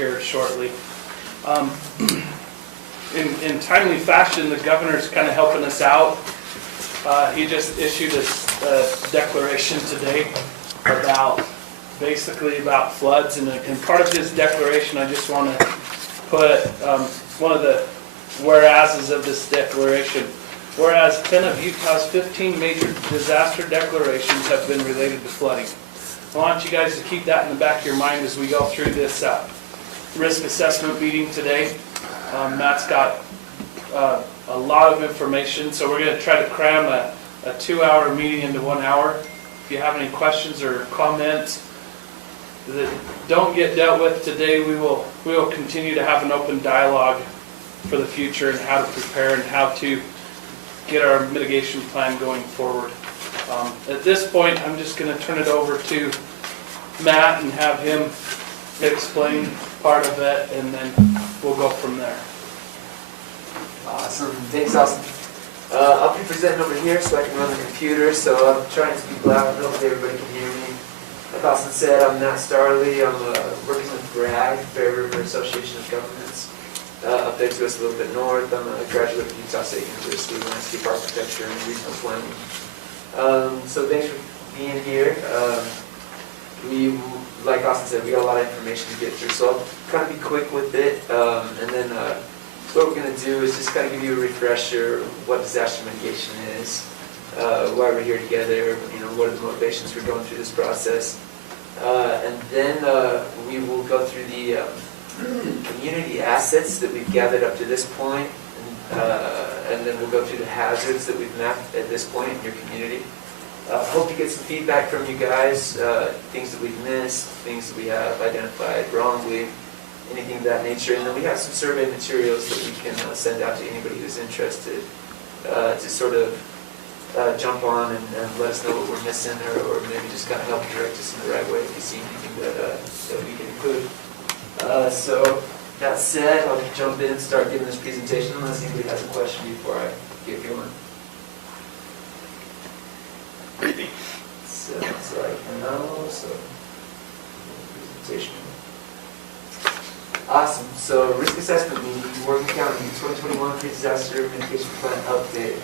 here shortly. In timely fashion, the governor's kind of helping us out. He just issued a declaration today about floods, and part of his declaration, I just want to put one of the whereases of this declaration. Whereas 10 of Utah's 15 major disaster declarations have been related to flooding. I want you guys to keep that in the back of your mind as we go through this risk assessment meeting today. Matt's got a lot of information, so we're going to try to cram a 2-hour meeting into 1 hour. If you have any questions or comments that don't get dealt with today, we will continue to have an open dialogue for the future and how to prepare and how to get our mitigation plan going forward. At this point, I'm just going to turn it over to Matt and have him explain part of it, and then we'll go from there. Awesome. Thanks, Austin. I'll be presenting over here so I can run the computer, so I'm trying to speak loud. Hopefully everybody can hear me. Like Austin said, I'm Matt Starley. I'm working with BRAG, Bear River Association of Governments. Up there to us a little bit north. I'm a graduate of Utah State University in Landscape Architecture and Regional Planning. So thanks for being here. Like Austin said, we got a lot of information to get through, so I'll kind of be quick with it. And then what we're going to do is just kind of give you a refresher what disaster mitigation is, why we're here together, what are the motivations for going through this process. And then we will go through the community assets that we've gathered up to this point, and then we'll go through the hazards that we've mapped at this point in your community. Hope to get some feedback from you guys, things that we've missed, things that we have identified wrongly, anything of that nature. And then we have some survey materials that we can send out to anybody who's interested to sort of jump on and let us know what we're missing, or maybe just kind of help direct us in the right way if you see anything that we can include. So that said, I'll jump in and start giving this presentation unless anybody has a question before I get going. So it's like no, so presentation. Awesome. So risk assessment meeting, Morgan County 2021 pre-disaster mitigation plan update.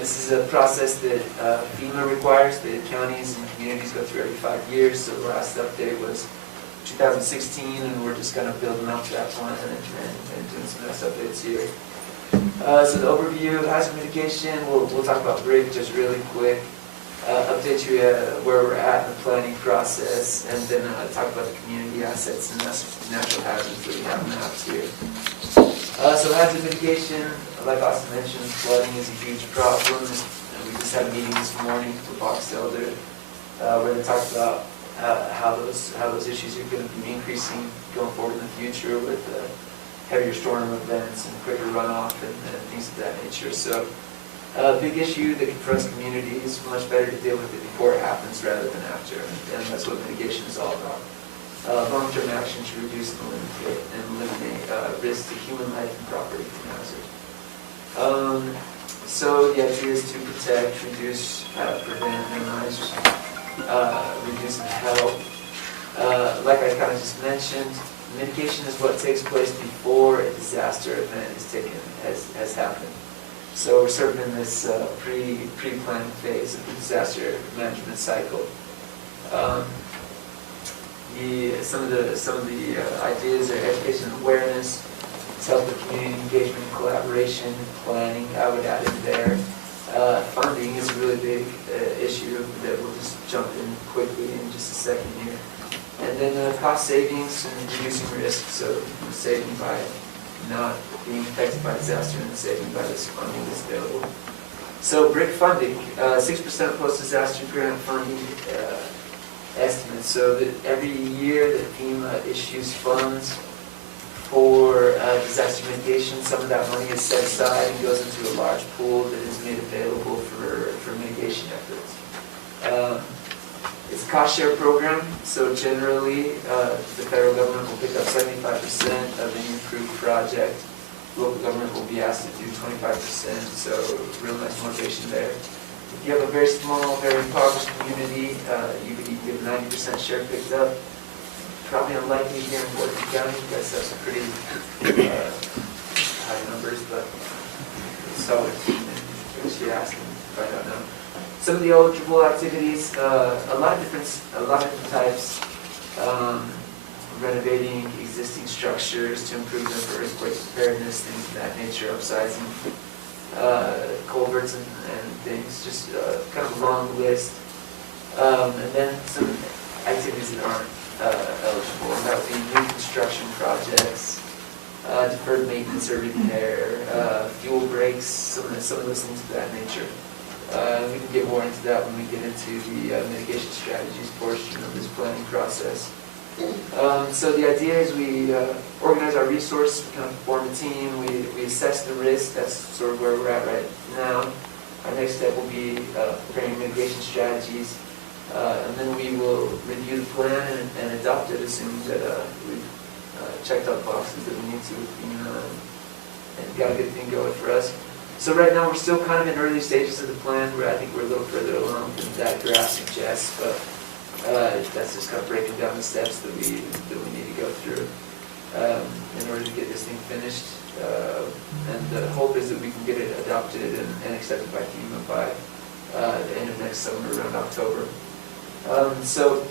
This is a process that FEMA requires that counties and communities go through every 5 years. So the last update was 2016, and we're just kind of building up to that plan and doing some nice updates here. So the overview of hazard mitigation, we'll talk about BRIC just really quick, update you where we're at in the planning process, and then talk about the community assets and natural hazards that we have mapped here. So hazard mitigation, like Austin mentioned, flooding is a huge problem. We just had a meeting this morning with Box Elder where they talked about how those issues are going to be increasing going forward in the future with heavier storm events and quicker runoff and things of that nature. So a big issue that confronts communities, much better to deal with it before it happens rather than after, and that's what mitigation is all about. Long-term action to reduce and eliminate risks to human life and property from hazard. So the idea is to protect, reduce, prevent, minimize, reduce and help. Like I kind of just mentioned, mitigation is what takes place before a disaster event has happened. So we're sort of in this pre-planning phase of the disaster management cycle. Some of the ideas are education and awareness, it's help with community engagement and collaboration, planning, I would add in there. Funding is a really big issue that we'll just jump in quickly in just a second here. And then cost savings and reducing risk, so saving by not being affected by disaster and saving by this funding that's available. So BRIC funding, 6% post-disaster grant funding estimates. So that every year that FEMA issues funds for disaster mitigation, some of that money is set aside and goes into a large pool that is made available for mitigation efforts. It's a cost share program, so generally the federal government will pick up 75% of any approved project. Local government will be asked to do 25%, so real nice motivation there. If you have a very small, very impoverished community, you could give 90% share picked up. probably unlikely here in Boise County. You guys have some pretty high numbers, but so if she asked and find out now. Some of the eligible activities, a lot of different types. Renovating existing structures to improve them for earthquake preparedness, things of that nature, upsizing culverts and things, just kind of a long list. And then some activities that aren't eligible, and that would be new construction projects, deferred maintenance or repair, fuel breaks, some of those things of that nature. We can get more into that when we get into the mitigation strategies portion of this planning process. So the idea is we organize our resources, we kind of form a team, we assess the risk. That's sort of where we're at right now. Our next step will be preparing mitigation strategies, and then we will review the plan and adopt it, assuming that we've checked all the boxes that we need to with FEMA and got a good thing going for us. So right now we're still kind of in early stages of the plan, where I think we're a little further along than that graph suggests, but that's just kind of breaking down the steps that we need to go through in order to get this thing finished. And the hope is that we can get it adopted and accepted by FEMA by the end of next summer, around October. So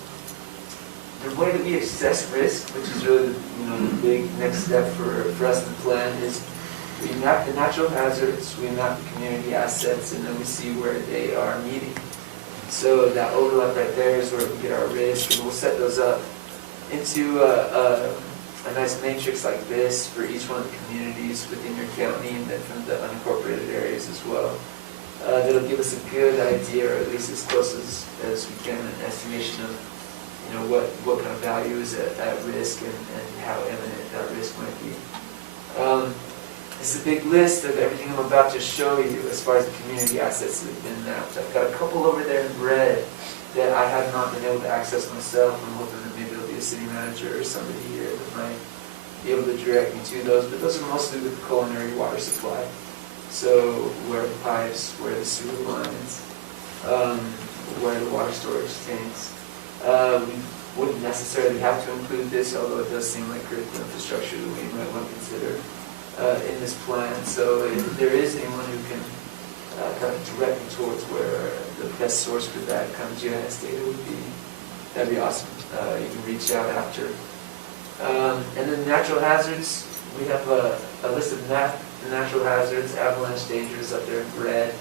the way that we assess risk, which is really the big next step for us in the plan, is we map the natural hazards, we map the community assets, and then we see where they are meeting. So that overlap right there is where we get our risk, and we'll set those up into a nice matrix like this for each one of the communities within your county, and then from the unincorporated areas as well. That'll give us a good idea, or at least as close as we can, an estimation of what kind of value is at risk and how imminent that risk might be. It's a big list of everything I'm about to show you as far as the community assets that have been mapped. I've got a couple over there in red that I have not been able to access myself. I'm hoping that maybe there'll be a city manager or somebody here that might be able to direct me to those, but those are mostly with the culinary water supply. So where the pipes, where the sewer lines, where the water storage tanks. We wouldn't necessarily have to include this, although it does seem like critical infrastructure that we might want to consider in this plan. So if there is anyone who can kind of direct me towards where the best source for that kind of GIS data would be, that'd be awesome. You can reach out after. And then natural hazards, we have a list of natural hazards, avalanche dangers up there in red.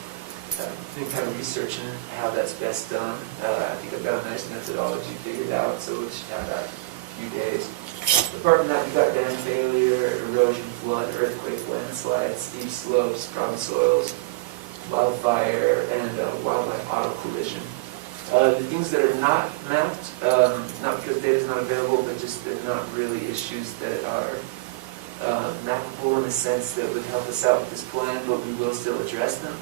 I've been kind of researching how that's best done. I think I've got a nice methodology figured out, so we should have that in a few days. Apart from that, we've got dam failure, erosion, flood, earthquake, landslides, steep slopes, problem soils, wildfire, and wildlife auto collision. The things that are not mapped, not because data is not available, but just they're not really issues that are mappable in a sense that would help us out with this plan, but we will still address them,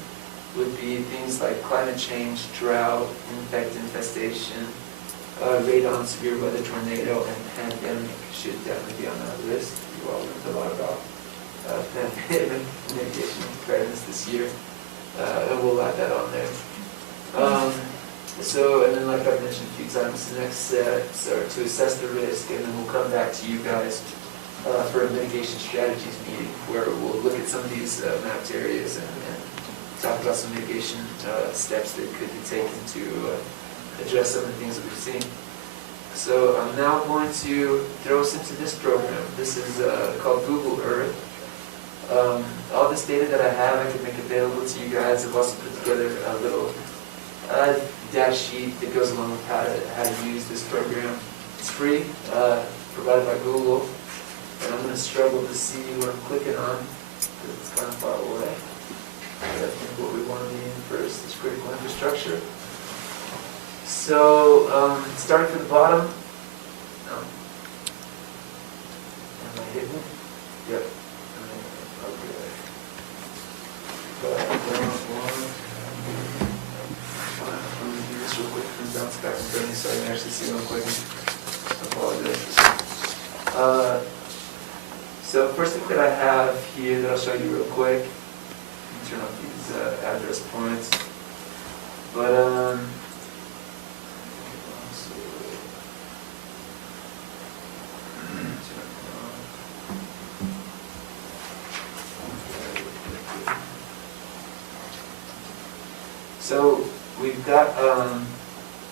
would be things like climate change, drought, infestation, radon, severe weather, tornado, and pandemic should definitely be on that list. You all learned a lot about pandemic mitigation and preparedness this year, and we'll add that on there. And then like I've mentioned a few times, the next steps are to assess the risk, and then we'll come back to you guys for a mitigation strategies meeting, where we'll look at some of these mapped areas and talk about some mitigation steps that could be taken to address some of the things that we've seen. So I'm now going to throw us into this program. This is called Google Earth. All this data that I have, I can make available to you guys. I've also put together a little data sheet that goes along with how to use this program. It's free, provided by Google. And I'm going to struggle to see what I'm clicking on because it's kind of far away. But I think what we want to be in first is critical infrastructure. So, starting from the bottom. Am I hitting it? Yep. Okay. I'm going to do this real quick and bounce back and Bernie so I can actually see what I'm clicking. I apologize. So first thing that I have here that I'll show you real quick. Turn off these address points. But So we've got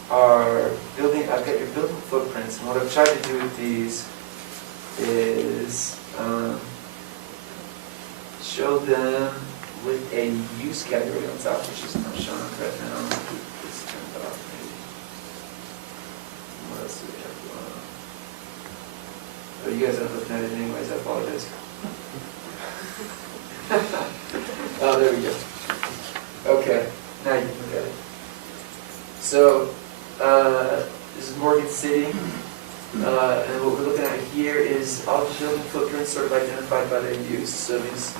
our building, I've got your building footprints, and what I've tried to do with these is show them with a use category on top, which is not shown right now. It's turned off maybe. What else do we have? Oh, you guys aren't looking at it anyways, I apologize. Oh, there we go. Okay, now you can look at it. So, this is Morgan City, and what we're looking at here is all the building footprints sort of identified by their use. So these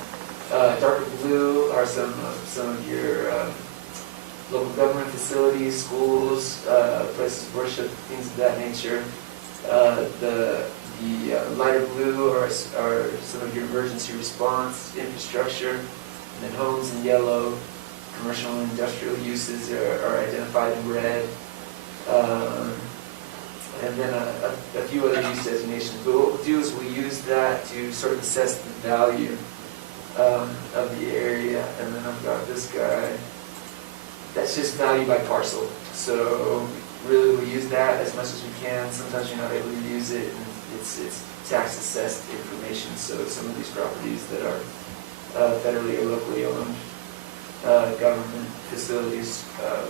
darker blue are some of your local government facilities, schools, places of worship, things of that nature. The lighter blue are some of your emergency response infrastructure, and then homes in yellow. Commercial and industrial uses are identified in red, and then a few other use designations. But what we'll do is we use that to sort of assess the value of the area. And then I've got this guy, that's just value by parcel. So really we use that as much as we can. Sometimes you're not able to use it, and it's tax assessed information. So some of these properties that are federally or locally owned government facilities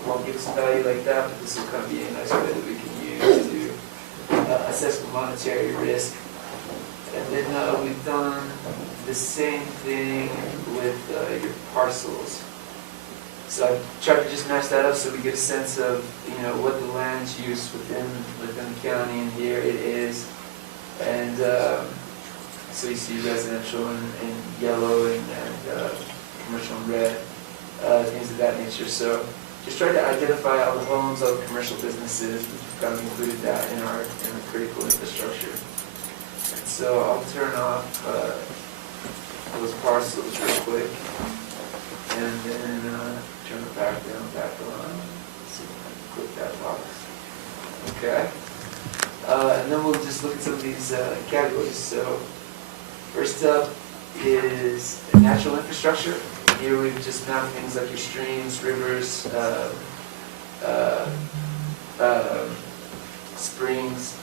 won't give us a value like that, but this will kind of be a nice way that we can use to assess the monetary risk. And then we've done the same thing with your parcels. So I've tried to just match that up so we get a sense of what the land's use within the county, and here it is. And so you see residential in yellow and commercial in red. Things of that nature. So just try to identify all the homes, all the commercial businesses. We've kind of included that in the critical infrastructure. And so I'll turn off those parcels real quick, and then turn it back on. Let's see if I can click that box. Okay. And then we'll just look at some of these categories. So first up is natural infrastructure. Here we've just mapped things like your streams, rivers, springs,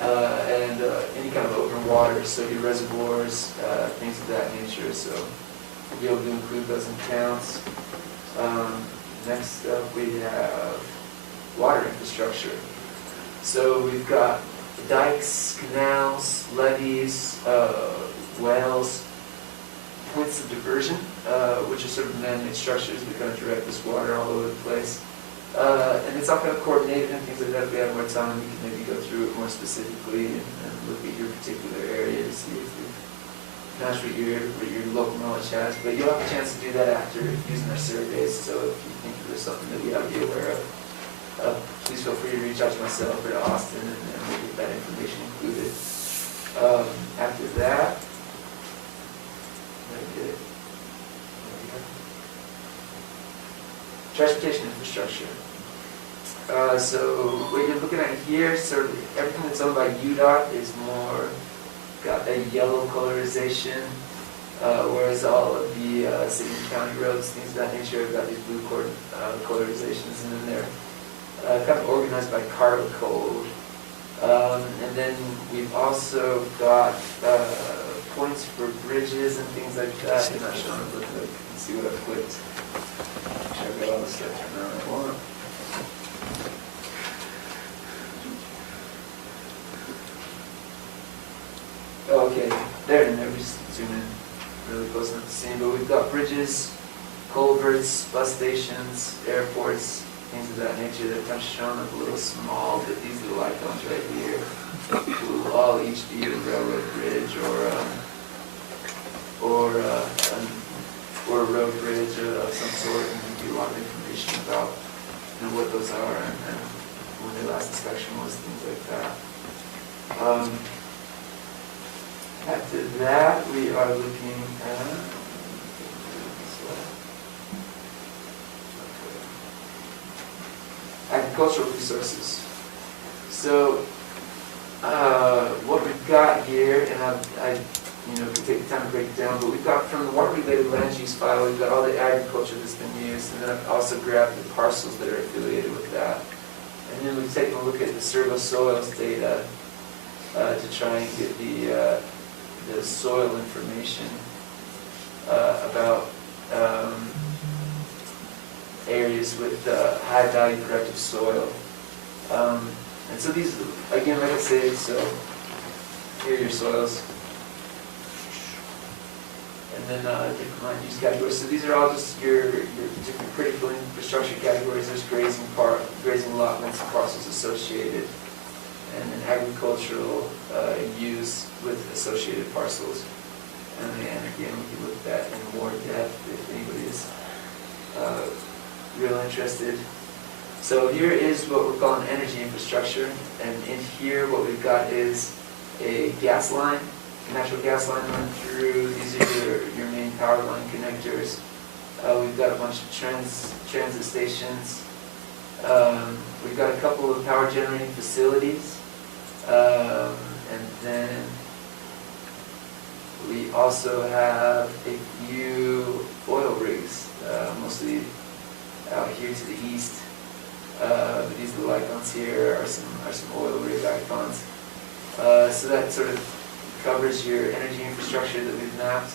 and any kind of open water, so your reservoirs, things of that nature. So we'll be able to include those in counts. Next up we have water infrastructure. So we've got dikes, canals, levees, wells, points of diversion, which are sort of man-made structures that kind of direct this water all over the place. And it's all kind of coordinated and things like that. If we have more time, we can maybe go through it more specifically and look at your particular area to see if we match what your local knowledge has. But you'll have a chance to do that after using our surveys. So if you think there's something that we ought to be aware of, please feel free to reach out to myself or to Austin, and we'll get that information included. After that, transportation infrastructure. So what you're looking at here, sort of everything that's owned by UDOT is more got a yellow colorization, whereas all of the city and county roads, things of that nature, have got these blue colorizations, and then they're kind of organized by cargo code. And then we've also got points for bridges and things like that. I'm not sure. I'm looking at it. You can see what I've clicked. Make sure I've got all the stuff turned on I want. Okay, there. We just zoom in really close enough to see. But we've got bridges, culverts, bus stations, airports, things of that nature. They're kind of shown up a little small, but these little icons right here will all each be a railroad bridge or a road bridge of some sort, and give you a lot of information about what those are and when their last inspection was, things like that. After that, we are looking at agricultural resources. So what we've got here, and I could take the time to break it down, but we've got from the water-related land use file, we've got all the agriculture that's been used, and then I've also grabbed the parcels that are affiliated with that. And then we've taken a look at the Servo soils data to try and get the soil information about areas with high-value productive soil. And so these, again, like I said, so here are your soils. And then different land use categories. So these are all just your different critical infrastructure categories. There's grazing allotments and parcels associated, and then agricultural use with associated parcels. And again, we can look at that in more depth if anybody is real interested. So here is what we're calling energy infrastructure, and in here what we've got is a gas line, a natural gas line run through. These are your main power line connectors. We've got a bunch of transit stations. We've got a couple of power generating facilities, and then we also have a few oil rigs, mostly out here to the east. These little icons here are some oil rig icons. So that sort of covers your energy infrastructure that we've mapped.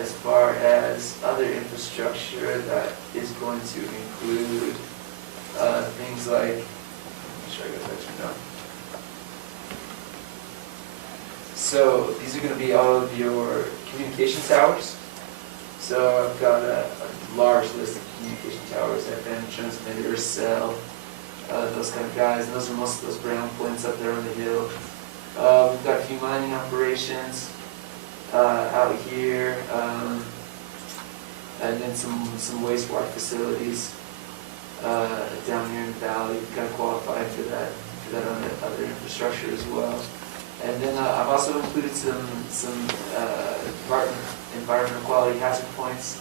As far as other infrastructure, that is going to include things like, make sure I got that turned on. So these are going to be all of your communication towers. So I've got a large list of communication towers, FM transmitters, cell, those kind of guys, and those are most of those brown points up there on the hill. We've got a few mining operations out here, and then some wastewater facilities down here in the valley. We've got to qualify for that other infrastructure as well. And then I've also included some environmental quality hazard points,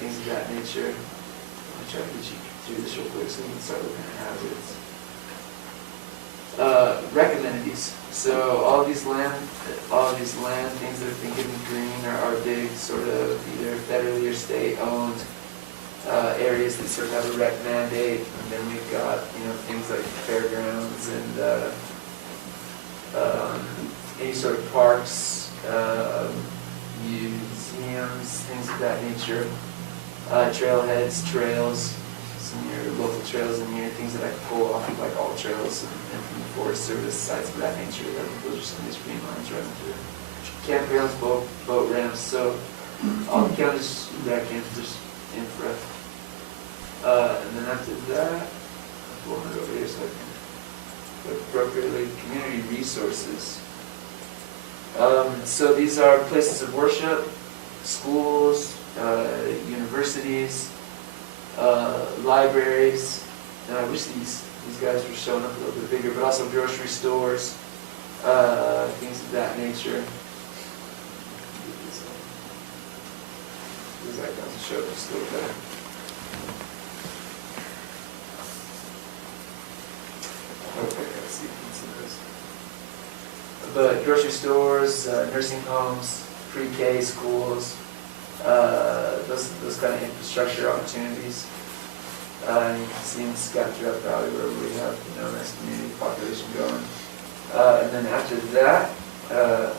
things of that nature. I'll try to get you through this real quick so we can start looking at hazards. Recommended. So all of these land things that have been given green are big sort of either federally or state owned areas that sort of have a rec mandate. And then we've got things like fairgrounds and any sort of parks, museums, things of that nature, trailheads, trails, some of your local trails in here, things that I can pull off, like all trails and from the Forest Service, sites of that nature. Those are some of these green lines running through. Campgrounds, boat ramps, so all the counties that campus infra. And then after that, I'm pulling it over here so I can appropriately community resources. So these are places of worship, schools, universities, libraries, and I wish these guys were showing up a little bit bigger, but also grocery stores, things of that nature. These icons will show up just a little better. Okay, let's see if you can see those. But grocery stores, nursing homes, pre-K schools, those kind of infrastructure opportunities. And you can see in Scottsdale Valley where we have a nice community population going. And then after that,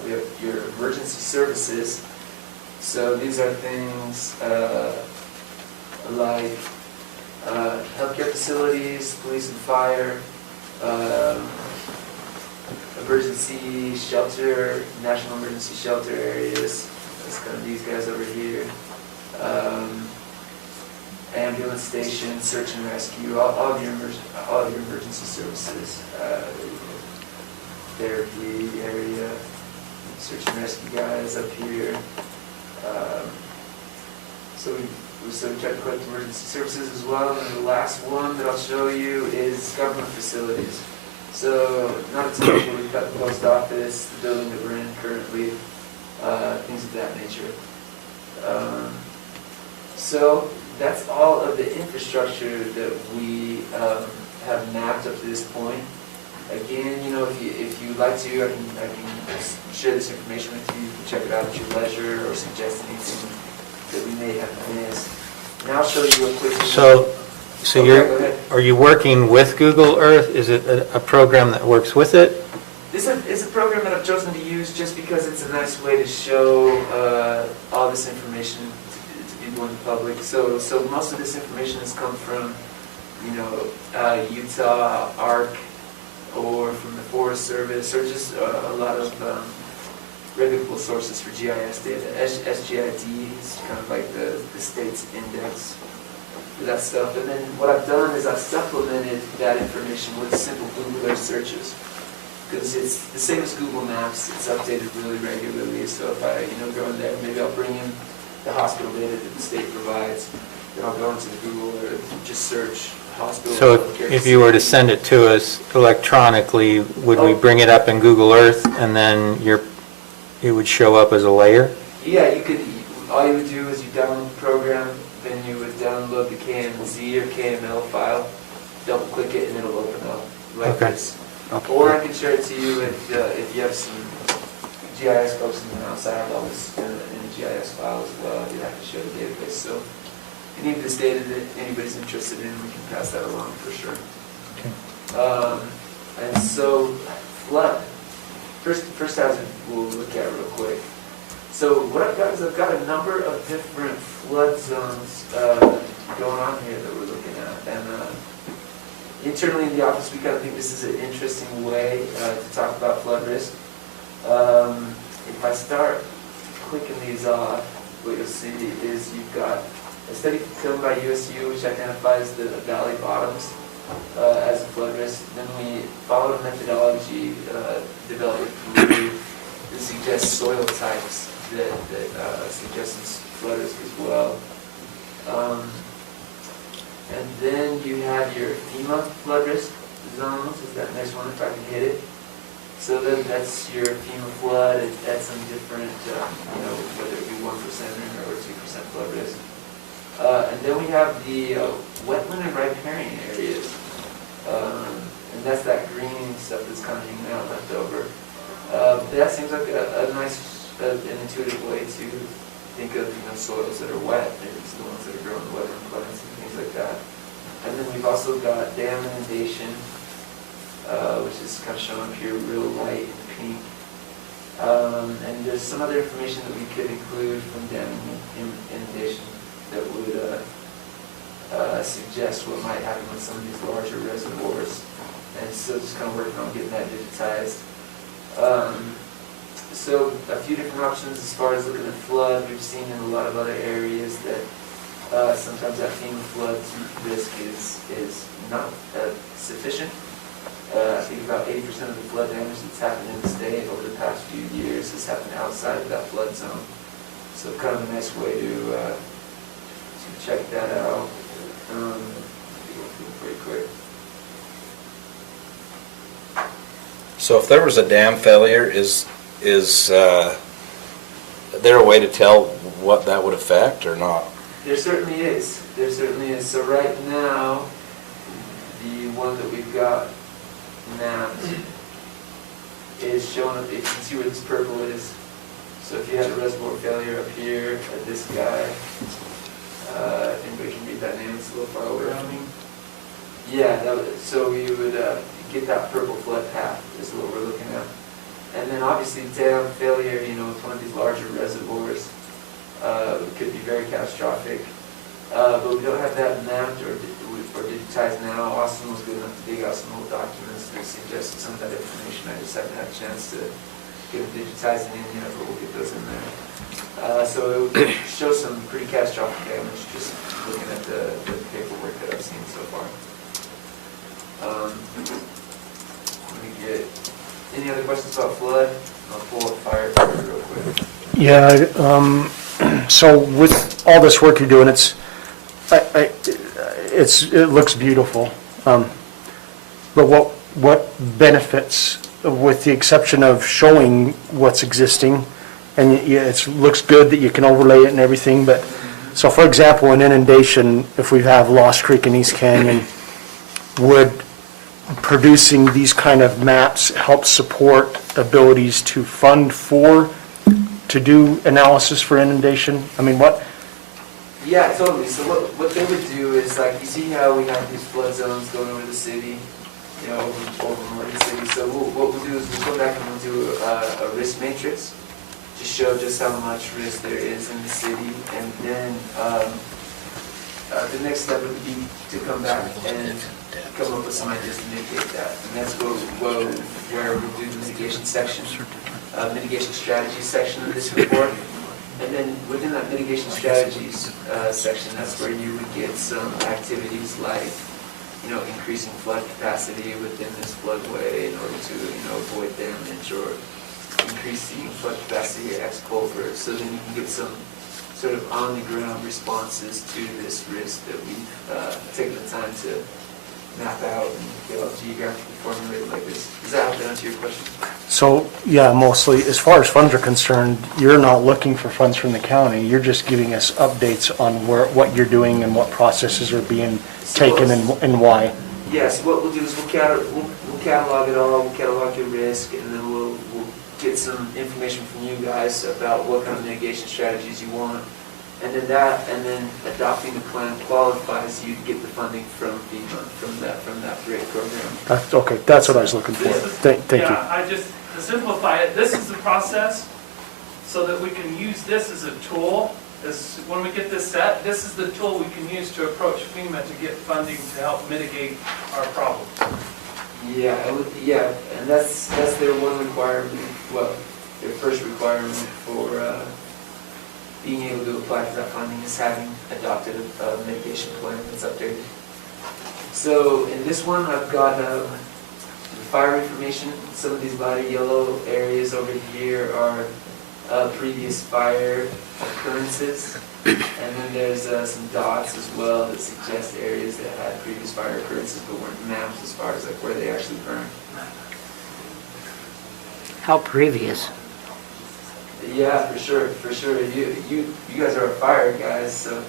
we have your emergency services. So these are things like healthcare facilities, police and fire, emergency shelter, national emergency shelter areas. That's kind of these guys over here. Ambulance stations, search and rescue, all of your emergency services. Therapy area, search and rescue guys up here. So we tried to collect emergency services as well. And the last one that I'll show you is government facilities. So not a typical, we've got the post office, the building that we're in currently, things of that nature. So that's all of the infrastructure that we have mapped up to this point. Again, you know, if you'd like to, I can share this information with you. You can check it out at your leisure or suggest anything that we may have missed. And I'll show you real quick. So Okay, go ahead. are you working with Google Earth? Is it a program that works with it? This is a program that I've chosen to use just because it's a nice way to show all this information to people in the public. So most of this information has come from, you know, Utah, ARC, or from the Forest Service, or just a lot of reputable sources for GIS data. SGID is kind of like the state's index for that stuff. And then what I've done is I've supplemented that information with simple Google Earth searches. Because it's the same as Google Maps, it's updated really regularly. So if I, go in there, maybe I'll bring in the hospital data that the state provides. Then I'll go into the Google or just search hospital. So healthcare if you were to send it to us electronically, would we bring it up in Google Earth and then it would show up as a layer? Yeah, you could. All you would do is you download the program, then you would download the KMZ or KML file, double click it, and it'll open up like Okay. this. Or I can share it to you if you have some GIS folks in the house. I have all this in a GIS file as well. You have to share the database. So any of this data that anybody's interested in, we can pass that along for sure. And so flood. First hazard we'll look at real quick. So what I've got is I've got a number of different flood zones going on here that we're looking at. And internally in the office, we kind of think this is an interesting way to talk about flood risk. If I start clicking these off, what you'll see is you've got a study done by USU which identifies the valley bottoms as a flood risk. Then we followed a methodology developed that suggests soil types that suggest some flood risk as well. And then you have your FEMA flood risk zones, is that next one if I can hit it. So then that's your FEMA flood at some different, whether it be 1% or 2% flood risk. And then we have the wetland and riparian areas. And that's that green stuff that's kind of hanging out left over. That seems like a nice, an intuitive way to think of soils that are wet. Maybe it's the ones that are growing wetland plants and things like that. And then we've also got dam inundation, which is kind of shown up here real light and pink. And there's some other information that we could include from dam inundation that would suggest what might happen with some of these larger reservoirs. And so just kind of working on getting that digitized. So a few different options as far as looking at flood. We've seen in a lot of other areas that sometimes that FEMA flood risk is not sufficient. I think about 80% of the flood damage that's happened in the state over the past few years has happened outside of that flood zone. So kind of a nice way to check that out. Go pretty quick. So if there was a dam failure, is there a way to tell what that would affect or not? There certainly is. There certainly is. So right now, the one that we've got mapped is showing up. You can see where this purple is. So if you had a reservoir failure up here at this guy, if anybody can read that name, it's a little far away from me. Yeah, so we would get that purple flood path is what we're looking at. And then obviously dam failure, with one of these larger reservoirs could be very catastrophic. But we don't have that mapped or digitized now. Austin was good enough to dig out some old documents that suggested some of that information. I just haven't had a chance to get them digitized in yet, but we'll get those in there. So it would show some pretty catastrophic damage just looking at the paperwork that I've seen so far. Let me get, any other questions about flood? I'll pull up fire real quick. Yeah, so with all this work you're doing, it looks beautiful. But what benefits, with the exception of showing what's existing, and it looks good that you can overlay it and everything, but, so for example, an inundation, if we have Lost Creek and East Canyon, would producing these kind of maps help support abilities to fund to do analysis for inundation? I mean, what, Yeah, totally. So what they would do is, like, you see how we have these flood zones going over the city, you know, over Morgan City. So what we'll do is we'll go back and we'll do a risk matrix to show just how much risk there is in the city. And then the next step would be to come back and come up with some ideas to mitigate that. And that's where we'll do the mitigation section, mitigation strategy section of this report. And then within that mitigation strategies section, that's where you would get some activities like, you know, increasing flood capacity within this floodway in order to, you know, avoid damage, or increasing flood capacity at X culverts. So then you can get some sort of on-the-ground responses to this risk that we've taken the time to map out and get all geographically formulated like this. Does that help to answer your question? so, yeah, mostly, as far as funds are concerned, you're not looking for funds from the county, you're just giving us updates on what you're doing and what processes are being taken and why. Yes, what we'll do is we'll catalog it all, we'll catalog your risk, and then we'll get some information from you guys about what kind of mitigation strategies you want. And then adopting the plan qualifies you to get the funding from FEMA, from that BRIC program. Okay, that's what I was looking for. Thank you. Yeah, to simplify it, this is the process, so that we can use this as a tool. When we get this set, this is the tool we can use to approach FEMA to get funding to help mitigate our problem. Yeah, and that's their one requirement, well, their first requirement for being able to apply for that funding is having adopted a mitigation plan that's updated. So in this one, I've got the fire information. Some of these lighter yellow areas over here are previous fire occurrences. And then there's some dots as well that suggest areas that had previous fire occurrences but weren't mapped as far as like where they actually burned. How previous? Yeah, for sure. You guys are fire guys, so.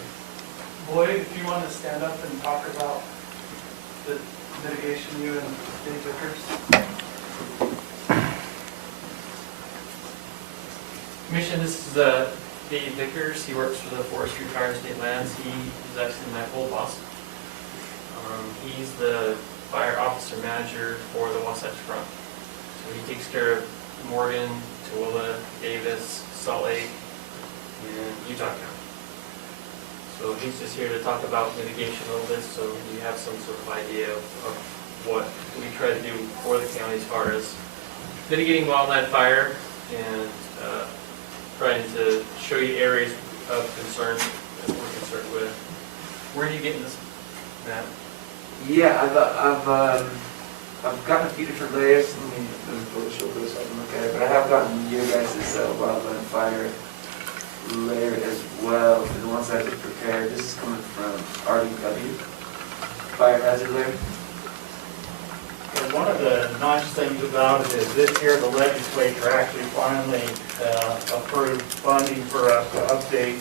Boyd, if you want to stand up and talk about the mitigation, you and Dave Vickers. Commission, this is Dave Vickers. He works for the Forestry Fire and State Lands. He is actually my old boss. He's the fire officer manager for the Wasatch Front. So he takes care of Morgan, Tooele, Davis, Salt Lake, and Utah County. So he's just here to talk about mitigation a little bit, so you have some sort of idea of what we try to do for the county as far as mitigating wildland fire and trying to show you areas of concern that we're concerned with. Where are you getting this, Matt? Yeah, I've gotten a few different layers. Let me pull the show so I can look at it. But I have gotten your guys' wildland fire layer as well. For the ones I just prepared, this is coming from RDW, fire hazard layer. And one of the nice things about it is this year the legislature actually finally approved funding for us to update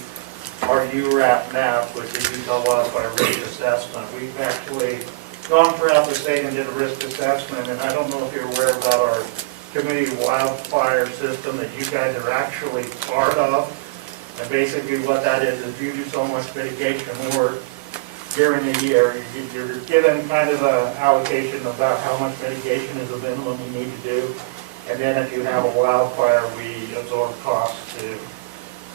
our URAP map, which is Utah Wildfire Risk Assessment. We've actually gone throughout the state and did a risk assessment, and I don't know if you're aware about our community wildfire system that you guys are actually part of. And basically what that is you do so much mitigation work during the year, you're given kind of an allocation about how much mitigation is the minimum you need to do. And then if you have a wildfire, we absorb costs to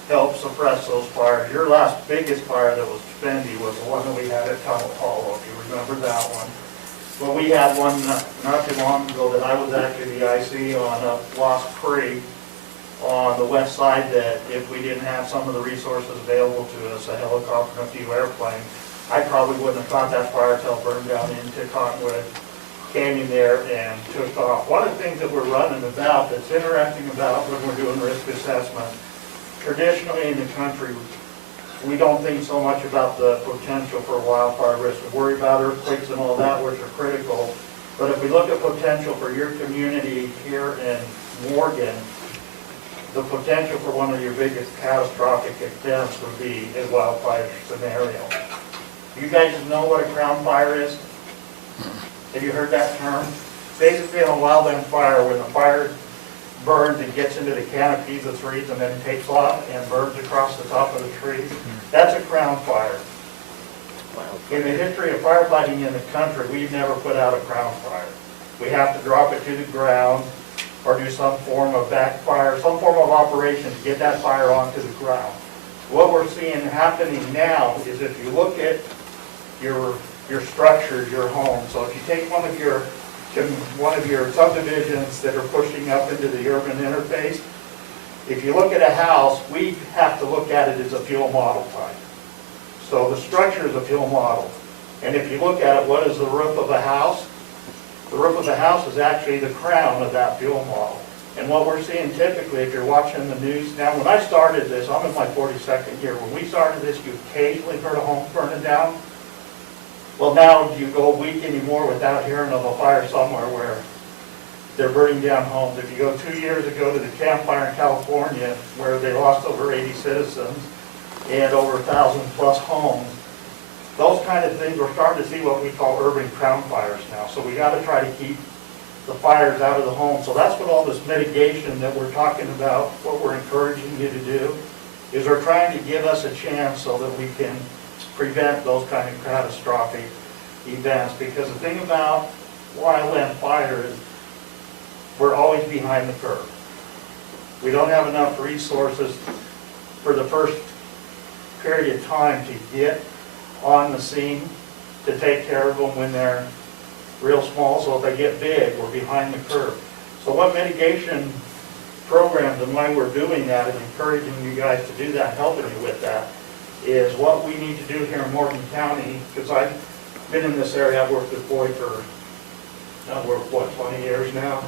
help suppress those fires. Your last biggest fire that was spendy was the one that we had at Tamapalo, if you remember that one. Well, we had one not too long ago that I was actually the IC on Lost Creek on the west side, that if we didn't have some of the resources available to us, a helicopter and a few airplanes, I probably wouldn't have caught that fire till it burned down into Cottonwood Canyon there and took off. One of the things that we're running about that's interesting about when we're doing risk assessment, traditionally in the country, we don't think so much about the potential for wildfire risk. We worry about earthquakes and all that, which are critical. But if we look at potential for your community here in Morgan, the potential for one of your biggest catastrophic events would be a wildfire scenario. You guys know what a crown fire is? Have you heard that term? Basically, on a wildland fire, when the fire burns and gets into the canopies of trees and then takes off and burns across the top of the trees, that's a crown fire. In the history of firefighting in the country, we've never put out a crown fire. We have to drop it to the ground or do some form of backfire, some form of operation to get that fire onto the ground. What we're seeing happening now is if you look at your structures, your home, so if you take one of your subdivisions that are pushing up into the urban interface, if you look at a house, we have to look at it as a fuel model type. So the structure is a fuel model. And if you look at it, what is the roof of a house? The roof of the house is actually the crown of that fuel model. And what we're seeing typically, if you're watching the news, now when I started this, I'm in my 42nd year, when we started this, you occasionally heard a home burning down. Well, now you go a week anymore without hearing of a fire somewhere where they're burning down homes. If you go 2 years ago to the Camp Fire in California, where they lost over 80 citizens and over 1,000 plus homes, those kind of things, we're starting to see what we call urban crown fires now. So we got to try to keep the fires out of the home. So that's what all this mitigation that we're talking about, what we're encouraging you to do, is we're trying to give us a chance so that we can prevent those kind of catastrophic events. Because the thing about wildland fire is we're always behind the curve. We don't have enough resources for the first period of time to get on the scene to take care of them when they're real small, so if they get big, we're behind the curve. So what mitigation programs and why we're doing that and encouraging you guys to do that, helping you with that, is what we need to do here in Morgan County, because I've been in this area, I've worked with Boyd for, 20 years now.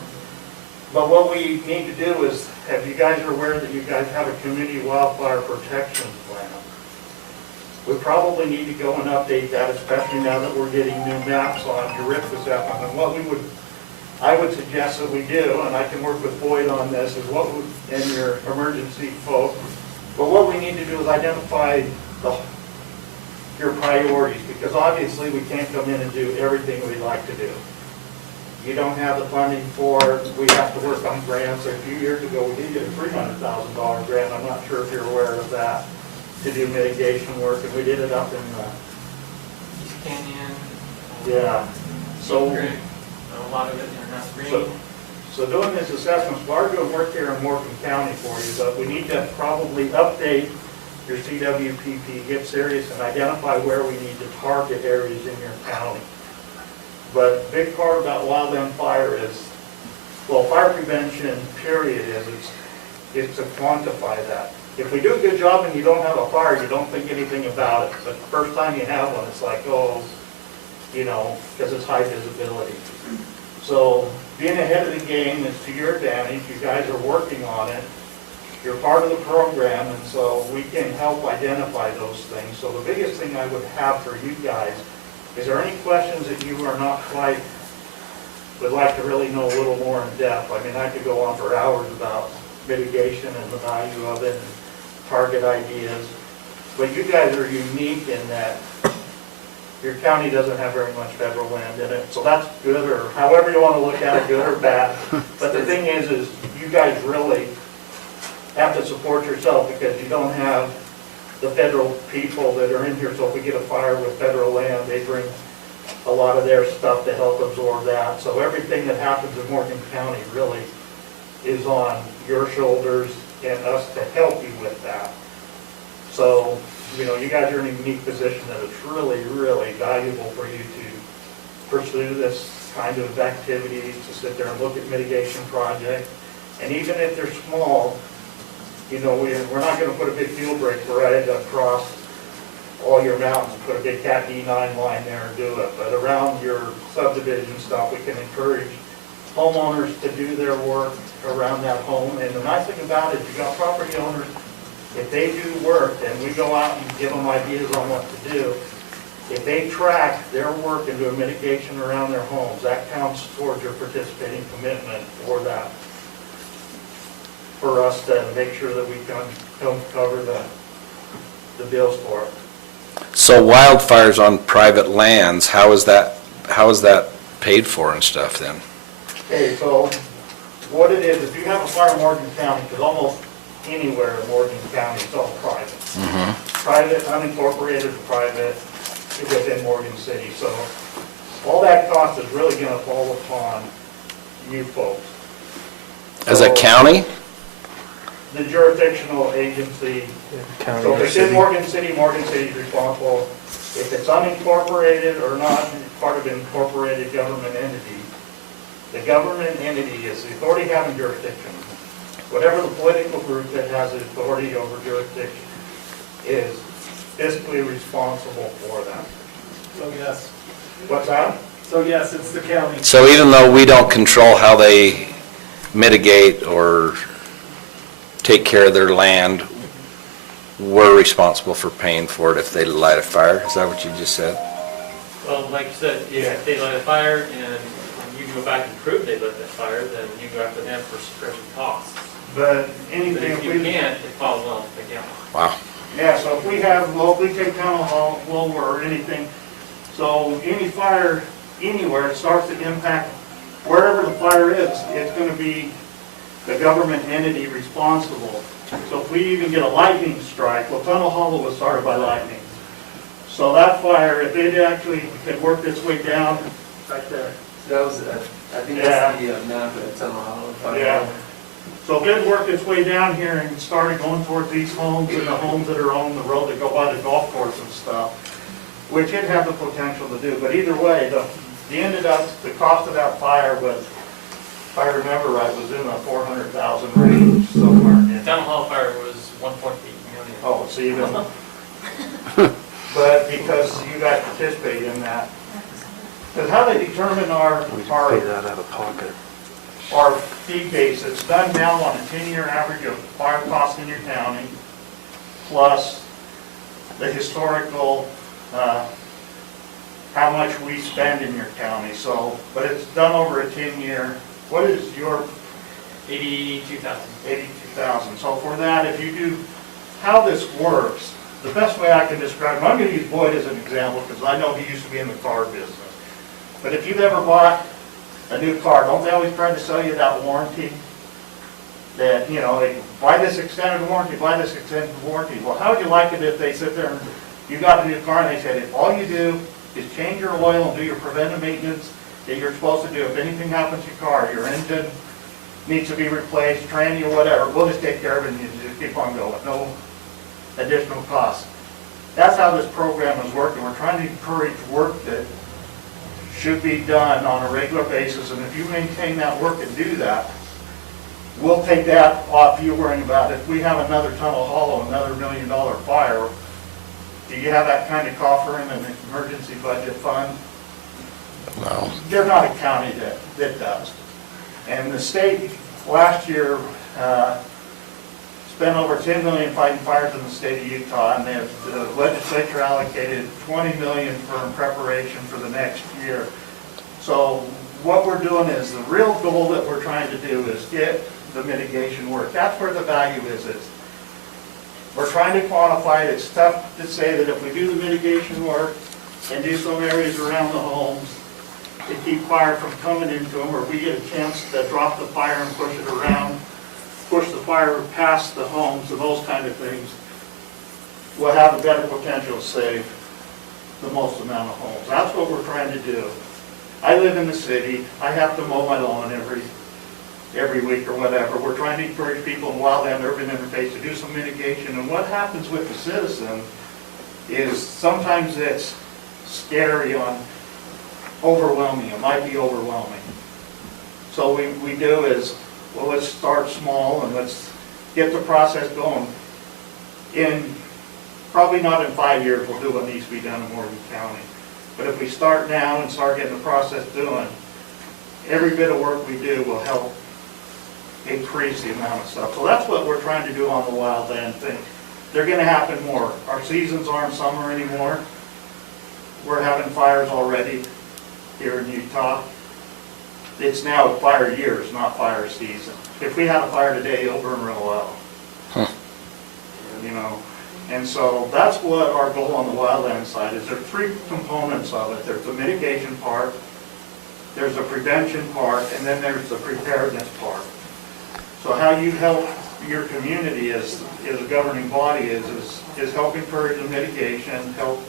But what we need to do is, if you guys are aware that you guys have a community wildfire protection plan, we probably need to go and update that, especially now that we're getting new maps on your risk assessment. And what I would suggest that we do, and I can work with Boyd on this, is what would, in your emergency folks, but what we need to do is identify your priorities, because obviously we can't come in and do everything we'd like to do. You don't have the funding for it. We have to work on grants. A few years ago, we did get a $300,000 grant. I'm not sure if you're aware of that, to do mitigation work, and we did it up in East Canyon. yeah. So, A lot of it in Nest Green. so doing this assessment, we're doing work here in Morgan County for you, but we need to probably update your CWPP, get serious, and identify where we need to target areas in your county. But a big part about wildland fire is, well, fire prevention, period, is to quantify that. If we do a good job and you don't have a fire, you don't think anything about it. But the first time you have one, it's like, oh, you know, because it's high visibility. So being ahead of the game is to your advantage. You guys are working on it. You're part of the program, and so we can help identify those things. So the biggest thing I would have for you guys, is there any questions that you are not quite, would like to really know a little more in depth? I mean, I could go on for hours about mitigation and the value of it, and target ideas. But you guys are unique in that your county doesn't have very much federal land in it. So that's good, or however you want to look at it, good or bad. But the thing is you guys really have to support yourself, because you don't have the federal people that are in here. So if we get a fire with federal land, they bring a lot of their stuff to help absorb that. So everything that happens in Morgan County really is on your shoulders and us to help you with that. So, you know, you guys are in a unique position that it's really, really valuable for you to pursue this kind of activities, to sit there and look at mitigation projects. And even if they're small, you know, we're not going to put a big fuel break right across all your mountains, put a big Cat D9 line there and do it. But around your subdivision stuff, we can encourage homeowners to do their work around that home. And the nice thing about it is, you got property owners, if they do work and we go out and give them ideas on what to do, if they track their work and do a mitigation around their homes, that counts towards your participating commitment for that, for us to make sure that we can cover the bills for it. So wildfires on private lands, how is that paid for and stuff then? Okay, so what it is, if you have a fire in Morgan County, because almost anywhere in Morgan County, it's all private. Private, unincorporated, or private, within Morgan City. So all that cost is really gonna fall upon you folks. As a So, county? The jurisdictional agency, so if it's in Morgan City is responsible. If it's unincorporated or not part of an incorporated government entity, the government entity is the authority having jurisdiction. Whatever the political group that has the authority over jurisdiction is fiscally responsible for them. So yes, What's that? so yes, it's the county. So even though we don't control how they mitigate or take care of their land, we're responsible for paying for it if they light a fire? Is that what you just said? Well, like you said, if they light a fire and you go back and prove they lit that fire, then you go after them for suppression costs. But But anything, if you can't, it falls on the county. Wow. yeah, so if we have, well, if we take town hall, or anything, so any fire anywhere, it starts to impact wherever the fire is, it's gonna be the government entity responsible. So if we even get a lightning strike, well, Tunnel Hollow was started by lightning. So that fire, if it actually had worked its way down, right there. So that was, I think that's the map of Tunnel Hollow. Yeah. So if it worked its way down here and started going towards these homes and the homes that are on the road that go by the golf course and stuff, which it had the potential to do, but either way, the cost of that fire was, if I remember right, was in the 400,000 range somewhere. The town hall fire was 1.8 million. Oh, it's even, but because you guys participate in that. Because how they determine our that out of pocket. our fee base, it's done now on a 10-year average of fire costs in your county, plus the historical, how much we spend in your county, so, but it's done over a 10-year, what is your 82,000. 82,000? So for that, if you do, how this works, the best way I can describe it, I'm gonna use Boyd as an example, because I know he used to be in the car business. But if you've ever bought a new car, don't they always try to sell you that warranty? That, you know, they buy this extended warranty, buy this extended warranty. Well, how would you like it if they sit there and you got a new car and they said, if all you do is change your oil and do your preventive maintenance that you're supposed to do, if anything happens to your car, your engine needs to be replaced, tranny or whatever, we'll just take care of it and you just keep on going, no additional cost. That's how this program is working. We're trying to encourage work that should be done on a regular basis, and if you maintain that work and do that, we'll take that off you worrying about if we have another Tunnel Hollow, another $1 million fire, do you have that kind of coffer in an emergency budget fund? No. They're not a county that does. And the state last year spent over $10 million fighting fires in the state of Utah, and the legislature allocated $20 million for in preparation for the next year. So what we're doing is, the real goal that we're trying to do is get the mitigation work. That's where the value is. We're trying to quantify it. It's tough to say that if we do the mitigation work and do some areas around the homes to keep fire from coming into them, or we get a chance to drop the fire and push it around, push the fire past the homes and those kind of things, we'll have a better potential to save the most amount of homes. That's what we're trying to do. I live in the city. I have to mow my lawn every week or whatever. We're trying to encourage people in wildland urban interface to do some mitigation. And what happens with the citizen is sometimes it's scary on overwhelming. It might be overwhelming. So we do is, well, let's start small and let's get the process going. Probably not in 5 years we'll do what needs to be done in Morgan County. But if we start now and start getting the process doing, every bit of work we do will help increase the amount of stuff. So that's what we're trying to do on the wildland thing. They're gonna happen more. Our seasons aren't summer anymore. We're having fires already here in Utah. It's now fire years, not fire season. If we had a fire today, it'll burn real well. You know, and so that's what our goal on the wildland side is. There are three components of it. There's the mitigation part, there's a prevention part, and then there's the preparedness part. So how you help your community as a governing body is help encourage the mitigation, help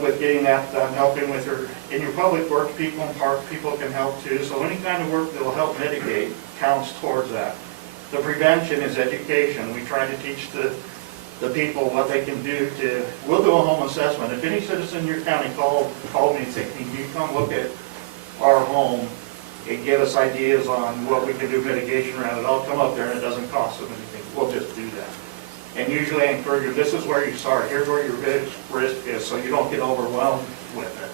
with getting that done, helping with in your public works people and park people can help too. So any kind of work that will help mitigate counts towards that. The prevention is education. We try to teach the people what they can do we'll do a home assessment. If any citizen in your county called me and said, can you come look at our home and give us ideas on what we can do mitigation around it, I'll come up there and it doesn't cost them anything. We'll just do that. And usually I encourage you, this is where you start. Here's where your biggest risk is, so you don't get overwhelmed with it.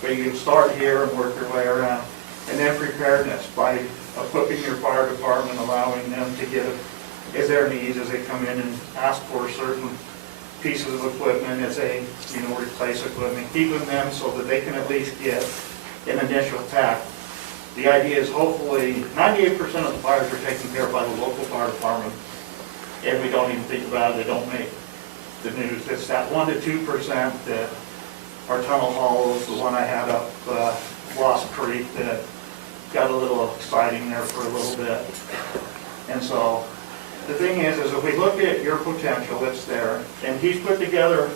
But you can start here and work your way around. And then preparedness, by equipping your fire department, allowing them to as their needs, as they come in and ask for certain pieces of equipment, as they, replace equipment, keeping them so that they can at least get an initial attack. The idea is hopefully 98% of the fires are taken care of by the local fire department, and we don't even think about it, they don't make the news. It's that 1% to 2% that our tunnel hollows, the one I had up Lost Creek, that got a little exciting there for a little bit. And so the thing is if we look at your potential, it's there. And he's put together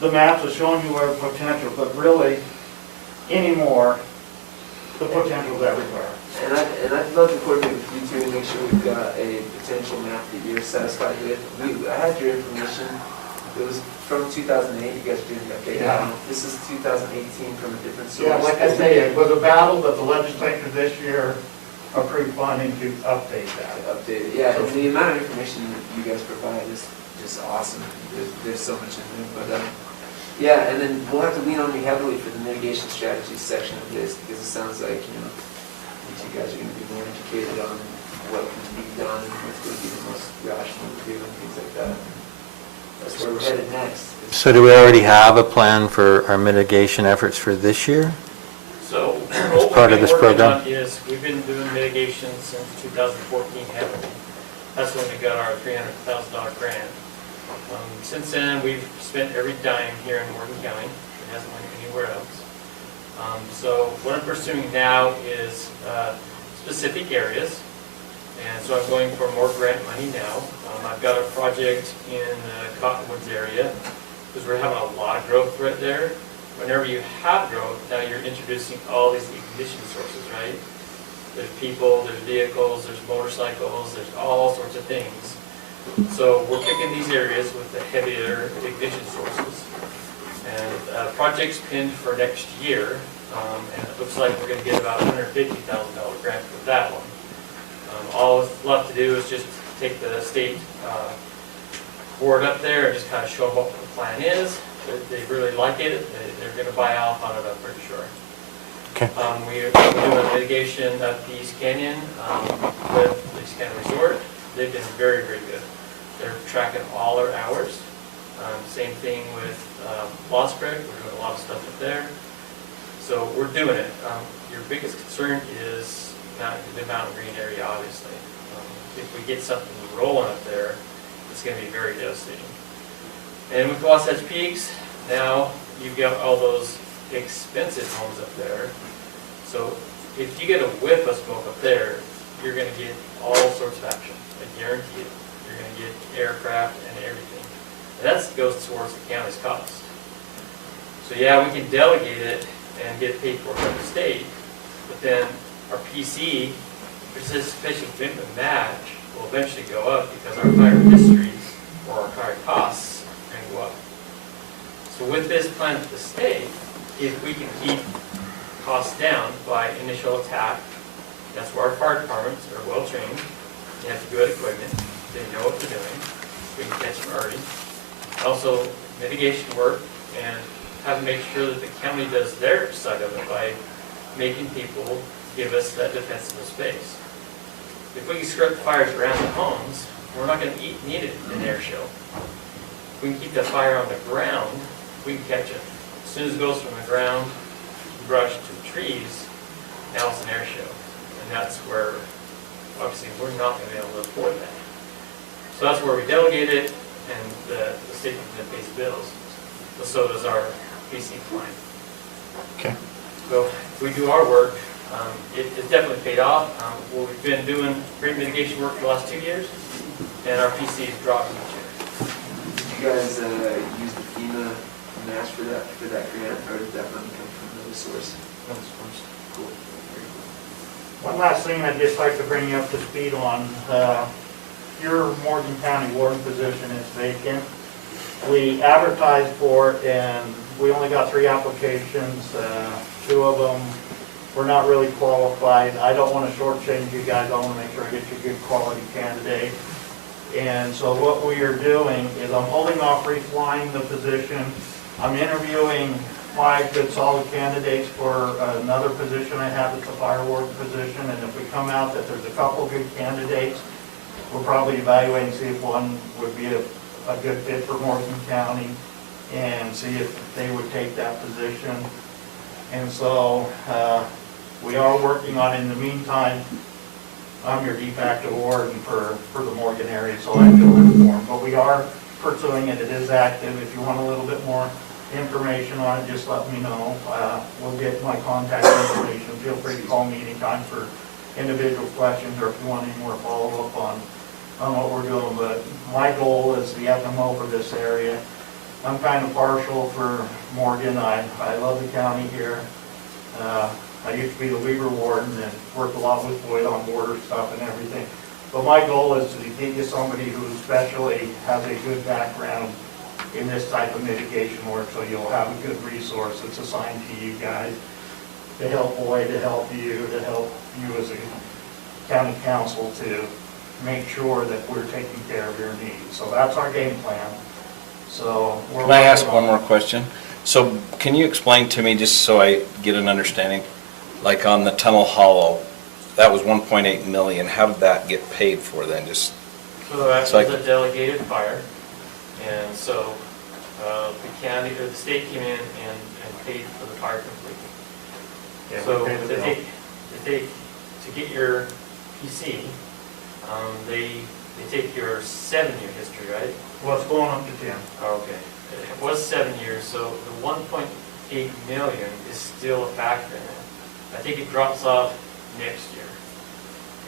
the maps of showing you our potential, but really anymore, the potential's everywhere. And I'd love to coordinate with you two and make sure we've got a potential map that you're satisfied with. I had your information. It was from 2008. You guys are doing the update. Yeah. This is 2018 from a different source. Yeah, like I say, it was a battle that the legislature this year approved funding to update that. Updated. Yeah, and the amount of information that you guys provide is just awesome. There's so much in there. But yeah, and then we'll have to lean on you heavily for the mitigation strategies section of this, because it sounds like you guys are going to be more educated on what can be done and what's going to be the most rational to do and things like that. That's where we're headed next. So do we already have a plan for our mitigation efforts for this year? So As what part we've of this been working program? on is, we've been doing mitigation since 2014 heavily. That's when we got our $300,000 grant. Since then, we've spent every dime here in Morgan County. It hasn't went anywhere else. So what I'm pursuing now is specific areas. And so I'm going for more grant money now. I've got a project in the Cottonwoods area, because we're having a lot of growth right there. Whenever you have growth, now you're introducing all these ignition sources, right? There's people, there's vehicles, there's motorcycles, there's all sorts of things. So we're picking these areas with the heavier ignition sources. And project's pinned for next year, and it looks like we're going to get about $150,000 grant for that one. All it's left to do is just take the state board up there and just kind of show them what the plan is. They really like it. They're going to buy off on it, I'm pretty sure. Okay. We're doing mitigation at the East Canyon with the East Canyon Resort. They've been very, very good. They're tracking all our hours. Same thing with Lost Creek. We're doing a lot of stuff up there. So we're doing it. Your biggest concern is the mountain green area, obviously. If we get something rolling up there, it's going to be very devastating. And with Wasatch Peaks, now you've got all those expensive homes up there. So if you get a whiff of smoke up there, you're going to get all sorts of action. I guarantee it. You're going to get aircraft and everything. And that goes towards the county's cost. So yeah, we can delegate it and get paid for it from the state, but then our PC, participation commitment match, will eventually go up because our fire histories or our fire costs are going to go up. So with this plan with the state, if we can keep costs down by initial attack, that's where our fire departments are well trained. They have good equipment. They know what they're doing. We can catch them early. Also, mitigation work, and have to make sure that the county does their side of it by making people give us that defensible space. If we can script fires around the homes, we're not going to need an air show. If we can keep the fire on the ground, we can catch it. As soon as it goes from the ground, brush to trees, now it's an air show. And that's where, obviously, we're not going to be able to afford that. So that's where we delegate it, and the state then pays bills. So does our PC client. Okay. So if we do our work, it's definitely paid off. Well, we've been doing green mitigation work for the last 2 years, and our PC's dropping each year. Did you guys use the FEMA match for that grant, or did that money come from another source? Cool. Very cool. One last thing I'd just like to bring you up to speed on. Your Morgan County warden position is vacant. We advertised for it and we only got 3 applications. 2 of them were not really qualified. I don't want to shortchange you guys. I want to make sure I get you a good quality candidate. And so what we are doing is I'm holding off reflying the position. I'm interviewing 5 good solid candidates for another position I have, it's a fire warden position. And if we come out that there's a couple good candidates, we'll probably evaluate and see if one would be a good fit for Morgan County and see if they would take that position. And so we are working on it. In the meantime, I'm your de facto warden for the Morgan area, so I feel informed. But we are pursuing it. It is active. If you want a little bit more information on it, just let me know. We'll get my contact information. Feel free to call me anytime for individual questions or if you want any more follow-up on what we're doing. But my goal is the FMO for this area. I'm kind of partial for Morgan. I love the county here. I used to be the Weaver warden and worked a lot with Boyd on border stuff and everything. But my goal is to get you somebody who especially has a good background in this type of mitigation work, so you'll have a good resource that's assigned to you guys to help Boyd, to help you as a county council to make sure that we're taking care of your needs. So that's our game plan. So we're Can I ask working one on- more question? So can you explain to me, just so I get an understanding, like on the Tunnel Hollow, that was 1.8 million, how did that get paid for then? Just, So that It's was like- a delegated fire, and so the county, or the state came in and paid for the fire completely. Yeah, we So pay the bill. to get your PC, they take your 7-year history, right? Well, it's going up to 10. Okay. It was 7 years, so the 1.8 million is still a factor in it. I think it drops off next year.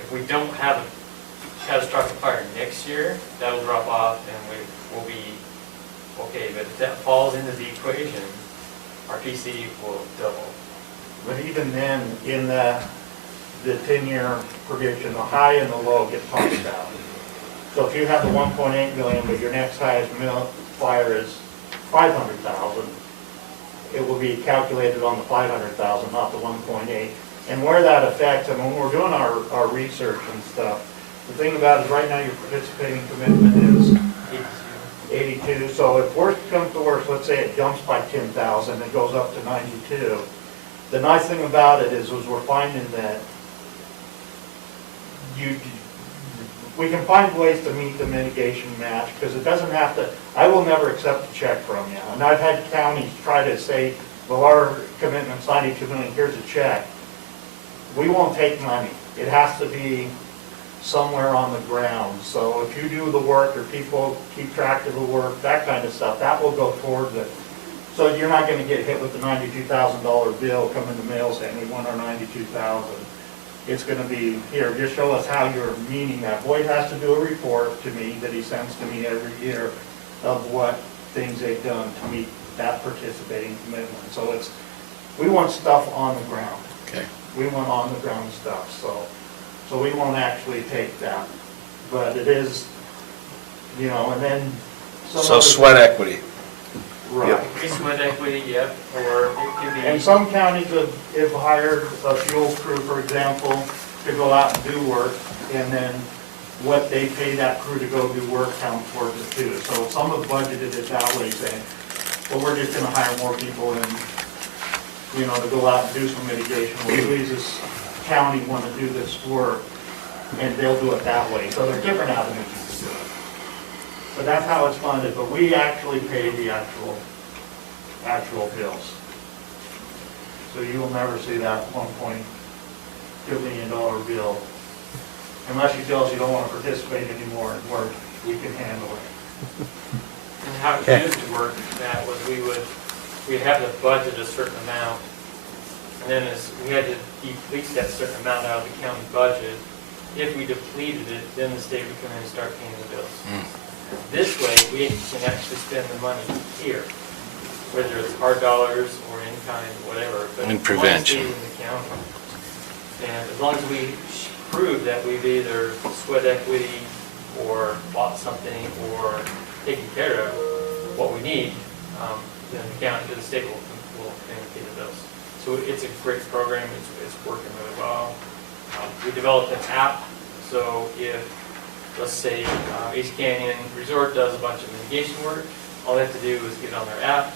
If we don't have a catastrophic fire next year, that'll drop off and we will be okay. But if that falls into the equation, our PC will double. But even then, in the 10-year prediction, the high and the low get tossed out. So if you have the 1.8 million, but your next highest fire is 500,000, it will be calculated on the 500,000, not the 1.8. And where that affects, and when we're doing our research and stuff, the thing about it is right now your participating commitment is 82. So if worst comes to worst, let's say it jumps by 10,000, it goes up to 92. The nice thing about it is we're finding that we can find ways to meet the mitigation match, because it doesn't have to, I will never accept a check from you. And I've had counties try to say, well, our commitment's 92 million, here's a check. We won't take money. It has to be somewhere on the ground. So if you do the work, or people keep track of the work, that kind of stuff, that will go towards it. So you're not gonna get hit with the $92,000 bill come in the mail saying we want our 92,000. It's gonna be, here, just show us how you're meeting that. Boyd has to do a report to me that he sends to me every year of what things they've done to meet that participating commitment. So it's, we want stuff on the ground. okay. We want on the ground stuff, so we won't actually take that. But it is, and then some So other- sweat equity. Right. Sweat equity, yep, or it could be. And some counties have hired a fuel crew, for example, to go out and do work, and then what they pay that crew to go do work counts towards it too. So some have budgeted it that way, saying, well, we're just gonna hire more people and, to go out and do some mitigation. Well, we as this county wanna do this work, and they'll do it that way. So there's different avenues you can do it. But that's how it's funded, but we actually pay the actual bills. So you will never see that $1.2 million bill, unless you tell us you don't want to participate anymore in work, we can handle it. And how it Okay. used to work, that was we'd have to budget a certain amount And then as we had to deplete that certain amount out of the county budget, if we depleted it, then the state would come in and start paying the bills. This way, we can actually spend the money here, whether it's hard dollars or in kind, whatever. But In as long as it prevention. stays in the county. And as long as we prove that we've either sweat equity or bought something or taken care of what we need, then the county, the state will pay the bills. So it's a great program, it's working really well. We developed an app, so if, let's say, Ace Canyon Resort does a bunch of mitigation work, all they have to do is get on their app,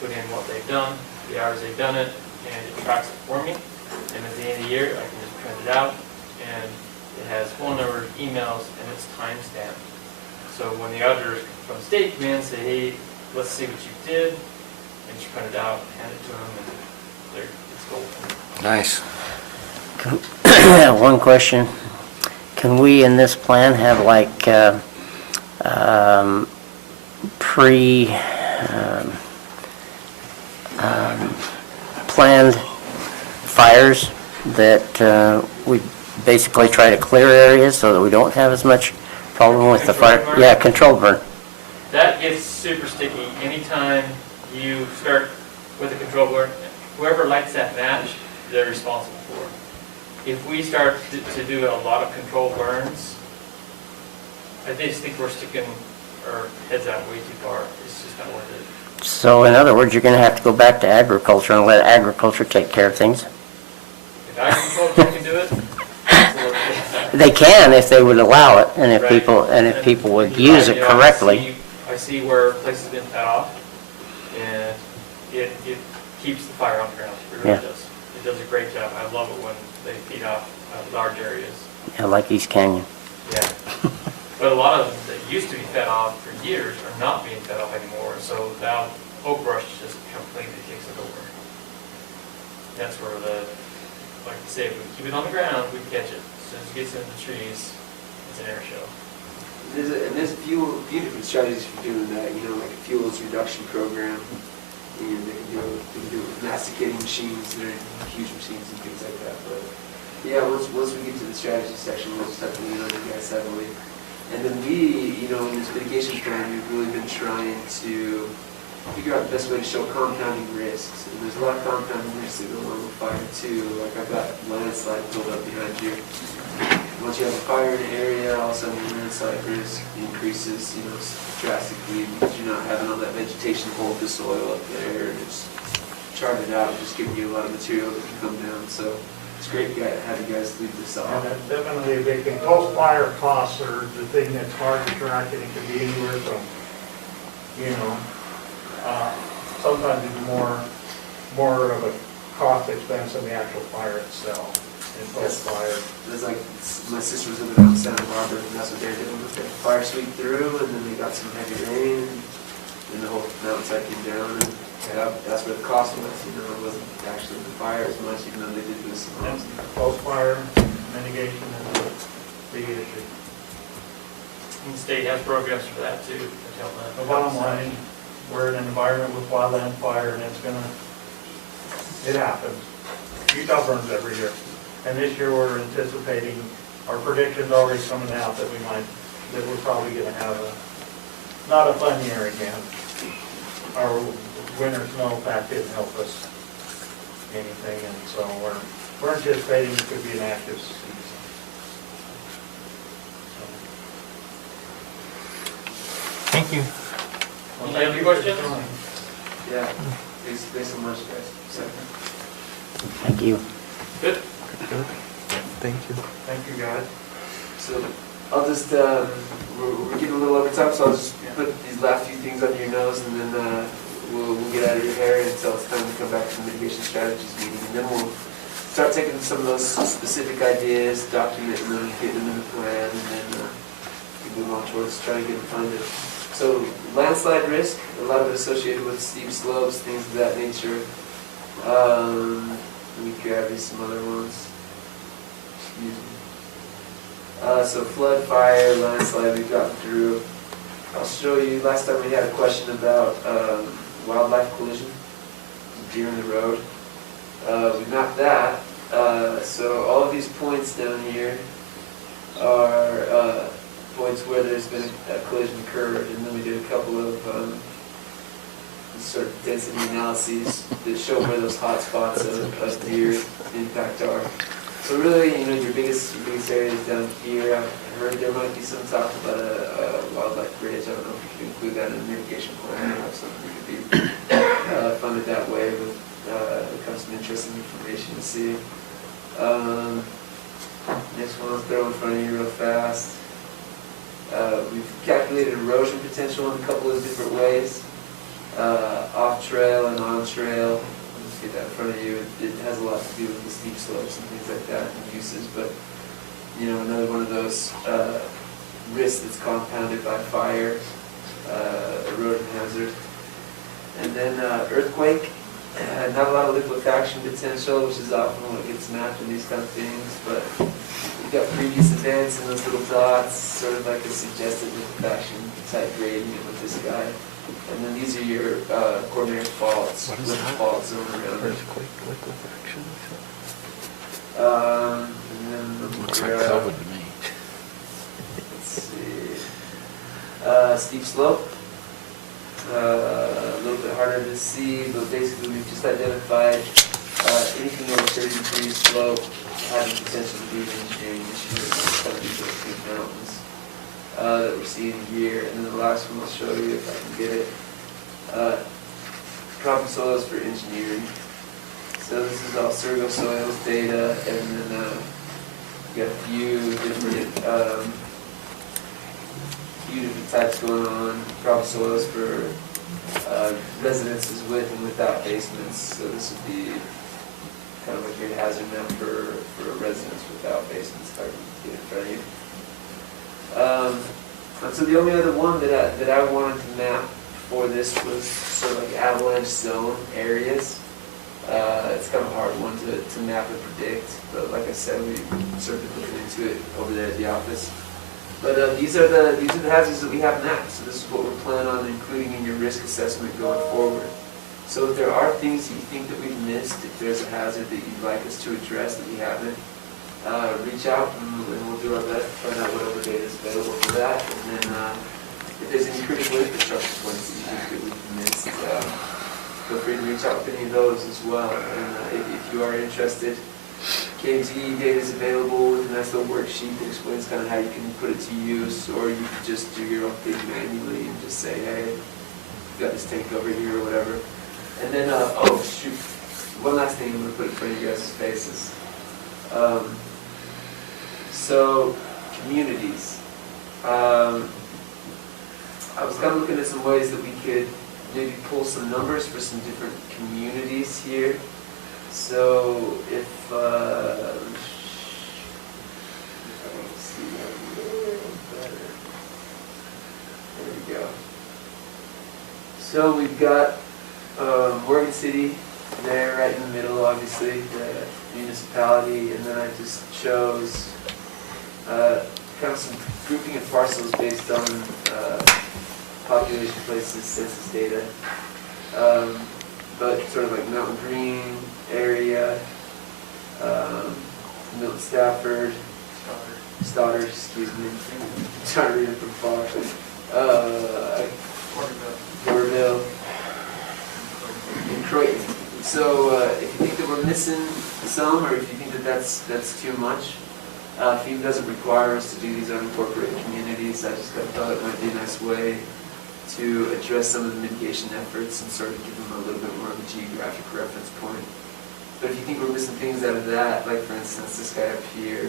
put in what they've done, the hours they've done it, and it tracks it for me. And at the end of the year, I can just print it out, and it has phone numbers, emails, and it's timestamped. So when the auditors from the state come in and say, hey, let's see what you did, and just print it out, hand it to them, and it's golden. Nice. One question. Can we in this plan have like planned fires that we basically try to clear areas so that we don't have as much problem with the fire? Controlled burn? Yeah, controlled burn. That gets super sticky. Anytime you start with a control burn, whoever lights that match, they're responsible for it. If we start to do a lot of control burns, I just think we're sticking our heads out way too far. It's just not worth it. So in other words, you're going to have to go back to agriculture and let agriculture take care of things? If agriculture can do it, it's a little bit. They can if they would allow it, and if Right. people would You're use right, it you know, correctly. I see where places have been cut off, and it keeps the fire on the ground. It really Yeah. does. It does a great job. I love it when they feed off large areas. Yeah, like East Canyon. Yeah. But a lot of them that used to be fed off for years are not being fed off anymore, so now oak brush just completely takes it over. That's where like I say, if we keep it on the ground, we catch it. As soon as it gets into the trees, it's an air show. There's a few different strategies for doing that, you know, like a fuels reduction program. And they can do it with masticating machines, they're huge machines and things like that. But yeah, once we get to the strategy section, we'll just have to lean on you guys heavily. And then we, you know, in this mitigation plan, we've really been trying to figure out the best way to show compounding risks. And there's a lot of compounding risks that go along with fire too. Like I've got landslide pulled up behind you. Once you have a fire in an area, all of a sudden the landslide risk increases, you know, drastically because you're not having all that vegetation hold the soil up there and it's charted out, just giving you a lot of material that can come down. So it's great to have you guys lead this And off. that's definitely a big thing. Post-fire costs are the thing that's hard to track, and it could be anywhere from, you know, sometimes it's more of a cost expense than the actual fire itself in post-fire. It's like my sister was living out in Santa Barbara and that's what they're doing. They fire sweep through and then they got some heavy rain and the whole mountainside came down and that's where the cost was. You know, it wasn't actually the fire as much, even though they did lose some And homes. post-fire mitigation is a big issue. And the state has programs for that too. to help that. The bottom line, we're in an environment with wildland fire, and it happens. Utah burns every year. And this year, we're anticipating, our prediction's already coming out that we're probably gonna have not a fun year again. Our winter snowpack didn't help us anything, and so we're anticipating it could be an active season. Thank you. Any other questions? Yeah, thanks so much, guys. So, Thank you. Good. Thank you. Thank you, guys. so I'll just, we're getting a little over time, so I'll just put these last few things under your nose and then we'll get out of your hair until it's time to come back to the mitigation strategies meeting. And then we'll start taking some of those specific ideas, documenting them, getting them in the plan, and then we move on towards trying to get them funded. So landslide risk, a lot of it associated with steep slopes, things of that nature. Let me grab you some other ones. Excuse me. So flood, fire, landslide, we've gotten through. I'll show you, last time we had a question about wildlife collision, deer in the road. We mapped that. So all of these points down here are points where there's been a collision occurred, and then we did a couple of sort of density analyses that show where those hot spots of deer impact are. So really, your biggest areas down here. I heard there might be some talk about a wildlife bridge. I don't know if we could include that in the mitigation plan or something that could be funded that way with some interesting information to see. Next one I'll throw in front of you real fast. We've calculated erosion potential in a couple of different ways. Off trail and on trail. I'll just get that in front of you. It has a lot to do with the steep slopes and things like that and uses, but another one of those risks that's compounded by fire, erosion hazard. And then earthquake. Not a lot of liquefaction potential, which is often what gets mapped in these kind of things, but we've got previous events and those little dots, sort of like a suggested liquefaction type gradient with this guy. And then these are your coordinate faults, with the fault zone around it. Earthquake liquefaction? And then Looks like COVID to me. let's see. Steep slope. A little bit harder to see, but basically we've just identified anything over 30 degrees slope having potential to be an engineering issue. Kind of these big mountains that we're seeing here. And then the last one I'll show you if I can get it. Problem soils for engineering. So this is all Surgo soils data, and then we got a few different types going on. Problem soils for residences with and without basements. So this would be kind of like your hazard map for a residence without basements, if I can get in front of you. And so the only other one that I wanted to map for this was sort of like avalanche zone areas. It's kind of a hard one to map and predict, but like I said, we sort of been looking into it over there at the office. But these are the hazards that we have mapped. So this is what we're planning on including in your risk assessment going forward. So if there are things that you think that we've missed, if there's a hazard that you'd like us to address that we haven't, reach out and we'll do our best to find out whatever data is available for that. And then if there's any critical infrastructure points that you think that we've missed, feel free to reach out with any of those as well. And if you are interested, KMT data is available with a nice little worksheet that explains kind of how you can put it to use, or you can just do your own thing manually and just say, hey, you've got this tank over here or whatever. And then, oh shoot, one last thing I'm going to put in front of you guys' faces. So, communities. I was kind of looking at some ways that we could maybe pull some numbers for some different communities here. So if I can see that a little better. There we go. So we've got Morgan City there right in the middle, obviously, the municipality, and then I just chose kind of some grouping of parcels based on population, places, census data. But sort of like Mountain Green area, Milton Stafford, Stoddard, excuse me, I'm trying to read it from far. Porterville, and Croydon. So if you think that we're missing some, or if you think that that's too much, FEMA doesn't require us to do these unincorporated communities. I just thought it might be a nice way to address some of the mitigation efforts and sort of give them a little bit more of a geographic reference point. But if you think we're missing things out of that, like for instance this guy up here,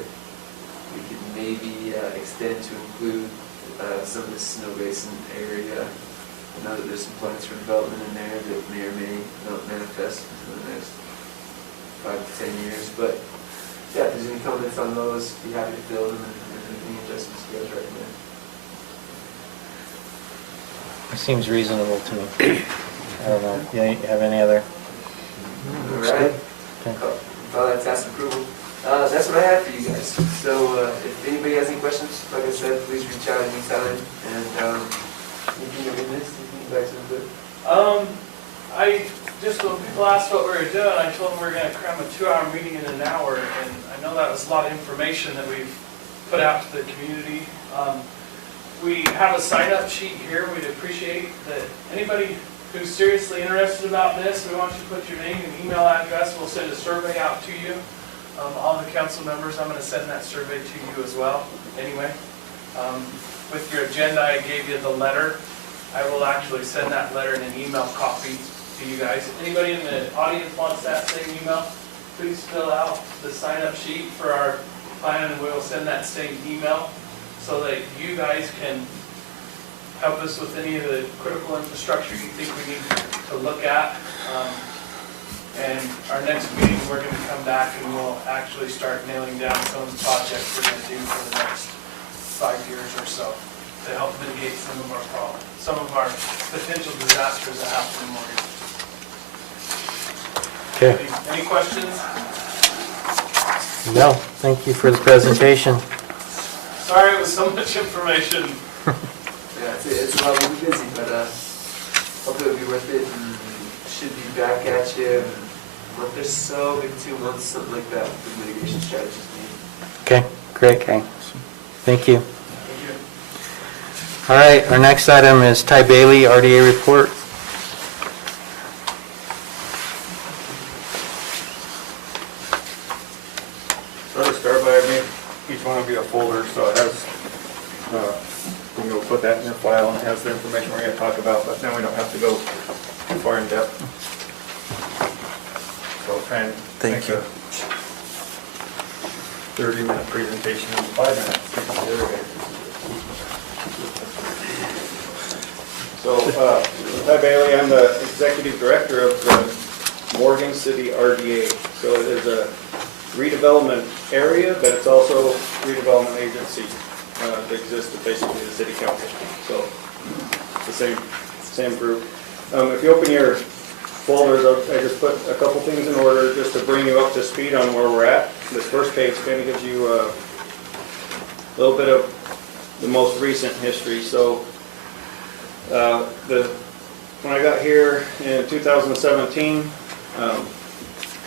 we could maybe extend to include some of the snow basin area. I know that there's some plans for development in there that may or may not manifest in the next 5 to 10 years. But yeah, if there's any comments on those, be happy to fill them and any adjustments you guys recommend. It seems reasonable to me. I don't know. You have any other? All right. Okay. That's task approval. That's what I have for you guys. So if anybody has any questions, like I said, please reach out anytime. And anything that we missed, anything you'd like to include? I just honest, when people asked what we were doing, I told them we were gonna cram a 2-hour meeting in an hour, and I know that was a lot of information that we've put out to the community. We have a sign-up sheet here. We'd appreciate that anybody who's seriously interested about this, we want you to put your name and email address. We'll send a survey out to you. All the council members, I'm gonna send that survey to you as well, anyway. With your agenda, I gave you the letter. I will actually send that letter in an email copy to you guys. Anybody in the audience wants that same email, please fill out the sign-up sheet for our plan, and we'll send that same email so that you guys can help us with any of the critical infrastructure you think we need to look at. And our next meeting, we're going to come back and we'll actually start nailing down some of the projects we're going to do for the next 5 years or so to help mitigate some of our problems, some of our potential disasters that happen in Morgan. Okay. Any questions? No, thank you for the presentation. Sorry it was so much information. Yeah, it's a lot, we'll be busy, but hopefully it'll be worth it, and should be back at you in a month or so, maybe 2 months, something like that, with the mitigation strategies. Okay, great. Okay. Thank you. Thank you. All right, our next item is Ty Bailey, RDA report. So to start by, I made each one of you a folder, so it has, you can go put that in your file, and it has the information we're going to talk about, but then we don't have to go too far in depth. So I'll try and make a 30-minute presentation in 5 minutes. So, Ty Bailey, I'm the executive director of the Morgan City RDA. So it is a redevelopment area, but it's also redevelopment agency that exists at basically the city council. So it's the same group. If you open your folders, I just put a couple things in order just to bring you up to speed on where we're at. This first page kind of gives you a little bit of the most recent history. So when I got here in 2017,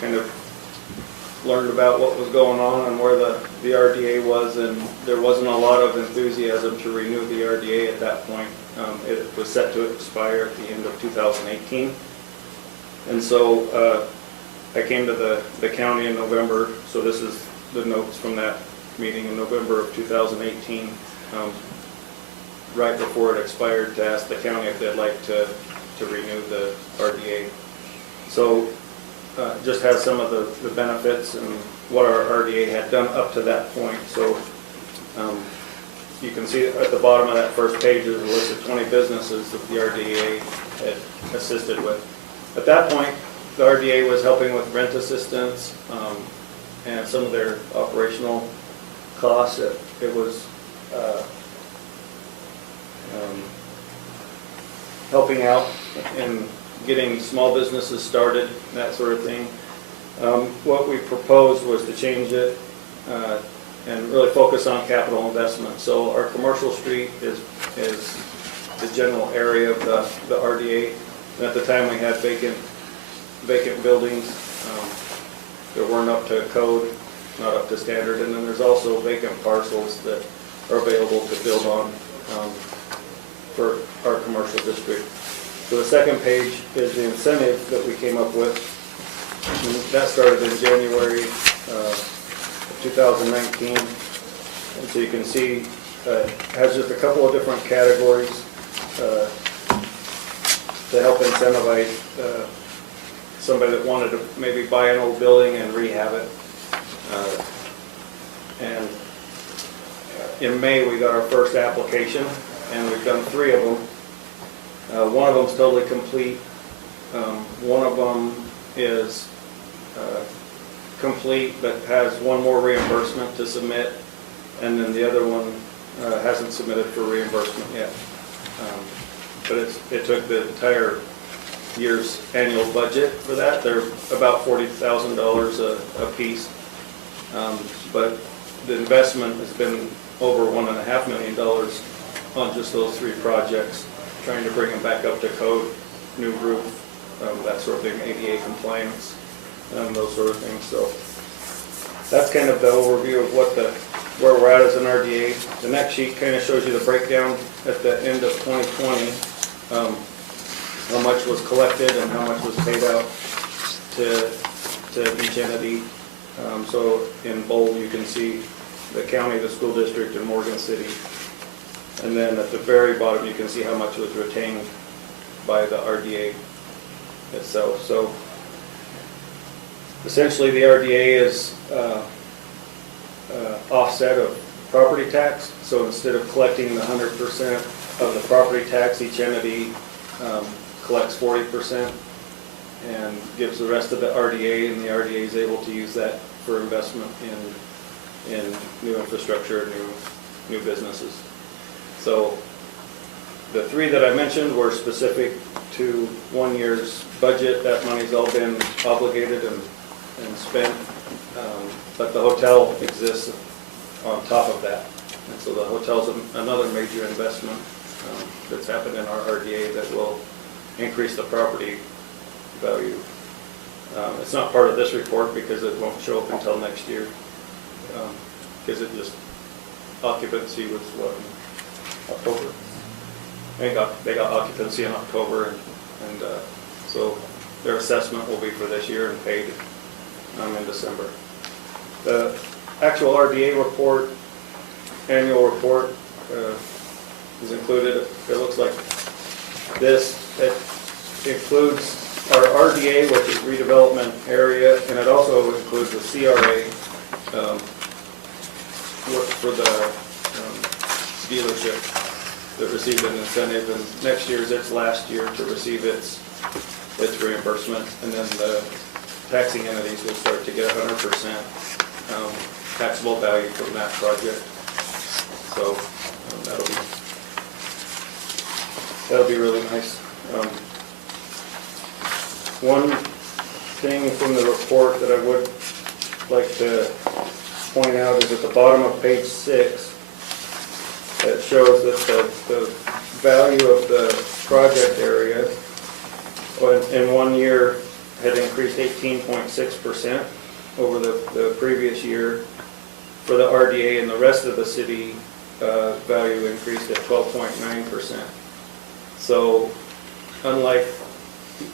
kind of learned about what was going on and where the RDA was, and there wasn't a lot of enthusiasm to renew the RDA at that point. It was set to expire at the end of 2018. And so I came to the county in November, so this is the notes from that meeting in November of 2018, right before it expired, to ask the county if they'd like to renew the RDA. So just has some of the benefits and what our RDA had done up to that point. So you can see at the bottom of that first page is a list of 20 businesses that the RDA had assisted with. At that point, the RDA was helping with rent assistance and some of their operational costs. It was helping out in getting small businesses started, that sort of thing. What we proposed was to change it and really focus on capital investment. So our commercial street is the general area of the RDA. And at the time we had vacant buildings that weren't up to code, not up to standard. And then there's also vacant parcels that are available to build on for our commercial district. So the second page is the incentive that we came up with. And that started in January of 2019. And so you can see it has just a couple of different categories to help incentivize somebody that wanted to maybe buy an old building and rehab it. And in May we got our first application, and we've done 3 of them. One of them is totally complete. One of them is complete but has one more reimbursement to submit, and then the other one hasn't submitted for reimbursement yet. But it took the entire year's annual budget for that. They're about $40,000 a piece. But the investment has been over $1.5 million on just those 3 projects, trying to bring them back up to code, new roof, that sort of thing, ADA compliance, those sort of things. So that's kind of the overview of where we're at as an RDA. The next sheet kind of shows you the breakdown at the end of 2020, how much was collected and how much was paid out to each entity. So in bold, you can see the county, the school district, and Morgan City. And then at the very bottom, you can see how much was retained by the RDA itself. So essentially, the RDA is offset of property tax. So instead of collecting the 100% of the property tax, each entity collects 40% and gives the rest of the RDA, and the RDA is able to use that for investment in new infrastructure, new businesses. So the three that I mentioned were specific to 1 year's budget. That money's all been obligated and spent, but the hotel exists on top of that. And so the hotel's another major investment that's happened in our RDA that will increase the property value. It's not part of this report because it won't show up until next year, because it just, occupancy was what, in October? They got occupancy in October, and so their assessment will be for this year and paid in December. The actual RDA report, annual report, is included. It looks like this. It includes our RDA, which is redevelopment area, and it also includes the CRA for the dealership that received an incentive, and next year is its last year to receive its reimbursement, and then the taxing entities will start to get 100% taxable value from that project. So that'll be really nice. One thing from the report that I would like to point out is at the bottom of page 6. It shows that the value of the project area in 1 year had increased 18.6% over the previous year. For the RDA and the rest of the city, value increased at 12.9%. So unlike,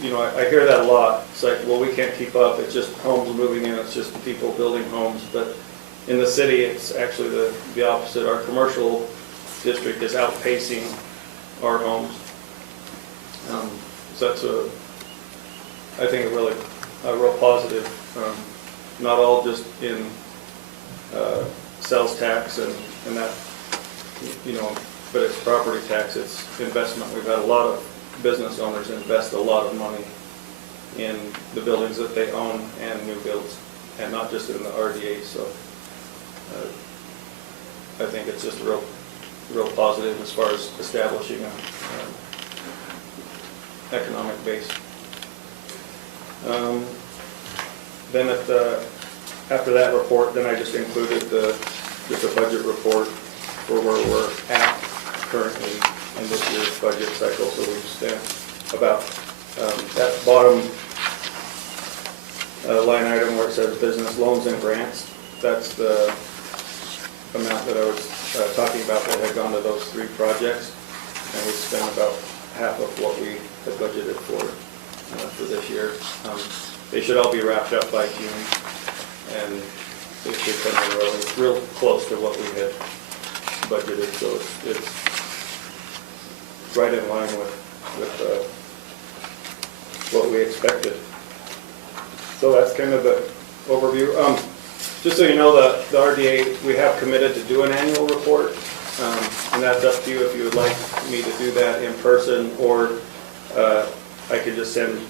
I hear that a lot. It's like, well, we can't keep up. It's just homes moving in. It's just people building homes. But in the city, it's actually the opposite. Our commercial district is outpacing our homes. So that's I think a real positive. Not all just in sales tax and that, but it's property tax, it's investment. We've had a lot of business owners invest a lot of money in the buildings that they own and new builds, and not just in the RDA. So I think it's just a real positive as far as establishing an economic base. Then after that report, then I just included just a budget report for where we're at currently in this year's budget cycle. So we've spent about that bottom line item where it says business loans and grants. That's the amount that I was talking about that had gone to those 3 projects, and we spent about half of what we had budgeted for this year. They should all be wrapped up by June, and they should come in real close to what we had budgeted. So it's right in line with what we expected. So that's kind of the overview. Just so you know, the RDA, we have committed to do an annual report, and that's up to you if you would like me to do that in person, or I could just send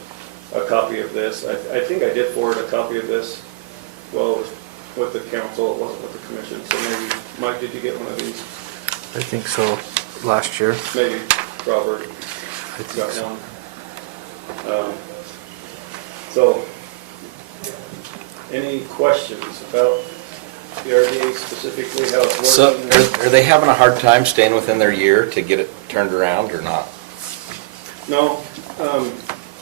a copy of this. I think I did forward a copy of this, well, with the council, it wasn't with the commission, so maybe, Mike, did you get one of these? I think so, last year. Maybe Robert I think got so. one. So, any questions about the RDA specifically, how it's So working? are they having a hard time staying within their year to get it turned around or not? No,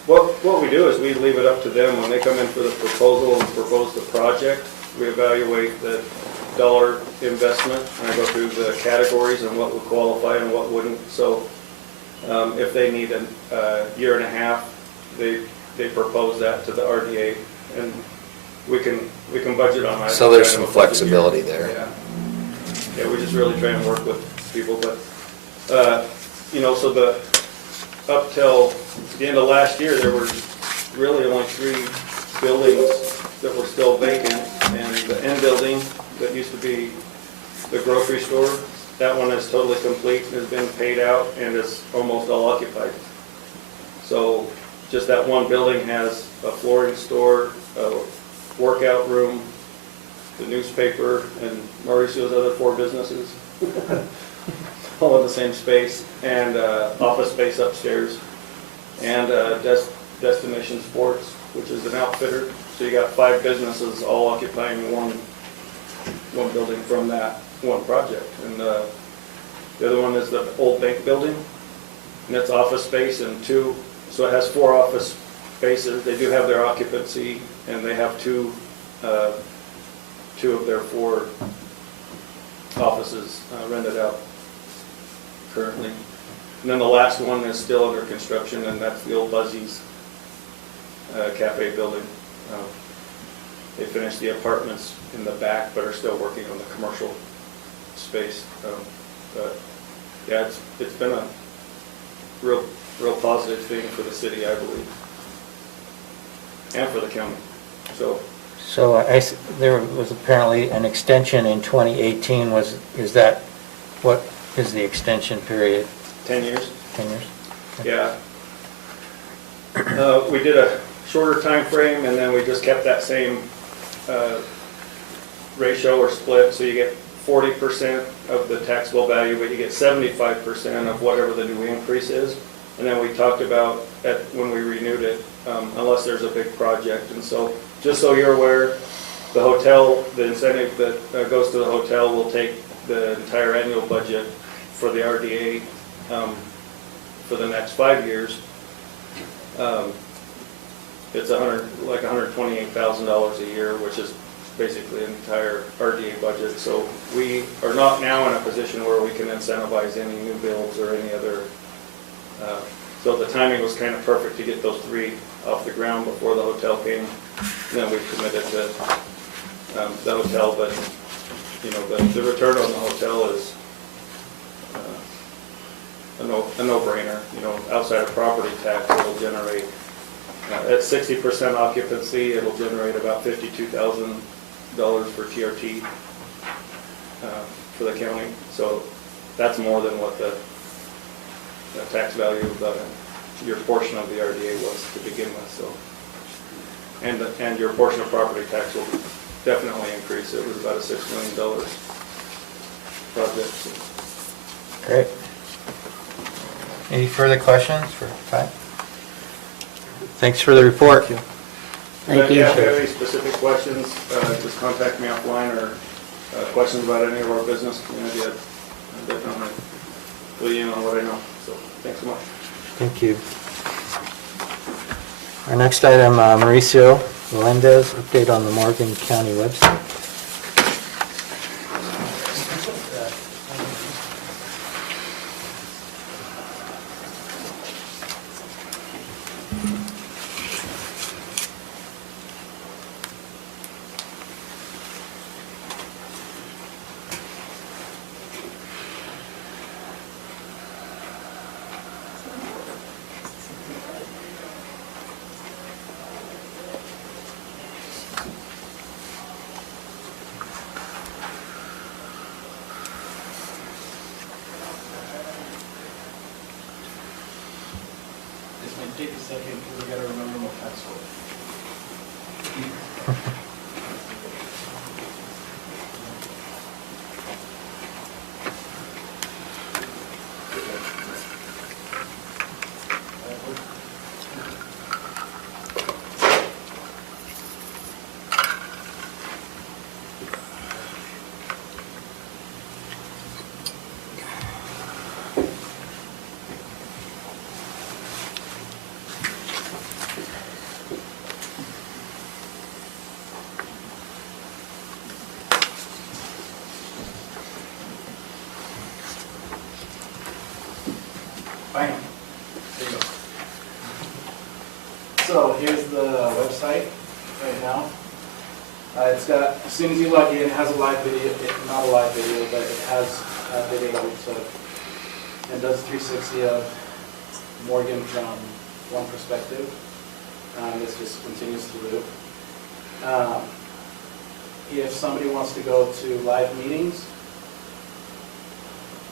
What we do is we leave it up to them. When they come in for the proposal and propose the project, we evaluate the dollar investment, and I go through the categories and what would qualify and what wouldn't. So if they need a year and a half, they propose that to the RDA, and we can budget on that. So there's some flexibility there. Yeah. Yeah, we just really try and work with people, but, so up till the end of last year, there were really only 3 buildings that were still vacant, and the end building that used to be the grocery store, that one is totally complete, has been paid out, and is almost all occupied. So just that one building has a flooring store, a workout room, the newspaper, and Mauricio's other 4 businesses, all in the same space, and office space upstairs, and Destination Sports, which is an outfitter. So you got 5 businesses all occupying one building from that one project. And the other one is the old bank building, and it's office space and 2, so it has 4 office spaces. They do have their occupancy, and they have 2 of their 4 offices rented out currently. And then the last one is still under construction, and that's the old Buzzy's Cafe building. They finished the apartments in the back, but are still working on the commercial space. But yeah, it's been a real positive thing for the city, I believe, and for the county. So there was apparently an extension in 2018. Is that, what is the extension period? 10 years. 10 years? Yeah. We did a shorter time frame, and then we just kept that same ratio or split, so you get 40% of the taxable value, but you get 75% of whatever the new increase is. And then we talked about, when we renewed it, unless there's a big project. And so, just so you're aware, the hotel, the incentive that goes to the hotel will take the entire annual budget for the RDA for the next 5 years. It's like $128,000 a year, which is basically an entire RDA budget. So we are not now in a position where we can incentivize any new builds or any other. So the timing was kind of perfect to get those 3 off the ground before the hotel came. And then we committed to the hotel, but the return on the hotel is a no-brainer. Outside of property tax, it'll generate, at 60% occupancy, it'll generate about $52,000 for TRT for the county. So that's more than what the tax value of your portion of the RDA was to begin with. So, and your portion of property tax will definitely increase. It was about a $6 million project. So. Great. Any further questions for Ty? Thanks for the report. Thank you. If you have any specific questions, just contact me offline, or questions about any of our business community. I'll definitely fill you in on what I know. So thanks so much. Thank you. Our next item, Mauricio Melendez, update on the Morgan County website. This might take a second because we gotta remember my password. So here's the website right now. It's got, as soon as you log in, it has a live video, not a live video, but it has a video so it does 360 of Morgan from one perspective. This just continues to loop. If somebody wants to go to live meetings,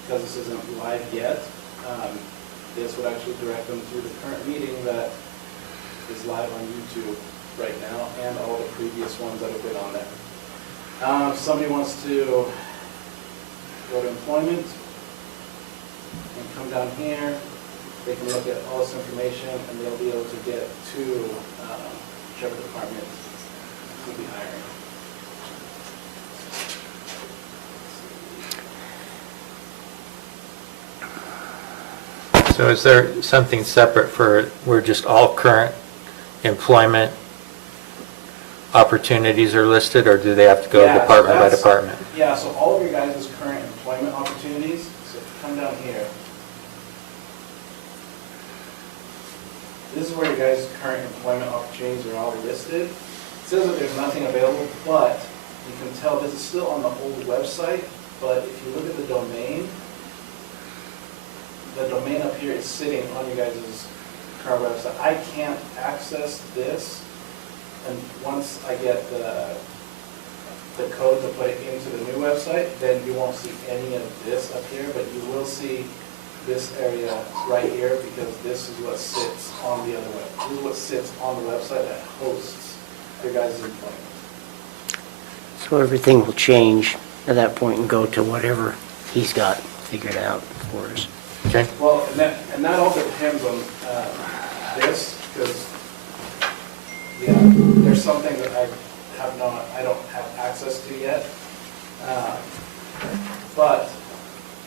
because this isn't live yet, this would actually direct them to the current meeting that is live on YouTube right now, and all the previous ones that have been on there. If somebody wants to go to employment and come down here, they can look at all this information and they'll be able to get to whichever department will be hiring. So is there something separate for, where just all current employment opportunities are listed, or do they have to go Yeah, department by that's- department? Yeah, so all of your guys' current employment opportunities, so if you come down here, this is where your guys' current employment opportunities are all listed. It says that there's nothing available, but you can tell this is still on the old website, but if you look at the domain up here is sitting on your guys' current website. I can't access this, and once I get the code to put it into the new website, then you won't see any of this up here, but you will see this area right here, because this is what sits on the other web. This is what sits on the website that hosts your guys' employment. So everything will change at that point and go to whatever he's got figured out for us. Okay. Well, and that all depends on this, because, yeah, there's something that I don't have access to yet. But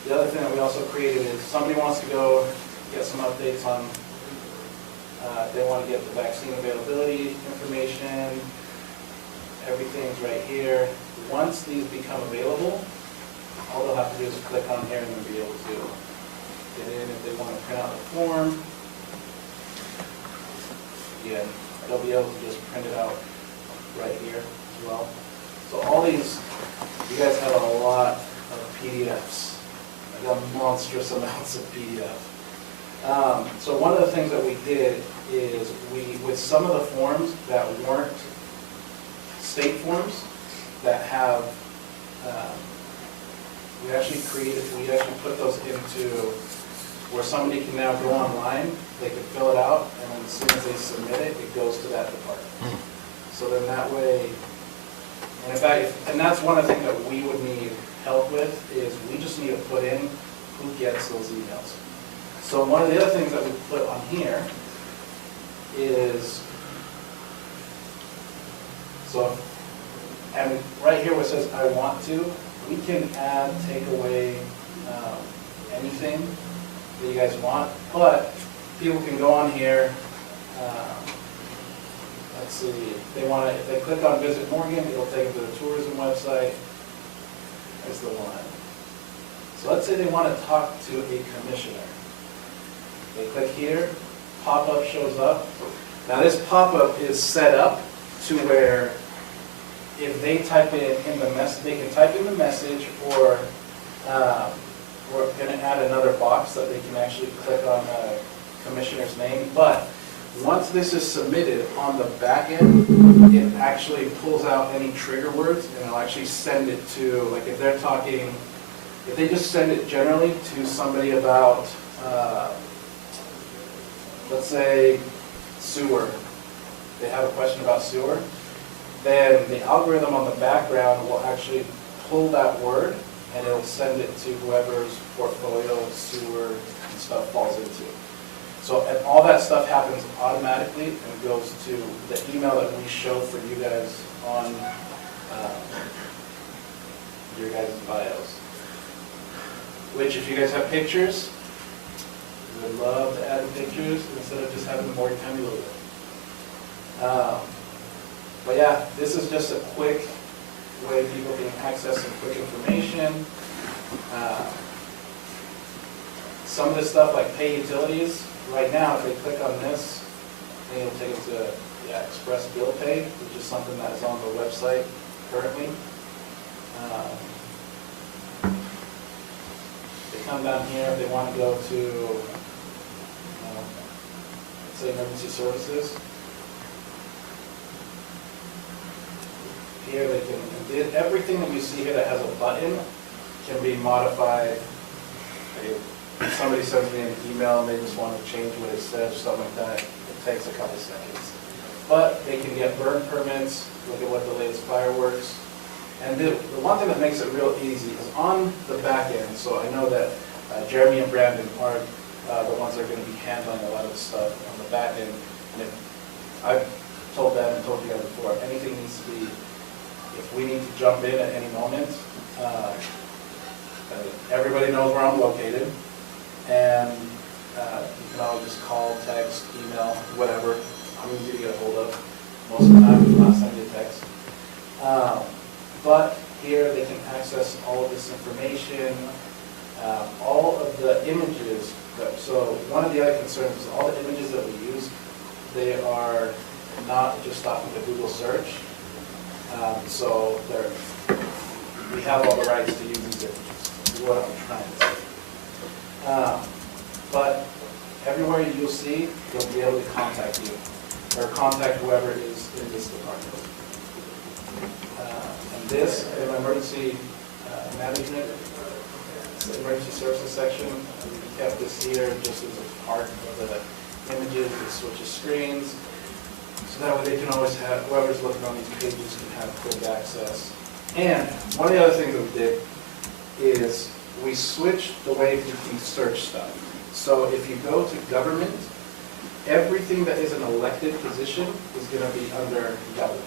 the other thing that we also created is somebody wants to go get some updates on, they want to get the vaccine availability information, everything's right here. Once these become available, all they'll have to do is click on here and they'll be able to get in. If they want to print out the form, again, they'll be able to just print it out right here as well. So all these, you guys have a lot of PDFs. I got monstrous amounts of PDF. So one of the things that we did is with some of the forms that weren't state forms that have, we actually put those into where somebody can now go online, they can fill it out, and then as soon as they submit it, it goes to that department. So then that way, and in fact, and that's one of the things that we would need help with, is we just need to put in who gets those emails. So one of the other things that we put on here is, so, and right here where it says I want to, we can add, take away anything that you guys want, but people can go on here, let's see, if they click on Visit Morgan, it'll take them to the tourism website. There's the one. So let's say they want to talk to a commissioner. They click here, pop-up shows up. Now this pop-up is set up to where if they type in the message, they can type in the message, or we're going to add another box that they can actually click on the commissioner's name. But once this is submitted on the back end, it actually pulls out any trigger words, and it'll actually send it to, like if they're talking, if they just send it generally to somebody about, let's say, sewer, they have a question about sewer, then the algorithm on the background will actually pull that word, and it'll send it to whoever's portfolio sewer and stuff falls into. So, and all that stuff happens automatically and goes to the email that we show for you guys on your guys' bios. Which, if you guys have pictures, we would love to add pictures instead of just having the more tiny little bit. But yeah, this is just a quick way people can access some quick information. Some of this stuff like pay utilities, right now, if they click on this, and it'll take them to Express Bill Pay, which is something that is on the website currently. They come down here if they want to go to, let's say, emergency services. Here they can, everything that you see here that has a button can be modified. Somebody sends me an email and they just want to change what it says, something like that, it takes a couple seconds. But they can get burn permits, look at what the latest fireworks. And the one thing that makes it real easy is on the back end, so I know that Jeremy and Brandon are the ones that are going to be handling a lot of the stuff on the back end. And I've told them and told you guys before, anything needs to be, if we need to jump in at any moment, everybody knows where I'm located, and you can always just call, text, email, whatever. I'm easy to get a hold of most of the time, if not send you a text. But here they can access all of this information, all of the images. So one of the other concerns is all the images that we use, they are not just off of the Google search. So we have all the rights to use these images, is what I'm trying to say. But everywhere you'll see, they'll be able to contact you, or contact whoever is in this department. And this, in emergency management, the emergency services section, we kept this here just as a part of the images. It switches screens, so that way they can always have, whoever's looking on these pages can have quick access. And one of the other things that we did is we switched the way we can search stuff. So if you go to government, everything that is an elected position is going to be under government.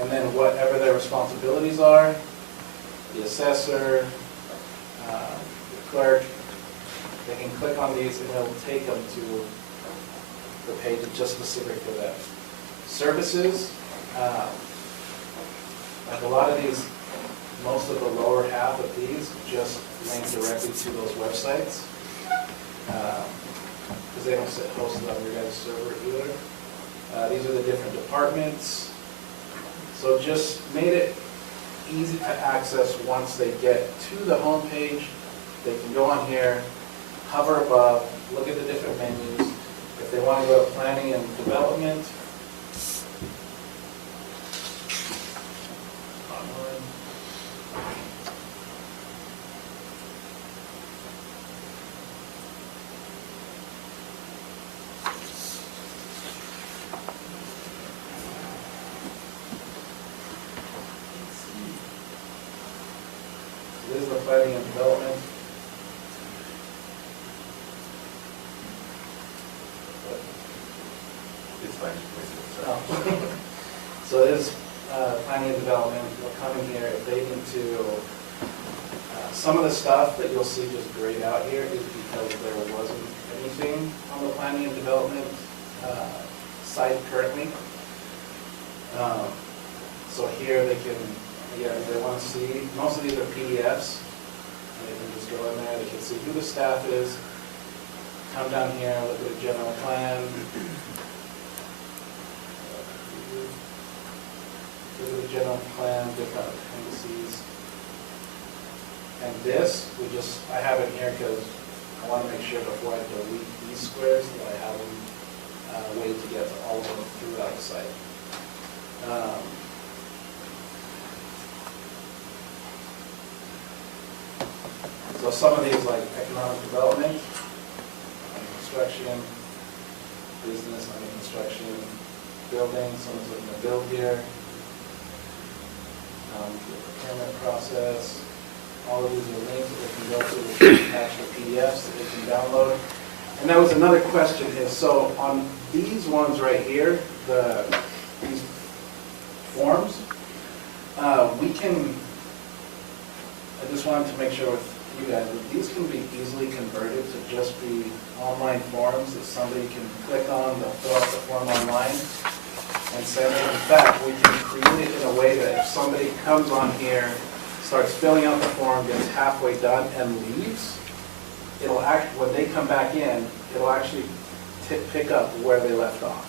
And then whatever their responsibilities are, the assessor, the clerk, they can click on these and it'll take them to the page just specific to them. Services, like a lot of these, most of the lower half of these just link directly to those websites. Because they don't sit hosted on your guys' server either. These are the different departments. So just made it easy to access once they get to the home page. They can go on here, hover above, look at the different menus. If they want to go to planning and development, this is the planning and development. It's fine. So it is planning and development. We'll come in here, if they need to, some of the stuff that you'll see just grayed out here is because there wasn't anything on the planning and development site currently. So here they can, if they want to see, most of these are PDFs. And they can just go in there, they can see who the staff is, come down here, look at the general plan. Look at the general plan, different appendices. And this, I have it here because I want to make sure before I delete these squares that I have them way to get to all of them throughout the site. So some of these, like economic development, under construction, business, under construction, building, someone's looking to build here, the procurement process, all of these are links that they can go to, which are attached to PDFs that they can download. And that was another question is, so on these ones right here, these forms, we can, I just wanted to make sure with you guys, that these can be easily converted to just be online forms that somebody can click on, they'll fill out the form online and send it. In fact, we can create it in a way that if somebody comes on here, starts filling out the form, gets halfway done and leaves, it'll act, when they come back in, it'll actually pick up where they left off.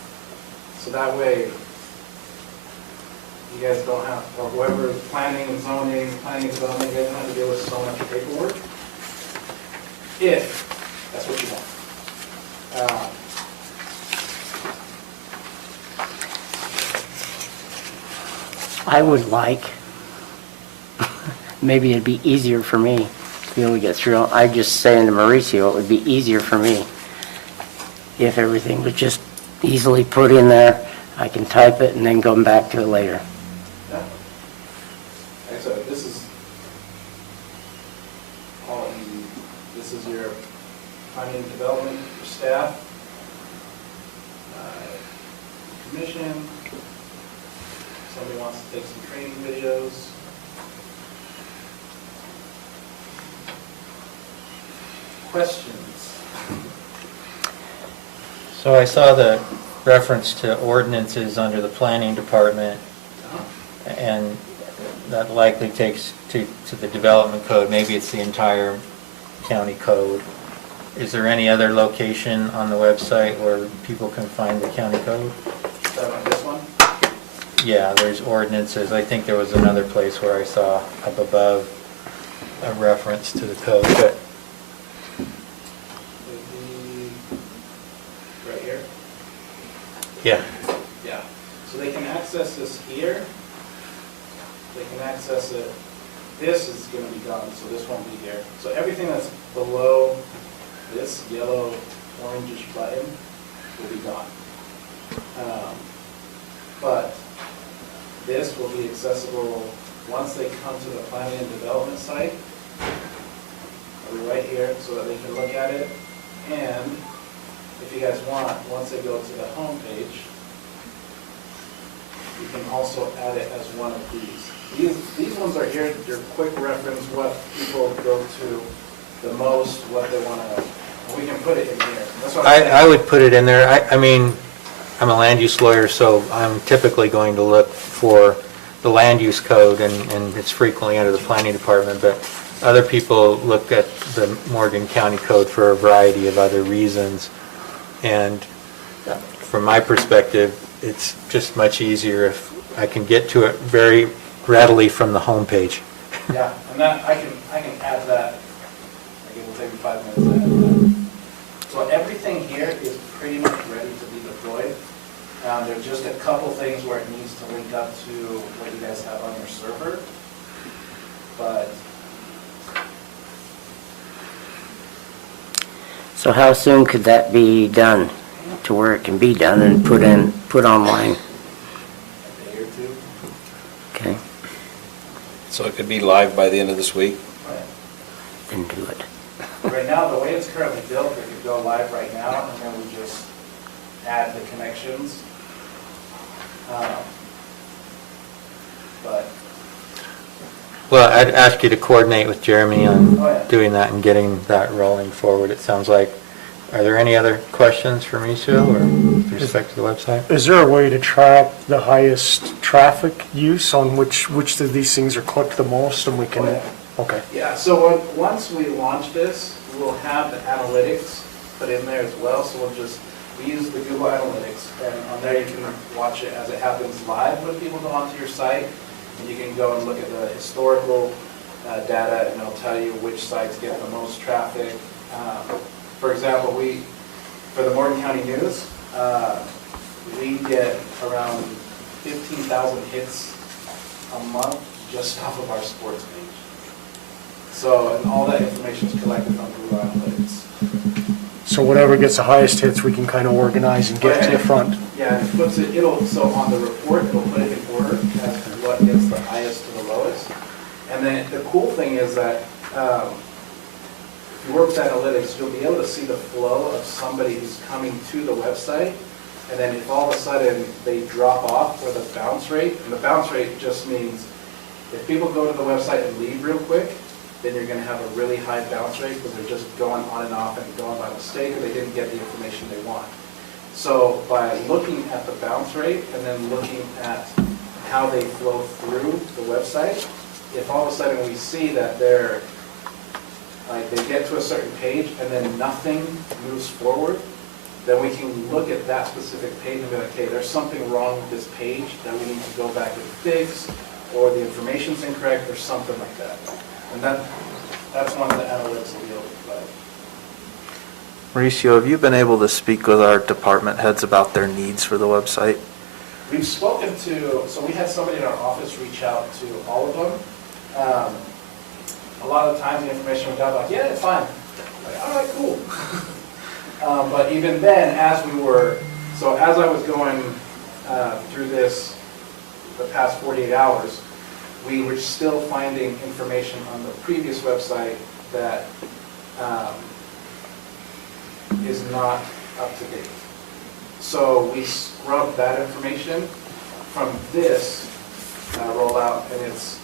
So that way, you guys don't have, or whoever is planning and zoning, planning and development, you guys don't have to deal with so much paperwork. If that's what you want. I would like, maybe it'd be easier for me to be able to get through. I'm just saying to Mauricio, it would be easier for me if everything was just easily put in there. I can type it and then go back to it later. Yeah. Okay, so this is all easy. This is your planning and development, your staff, commission. Somebody wants to take some training videos. Questions? So I saw the reference to ordinances under the planning department, and that likely takes to the development code. Maybe it's the entire county code. Is there any other location on the website where people can find the county code? Is that on this one? Yeah, there's ordinances. I think there was another place where I saw up above a reference to the code, but Would be right here? yeah. Yeah. So they can access this here. They can access it. This is going to be gone, so this won't be here. So everything that's below this yellow, orangish button will be gone. But this will be accessible once they come to the planning and development site. It'll be right here so that they can look at it. And if you guys want, once they go to the home page, you can also add it as one of these. These ones are here, your quick reference, what people go to the most, what they want to, we can put it in here. That's what I'm saying. I would put it in there. I mean, I'm a land use lawyer, so I'm typically going to look for the land use code, and it's frequently under the planning department, but other people look at the Morgan County Code for a variety of other reasons. And from my perspective, it's just much easier if I can get to it very readily from the home page. Yeah, and that, I can add that. Like, it will take me 5 minutes to add that. So everything here is pretty much ready to be deployed. There's just a couple things where it needs to link up to what you guys have on your server. But So how soon could that be done to where it can be done and put online? a day or two. Okay, So it could be live by the end of this week? then do it. Right now, the way it's currently built, it could go live right now, and then we just add the connections. But, Well, I'd ask you to coordinate with Jeremy on Oh, yeah. doing that and getting that rolling forward, it sounds like. Are there any other questions for me, Sue, or with respect to the website? Is there a way to track the highest traffic use on which of these things are clicked the most, and we can, Oh, yeah. okay. yeah, so once we launch this, we'll have the analytics put in there as well, so we use the Google Analytics, and on there you can watch it as it happens live when people go onto your site, and you can go and look at the historical data, and it'll tell you which sites get the most traffic. For example, for the Morgan County News, we get around 15,000 hits a month just off of our sports page. So, and all that information is collected from Google Analytics. So whatever gets the highest hits, we can kind of organize and get to the front. Yeah, and it puts it, so on the report, it'll put it in order as to what gets the highest to the lowest. And then the cool thing is that if you work with analytics, you'll be able to see the flow of somebody who's coming to the website. And then if all of a sudden they drop off, or the bounce rate, and the bounce rate just means if people go to the website and leave real quick, then you're going to have a really high bounce rate because they're just going on and off and going by mistake, or they didn't get the information they want. So by looking at the bounce rate and then looking at how they flow through the website, if all of a sudden we see that they get to a certain page and then nothing moves forward, then we can look at that specific page and be like, okay, there's something wrong with this page that we need to go back and fix, or the information's incorrect, or something like that. And that's one of the analytics that we'll provide. Mauricio, have you been able to speak with our department heads about their needs for the website? We've spoken to, so we had somebody in our office reach out to all of them. A lot of times the information we got, like, yeah, it's fine. Like, all right, cool. But even then, as I was going through this the past 48 hours, we were still finding information on the previous website that is not up to date. So we scrubbed that information from this rollout,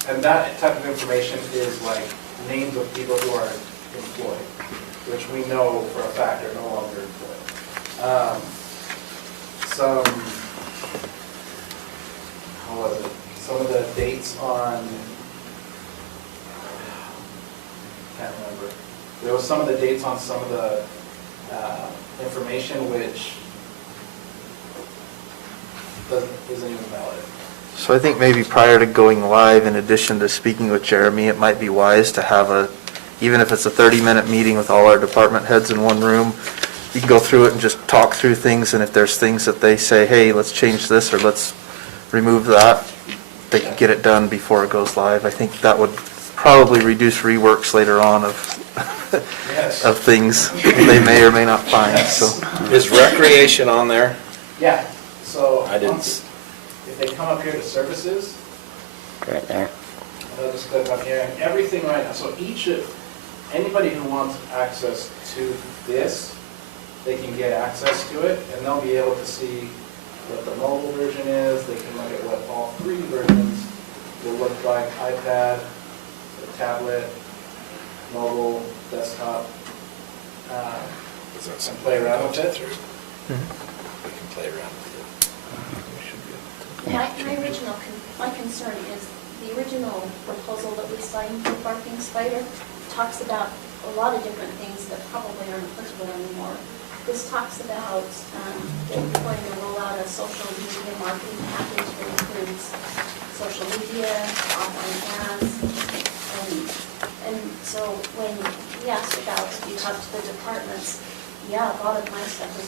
and that type of information is like names of people who are employed, which we know for a fact are no longer employed. Some of the dates on, can't remember. There was some of the dates on some of the information which isn't even valid. So I think maybe prior to going live, in addition to speaking with Jeremy, it might be wise to have even if it's a 30-minute meeting with all our department heads in one room, you can go through it and just talk through things, and if there's things that they say, hey, let's change this or let's remove that, they can get it done before it goes live. I think that would probably reduce reworks later on Yes. of things they may or may not find, so. Is recreation on there? Yeah, so I didn't if they come up here to services, Right there. they'll just click on here, and everything right now, so anybody who wants access to this, they can get access to it, and they'll be able to see what the mobile version is, they can look at what all three versions will look like, iPad, the tablet, mobile, desktop, and play around with it. We can play around with it. My concern is the original proposal that we signed for Barking Spider talks about a lot of different things that probably aren't applicable anymore. This talks about that we're going to roll out a social media marketing package that includes social media, offline ads, and so when we asked about, if you talk to the departments, yeah, a lot of my stuff is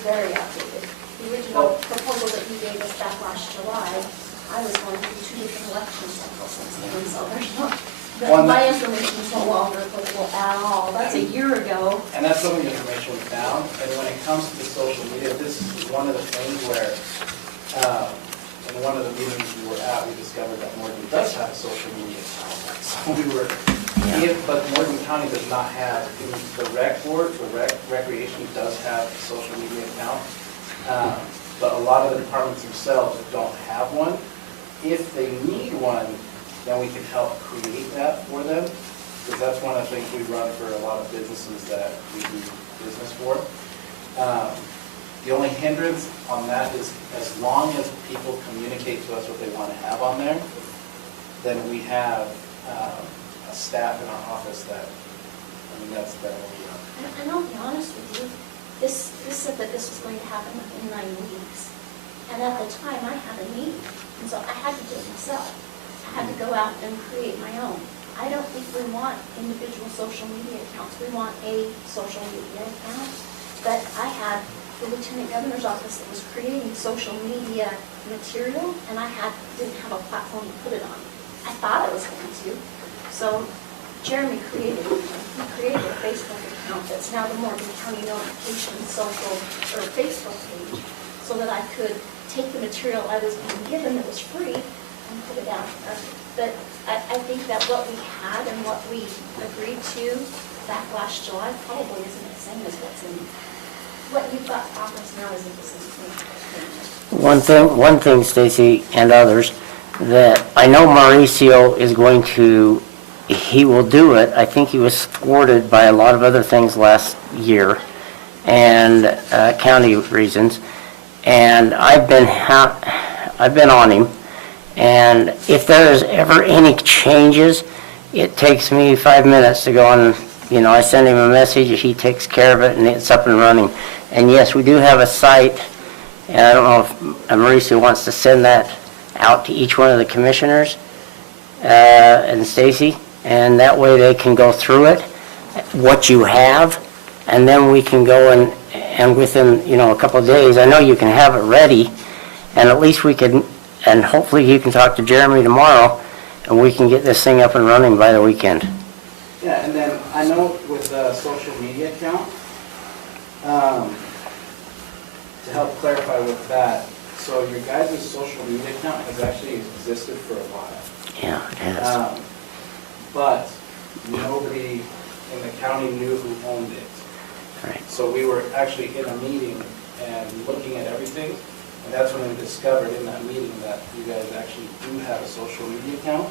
very outdated. The original proposal that you gave us back last July, I was going through 2 different election cycles since then, so there's not, my information's no longer applicable at all. That's a year ago. And that's some of the information we found, and when it comes to social media, this is one of the things where, in one of the meetings we were at, we discovered that Morgan does have a social media account. So but Morgan County does not have, the rec board, recreation does have a social media account. But a lot of the departments themselves don't have one. If they need one, then we can help create that for them, because that's one of the things we run for a lot of businesses that we do business for. The only hindrance on that is as long as people communicate to us what they want to have on there, then we have a staff in our office that's what we are. And I'll be honest with you, this said that this was going to happen within 9 weeks. And at the time, I had a need, and so I had to do it myself. I had to go out and create my own. I don't think we want individual social media accounts. We want a social media account. But I had the Lieutenant Governor's office that was creating social media material, and I didn't have a platform to put it on. I thought I was going to. So Jeremy created it. He created a Facebook account that's now the Morgan County Notification social or Facebook page, so that I could take the material I was being given that was free and put it out there. But I think that what we had and what we agreed to back last July probably isn't the same as what you've got to offer us now isn't the same. One thing, Stacy and others, that I know Mauricio is going to, he will do it. I think he was thwarted by a lot of other things last year and county reasons. And I've been on him. And if there is ever any changes, it takes me 5 minutes to go on You know, I send him a message, he takes care of it, and it's up and running. And yes, we do have a site, and I don't know if Mauricio wants to send that out to each one of the commissioners, and Stacy, and that way they can go through it, what you have, and then we can go and within, you know, a couple of days, I know you can have it ready, and at least we can, and hopefully you can talk to Jeremy tomorrow, and we can get this thing up and running by the weekend. Yeah, and then I know with the social media account, to help clarify with that, so your guys' social media account has actually existed for a while. Yeah, it has. But nobody in the county knew who owned it. Right. So we were actually in a meeting and looking at everything, and that's when we discovered in that meeting that you guys actually do have a social media account.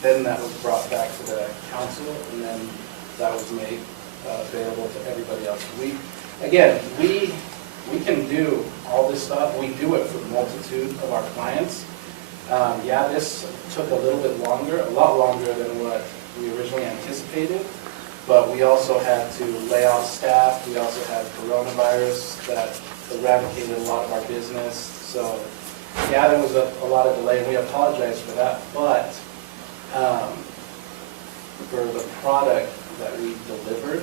Then that was brought back to the council, and then that was made available to everybody else. We can do all this stuff. We do it for a multitude of our clients. Yeah, this took a little bit longer, a lot longer than what we originally anticipated, but we also had to lay off staff. We also had coronavirus that eradicated a lot of our business. So, yeah, there was a lot of delay, and we apologize for that, but for the product that we delivered,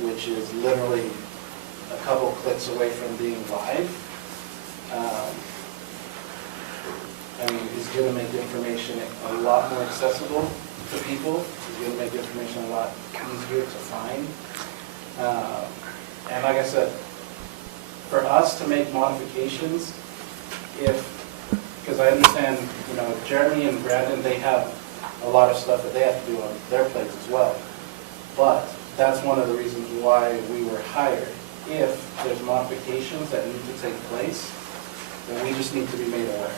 which is literally a couple clicks away from being live, I mean, it's going to make information a lot more accessible to people. It's going to make information a lot easier to find. And like I said, for us to make modifications, because I understand, you know, Jeremy and Brandon, they have a lot of stuff that they have to do on their plates as well. But that's one of the reasons why we were hired. If there's modifications that need to take place, then we just need to be made aware.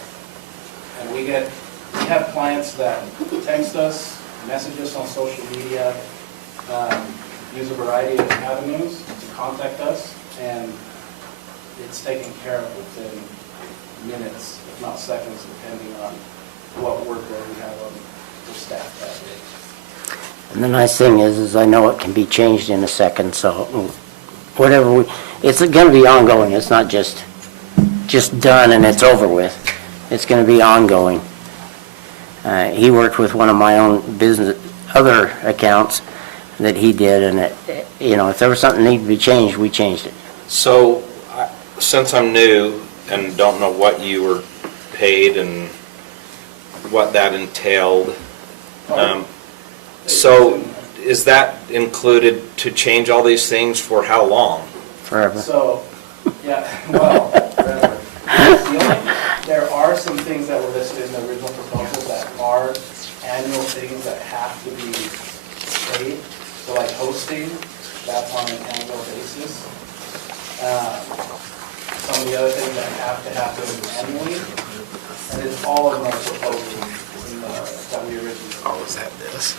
And we have clients that text us, message us on social media, use a variety of avenues to contact us, and it's taken care of within minutes, if not seconds, depending on what workload we have on the staff that day. And the nice thing is I know it can be changed in a second, so whatever it's going to be ongoing. It's not just done and it's over with. It's going to be ongoing. He worked with one of my own business, other accounts that he did, and it, you know, if there was something that needed to be changed, we changed it. So, since I'm new and don't know what you were paid and what that entailed, so is that included to change all these things for how long? Forever. So, yeah, well, forever. There are some things that were listed in the original proposal that are annual things that have to be paid. So like hosting, that's on an annual basis. Some of the other things that have to happen annually, and it's all in our proposal that we originally. Always have this.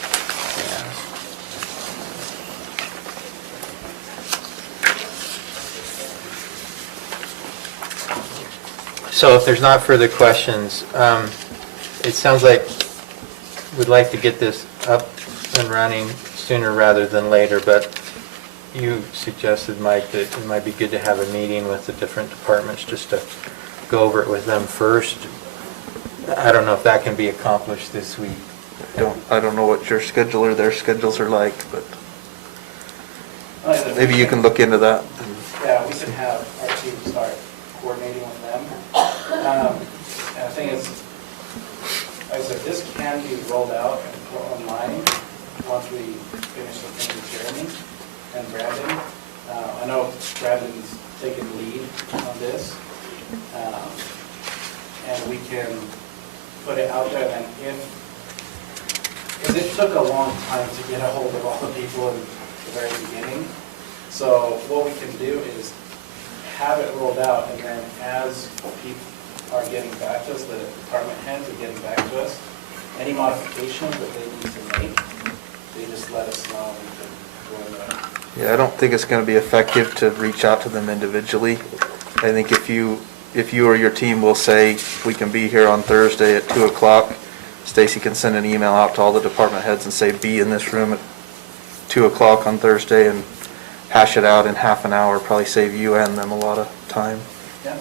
So if there's not further questions, it sounds like we'd like to get this up and running sooner rather than later, but you suggested, Mike, that it might be good to have a meeting with the different departments just to go over it with them first. I don't know if that can be accomplished this week. I don't know what your schedule or their schedules are like, but maybe you can look into that. Yeah, we can have our team start coordinating with them. And the thing is, like I said, this can be rolled out and put online once we finish the thing with Jeremy and Brandon. I know Brandon's taking lead on this. And we can put it out there, and because it took a long time to get a hold of all the people in the very beginning. So what we can do is have it rolled out, and then as people are getting back to us, the department heads are getting back to us, any modifications that they need to make, they just let us know, and we can go in there. Yeah, I don't think it's going to be effective to reach out to them individually. I think if you or your team will say, we can be here on Thursday at 2 o'clock, Stacy can send an email out to all the department heads and say, be in this room at 2 o'clock on Thursday and hash it out in half an hour, probably save you and them a lot of time. Yeah.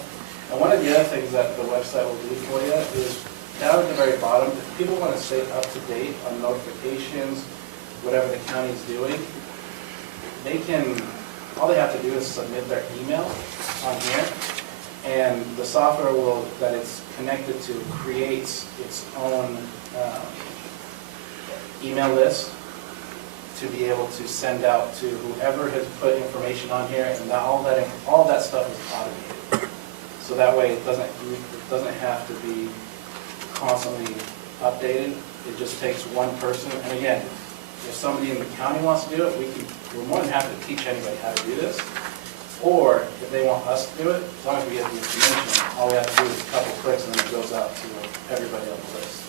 And one of the other things that the website will do for you is down at the very bottom, if people want to stay up to date on notifications, whatever the county's doing, they can, all they have to do is submit their email on here, and the software will, that it's connected to, creates its own email list to be able to send out to whoever has put information on here, and all that stuff is automated. So that way it doesn't have to be constantly updated. It just takes one person. And again, if somebody in the county wants to do it, we're more than happy to teach anybody how to do this. Or if they want us to do it, as long as we get the information, all we have to do is a couple clicks and then it goes out to everybody on the list.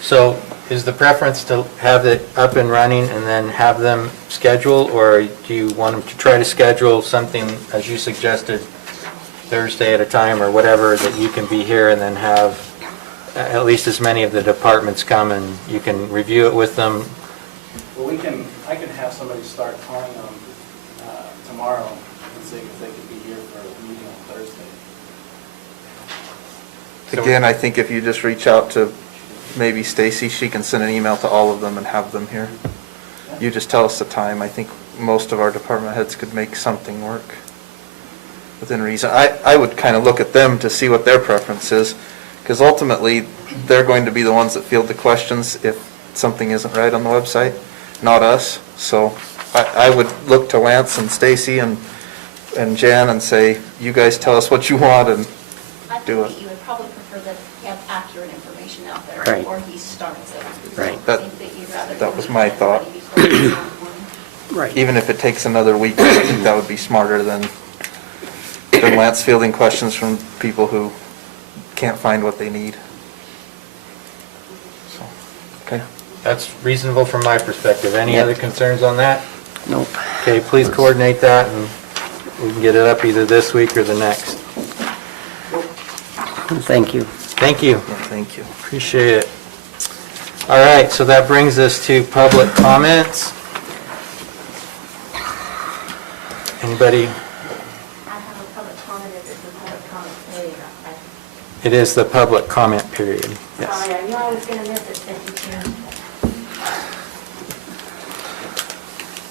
So is the preference to have it up and running and then have them schedule, or do you want them to try to schedule something, as you suggested, Thursday at a time or whatever, that you can be here and then have at least as many of the departments come and you can review it with them? Well, I can have somebody start calling them tomorrow and see if they could be here for a meeting on Thursday. Again, I think if you just reach out to maybe Stacy, she can send an email to all of them and have them here. You just tell us the time. I think most of our department heads could make something work within reason. I would kind of look at them to see what their preference is, because ultimately, they're going to be the ones that field the questions if something isn't right on the website, not us. So I would look to Lance and Stacy and Jan and say, you guys tell us what you want and do I it. think that you would probably prefer that you have accurate information out there Right. before he starts it. Right. I think that you'd rather That was give my everybody thought. before you start one. Right. Even if it takes another week, I think that would be smarter than Lance fielding questions from people who can't find what they need. So, okay. That's reasonable from my perspective. Any Yep. other concerns on that? Nope. Okay, please coordinate that and we can get it up either this week or the next. Thank you. Thank you. Yeah, thank you. Appreciate it. All right, so that brings us to public comments. Anybody? I have a public comment, if it's a public comment period. It is the public comment period. Yes. Sorry, I knew I was going to miss it, thank you, Chair.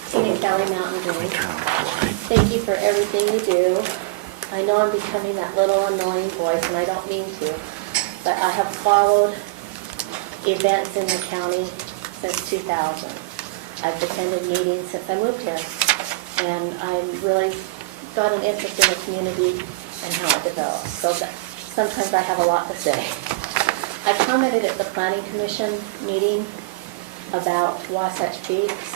Tina Kelly, Mountain View. Thank you for everything you do. I know I'm becoming that little annoying voice, and I don't mean to, but I have followed events in the county since 2000. I've attended meetings since I moved here, and I'm really got an interest in the community and how it develops. So that sometimes I have a lot to say. I commented at the Planning Commission meeting about Wasatch Peaks.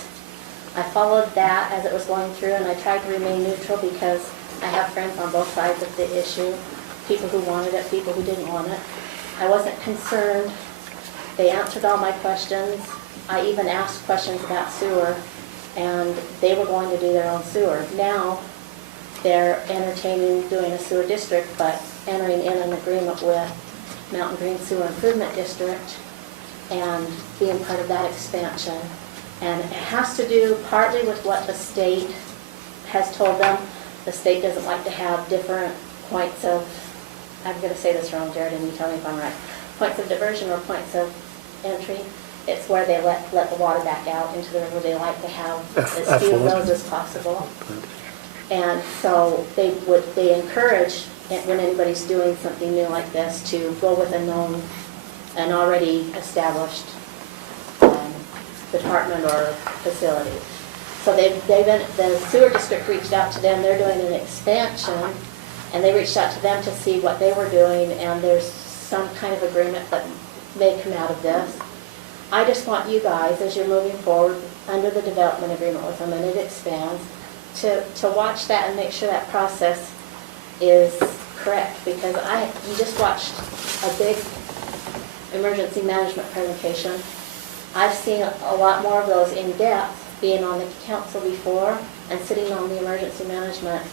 I followed that as it was going through, and I tried to remain neutral because I have friends on both sides of the issue, people who wanted it, people who didn't want it. I wasn't concerned. They answered all my questions. I even asked questions about sewer, and they were going to do their own sewer. Now, they're entertaining doing a sewer district, but entering in an agreement with Mountain Green Sewer Improvement District and being part of that expansion. And it has to do partly with what the state has told them. The state doesn't like to have different points of, I'm going to say this wrong, Jared, and you tell me if I'm right, points of diversion or points of entry. It's where they let the water back out into the river. They like to have as few of those as possible. And so they encourage, when anybody's doing something new like this, to go with an already established department or facility. So the sewer district reached out to them. They're doing an expansion, and they reached out to them to see what they were doing, and there's some kind of agreement that may come out of this. I just want you guys, as you're moving forward under the development agreement with them, and it expands, to watch that and make sure that process is correct, because you just watched a big emergency management presentation. I've seen a lot more of those in depth, being on the council before and sitting on the emergency management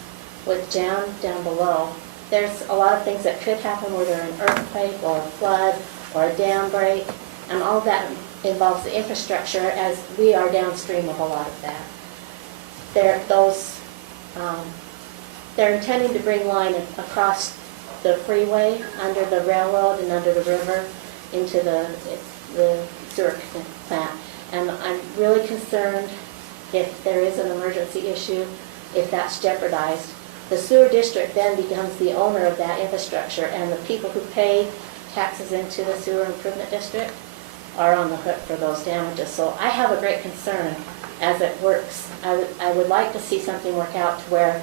with Jan down below. there's a lot of things that could happen, whether an earthquake or a flood or a dam break, and all of that involves the infrastructure, as we are downstream of a lot of that. They're intending to bring line across the freeway, under the railroad and under the river, into the sewer plant. And I'm really concerned if there is an emergency issue, if that's jeopardized. The sewer district then becomes the owner of that infrastructure, and the people who pay taxes into the sewer improvement district are on the hook for those damages. So I have a great concern as it works. I would like to see something work out to where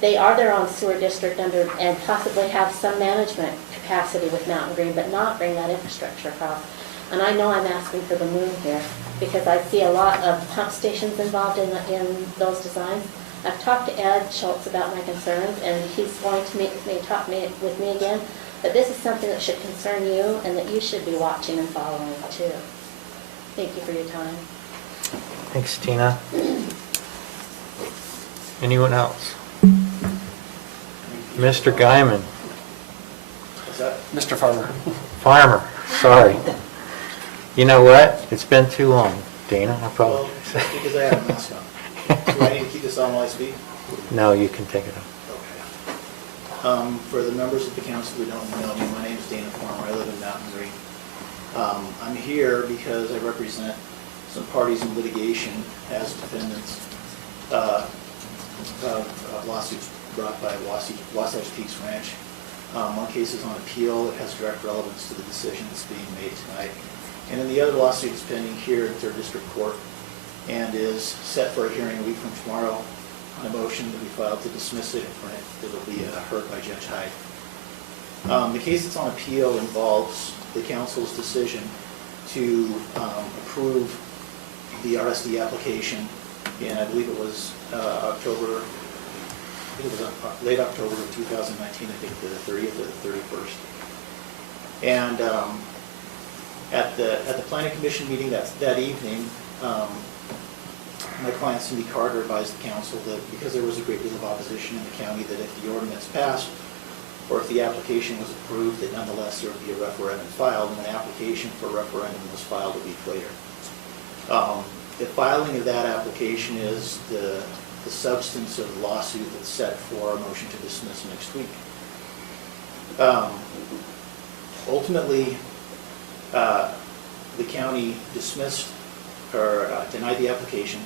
they are their own sewer district under, and possibly have some management capacity with Mountain Green, but not bring that infrastructure across. And I know I'm asking for the moon here, because I see a lot of pump stations involved in those designs. I've talked to Ed Schultz about my concerns, and he's going to meet with me, talk with me again. But this is something that should concern you, and that you should be watching and following too. Thank you for your time. Thanks, Tina. Anyone else? Mr. Guyman. Is that Mr. Farmer? Farmer, sorry. You know what? It's been too long, Dana, I probably. Well, that's because I have a mask on. Do I need to keep this on while I speak? No, you can take it off. Okay. For the members of the council who don't know me, my name is Dana Farmer. I live in Mountain Green. I'm here because I represent some parties in litigation as defendants of lawsuits brought by Wasatch Peaks Ranch. One case is on appeal. It has direct relevance to the decision that's being made tonight. And then the other lawsuit is pending here at 3rd District Court and is set for a hearing a week from tomorrow on a motion to be filed to dismiss it, and it'll be heard by Judge Hyde. The case that's on appeal involves the council's decision to approve the RSD application in, I believe it was October, I think it was late October of 2019, I think the 30th or the 31st. And at the planning commission meeting that evening, my client Cindy Carter advised the council that because there was a great deal of opposition in the county, that if the ordinance passed or if the application was approved, that nonetheless there would be a referendum filed, and an application for a referendum was filed a week later. The filing of that application is the substance of the lawsuit that's set for a motion to dismiss next week. Ultimately, the county dismissed or denied the application.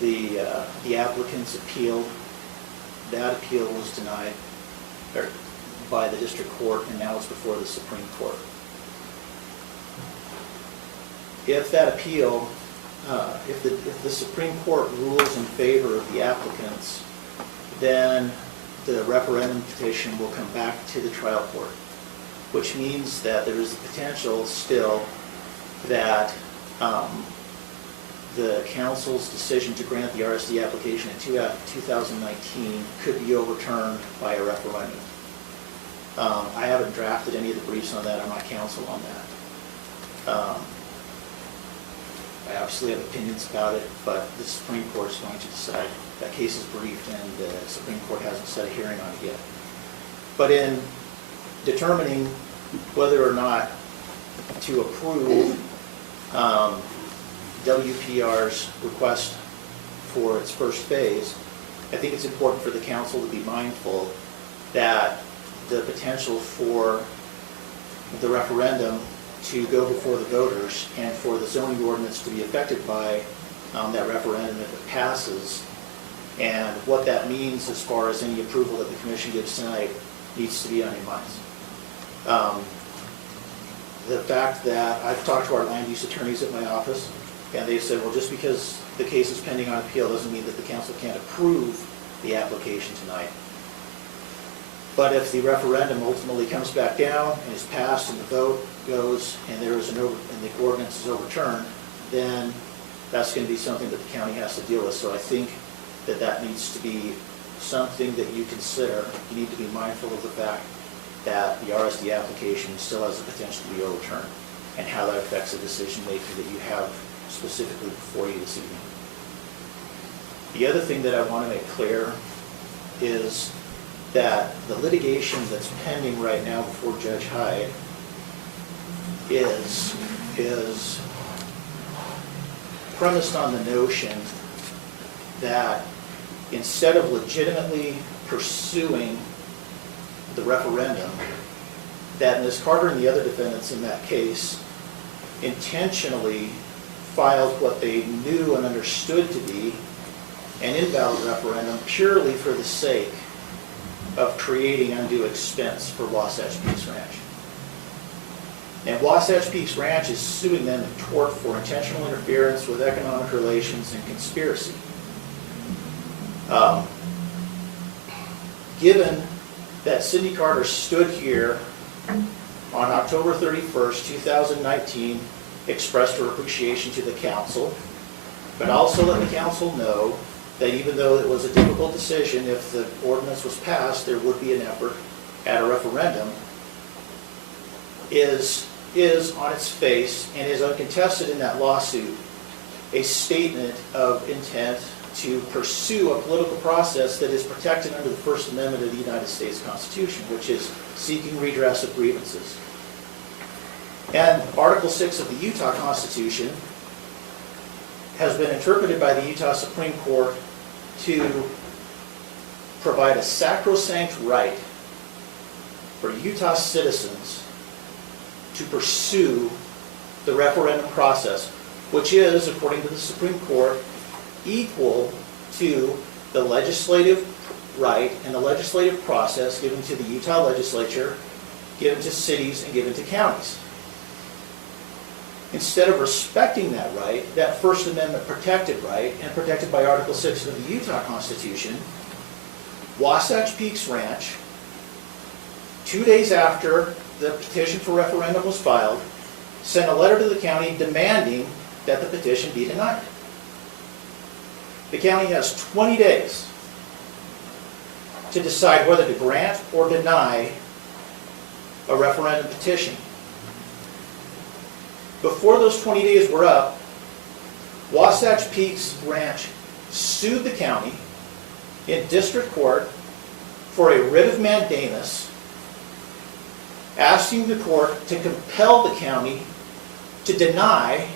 The applicants appealed. That appeal was denied by the district court, and now it's before the Supreme Court. If that appeal, if the Supreme Court rules in favor of the applicants, then the referendum petition will come back to the trial court, which means that there is the potential still that the council's decision to grant the RSD application in 2019 could be overturned by a referendum. I haven't drafted any of the briefs on that. I'm not counsel on that. I obviously have opinions about it, but the Supreme Court is going to decide. That case is briefed, and the Supreme Court hasn't set a hearing on it yet. But in determining whether or not to approve WPR's request for its first phase, I think it's important for the council to be mindful that the potential for the referendum to go before the voters and for the zoning ordinance to be affected by that referendum if it passes, and what that means as far as any approval that the commission gives tonight needs to be on your minds. The fact that I've talked to our land use attorneys at my office, and they said, well, just because the case is pending on appeal doesn't mean that the council can't approve the application tonight. But if the referendum ultimately comes back down and is passed and the vote goes and there is and the ordinance is overturned, then that's going to be something that the county has to deal with. So I think that that needs to be something that you consider. You need to be mindful of the fact that the RSD application still has the potential to be overturned and how that affects the decision making that you have specifically before you this evening. The other thing that I want to make clear is that the litigation that's pending right now before Judge Hyde is premised on the notion that instead of legitimately pursuing the referendum, that Ms. Carter and the other defendants in that case intentionally filed what they knew and understood to be an invalid referendum purely for the sake of creating undue expense for Wasatch Peaks Ranch. And Wasatch Peaks Ranch is suing them in tort for intentional interference with economic relations and conspiracy. Given that Cindy Carter stood here on October 31st, 2019, expressed her appreciation to the council, but also let the council know that even though it was a difficult decision, if the ordinance was passed, there would be an effort at a referendum, is on its face and is uncontested in that lawsuit a statement of intent to pursue a political process that is protected under the First Amendment of the United States Constitution, which is seeking redress of grievances. And Article 6 of the Utah Constitution has been interpreted by the Utah Supreme Court to provide a sacrosanct right for Utah citizens to pursue the referendum process, which is, according to the Supreme Court, equal to the legislative right and the legislative process given to the Utah legislature, given to cities, and given to counties. Instead of respecting that right, that First Amendment protected right, and protected by Article 6 of the Utah Constitution, Wasatch Peaks Ranch, 2 days after the petition for referendum was filed, sent a letter to the county demanding that the petition be denied. The county has 20 days to decide whether to grant or deny a referendum petition. Before those 20 days were up, Wasatch Peaks Ranch sued the county in district court for a writ of mandamus, asking the court to compel the county to deny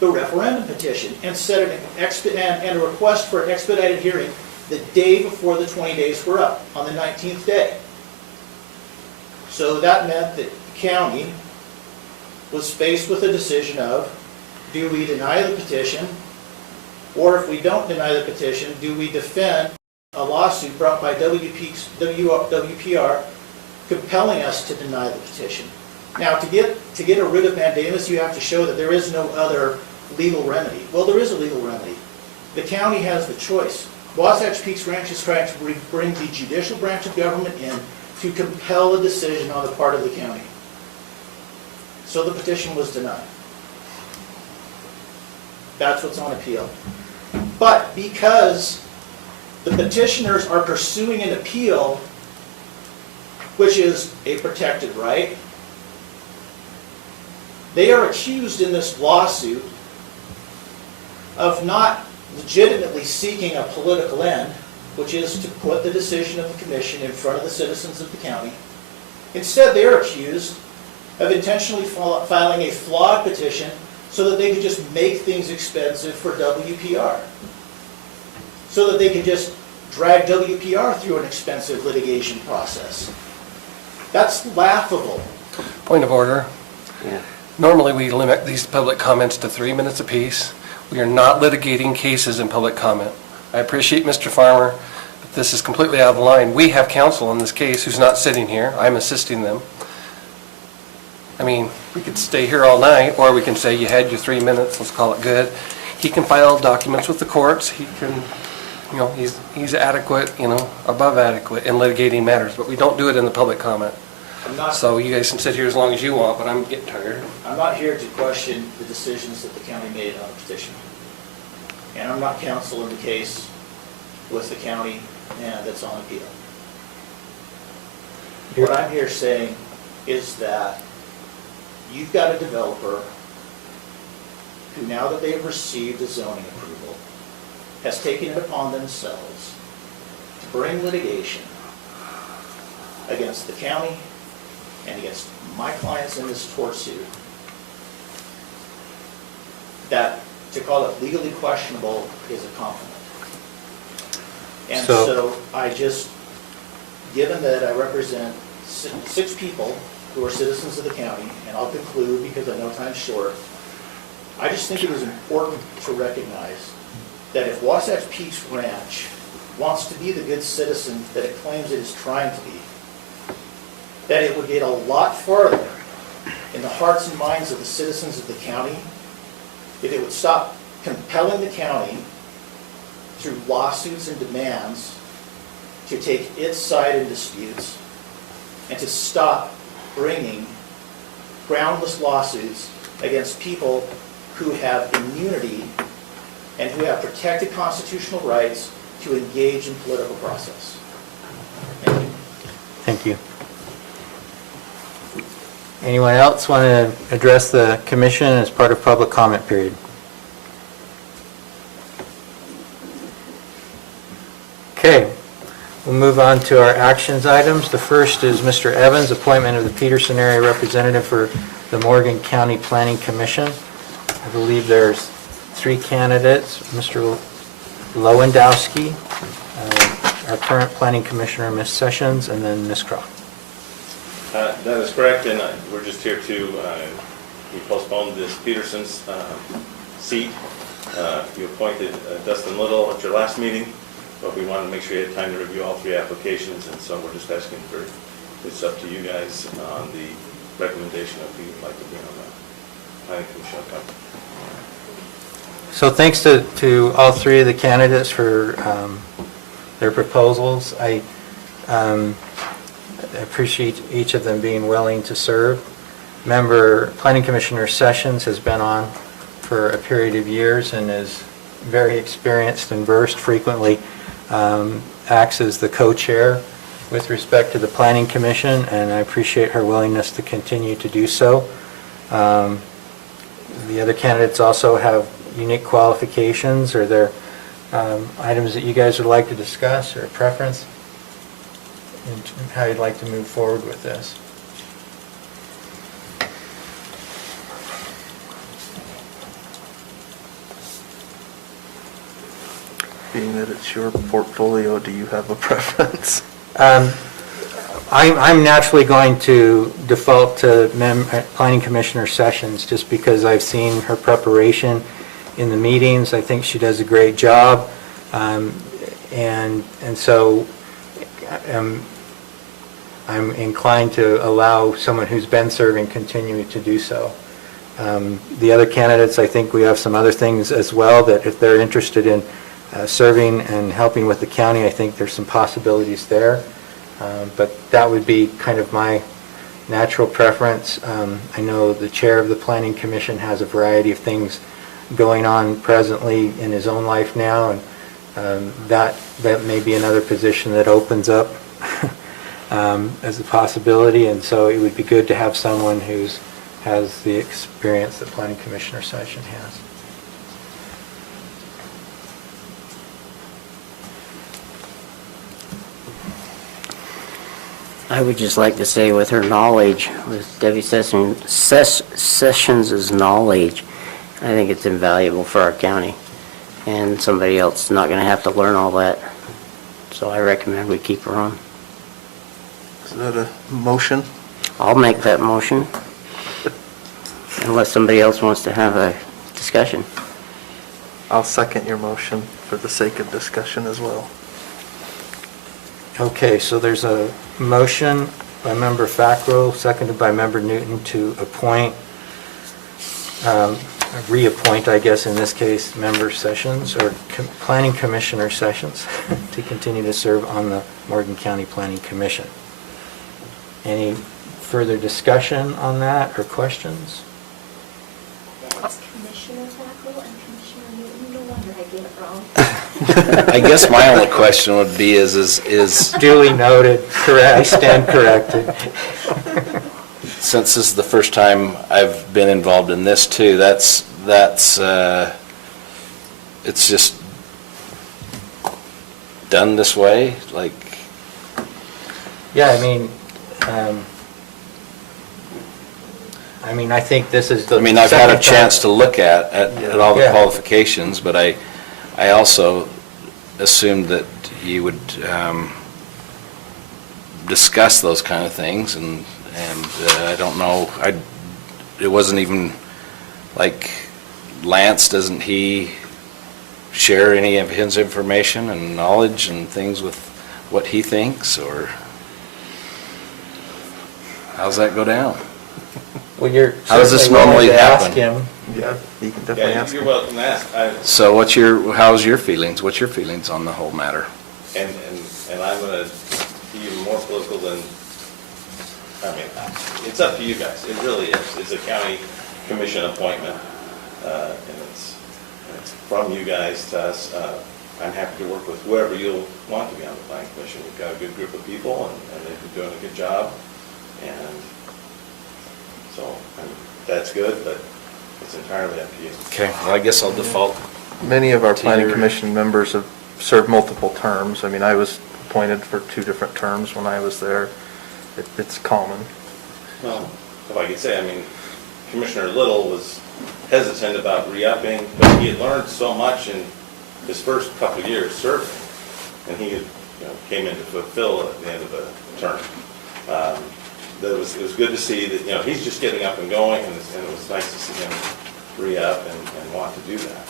the referendum petition and set and a request for an expedited hearing the day before the 20 days were up, on the 19th day. So that meant that the county was faced with a decision of, do we deny the petition, or if we don't deny the petition, do we defend a lawsuit brought by WPR compelling us to deny the petition? Now, to get a writ of mandamus, you have to show that there is no other legal remedy. Well, there is a legal remedy. The county has the choice. Wasatch Peaks Ranch is trying to bring the judicial branch of government in to compel a decision on the part of the county. So the petition was denied. That's what's on appeal. But because the petitioners are pursuing an appeal, which is a protected right, they are accused in this lawsuit of not legitimately seeking a political end, which is to put the decision of the commission in front of the citizens of the county. Instead, they are accused of intentionally filing a flawed petition so that they could just make things expensive for WPR. So that they could just drag WPR through an expensive litigation process. That's laughable. Point of order. Yeah. Normally, we limit these public comments to 3 minutes apiece. We are not litigating cases in public comment. I appreciate Mr. Farmer, but this is completely out of line. We have counsel in this case who's not sitting here. I'm assisting them. I mean, we could stay here all night, or we can say you had your 3 minutes, let's call it good. He can file documents with the courts. He can, you know, he's adequate, you know, above adequate in litigating matters, but we don't do it in the public comment. So you guys can sit here as long as you want, but I'm getting tired. I'm not here to question the decisions that the county made on the petition. And I'm not counsel in the case with the county that's on appeal. What I'm here saying is that you've got a developer who, now that they've received a zoning approval, has taken it upon themselves to bring litigation against the county and against my clients in this tort suit, that to call it legally questionable is a compliment. And so I just, given that I represent six people who are citizens of the county, and I'll conclude because I know time's short, I just think it is important to recognize that if Wasatch Peaks Ranch wants to be the good citizen that it claims it is trying to be, that it would get a lot farther in the hearts and minds of the citizens of the county if it would stop compelling the county through lawsuits and demands to take its side in disputes, and to stop bringing groundless lawsuits against people who have immunity and who have protected constitutional rights to engage in political process. Thank you. Thank you. Anyone else want to address the commission as part of public comment period? Okay, we'll move on to our actions items. The first is Mr. Evans, appointment of the Peterson area representative for the Morgan County Planning Commission. I believe there's 3 candidates, Mr. Lewandowski, our current planning commissioner, Ms. Sessions, and then Ms. Croft. That is correct, and we're just here to, we postponed this Peterson's seat. You appointed Dustin Little at your last meeting, but we wanted to make sure you had time to review all 3 applications, and so we're just asking for, it's up to you guys on the recommendation of who you'd like to be on the planning commission. So thanks to all 3 of the candidates for their proposals. I appreciate each of them being willing to serve. Planning Commissioner Sessions has been on for a period of years and is very experienced and versed, frequently acts as the co-chair with respect to the Planning Commission, and I appreciate her willingness to continue to do so. The other candidates also have unique qualifications. Are there items that you guys would like to discuss or a preference in how you'd like to move forward with this? Being that it's your portfolio, do you have a preference? I'm naturally going to default to Planning Commissioner Sessions just because I've seen her preparation in the meetings. I think she does a great job. And so I'm inclined to allow someone who's been serving continue to do so. The other candidates, I think we have some other things as well that if they're interested in serving and helping with the county, I think there's some possibilities there. But that would be kind of my natural preference. I know the chair of the Planning Commission has a variety of things going on presently in his own life now, and that may be another position that opens up as a possibility, and so it would be good to have someone who has the experience that Planning Commissioner Sessions has. I would just like to say with her knowledge, with Debbie Sessions' knowledge, I think it's invaluable for our county. And somebody else is not going to have to learn all that. So I recommend we keep her on. Is that a motion? I'll make that motion. Unless somebody else wants to have a discussion. I'll second your motion for the sake of discussion as well. Okay, so there's a motion by Member Fackrell, seconded by Member Newton to appoint, reappoint, I guess in this case, Member Sessions, or Planning Commissioner Sessions, to continue to serve on the Morgan County Planning Commission. Any further discussion on that or questions? That's Commissioner Fackrell and Commissioner Newton. No wonder I get it wrong. I guess my only question would be is Duly noted. Correct. I stand corrected. since this is the first time I've been involved in this too, that's it's just done this way, like, Yeah, I think this is the. I mean, I've had a second time- chance to look at all the Yeah. qualifications, but I also assumed that you would discuss those kind of things, and I don't know, it wasn't even, like, Lance, doesn't he share any of his information and knowledge and things with what he thinks, or how's that go down? Well, you're How does this certainly willing normally to ask happen? him. Yeah, you can definitely Yeah, ask you're him. welcome to ask. So how's your feelings? What's your feelings on the whole matter? And I'm going to be even more political than, I mean, it's up to you guys. It really is. It's a county commission appointment, and it's from you guys to us. I'm happy to work with whoever you'll want to be on the planning commission. We've got a good group of people, and they've been doing a good job. And so, that's good, but it's entirely up to you. Okay, well, I guess I'll default. Many of our to planning your- commission members have served multiple terms. I mean, I was appointed for 2 different terms when I was there. It's common. Well, if I could say, I mean, Commissioner Little was hesitant about re-upping, but he had learned so much in his first couple of years serving, and he had, came in to fulfill at the end of the term. It was good to see that, he's just getting up and going, and it was nice to see him re-up and want to do that.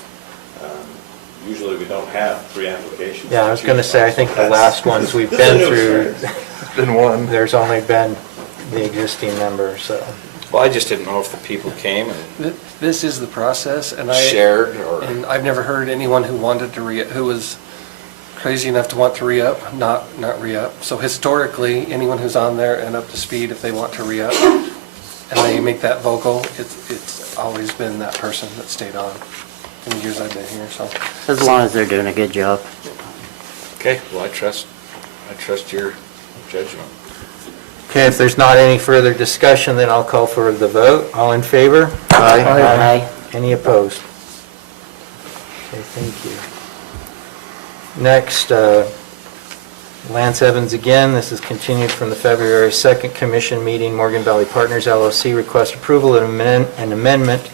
Usually we don't have 3 applications. Yeah, I was going to say, I think the last ones we've This is a been new through, experience. It's been one. there's only been the existing member, so. Well, I just didn't know if the people came and This is the process, and shared, or, and I've never heard anyone who wanted to who was crazy enough to want to re-up, not re-up. So historically, anyone who's on there and up to speed, if they want to re-up, and they make that vocal, it's always been that person that stayed on in the years I've been here, so. As long as they're doing a good job. okay, well, I trust your judgment. Okay, if there's not any further discussion, then I'll call for the vote. All in favor? Aye. Any opposed? Okay, thank you. Next, Lance Evans again. This is continued from the February 2nd Commission meeting. Morgan Valley Partners LLC requests approval of an amendment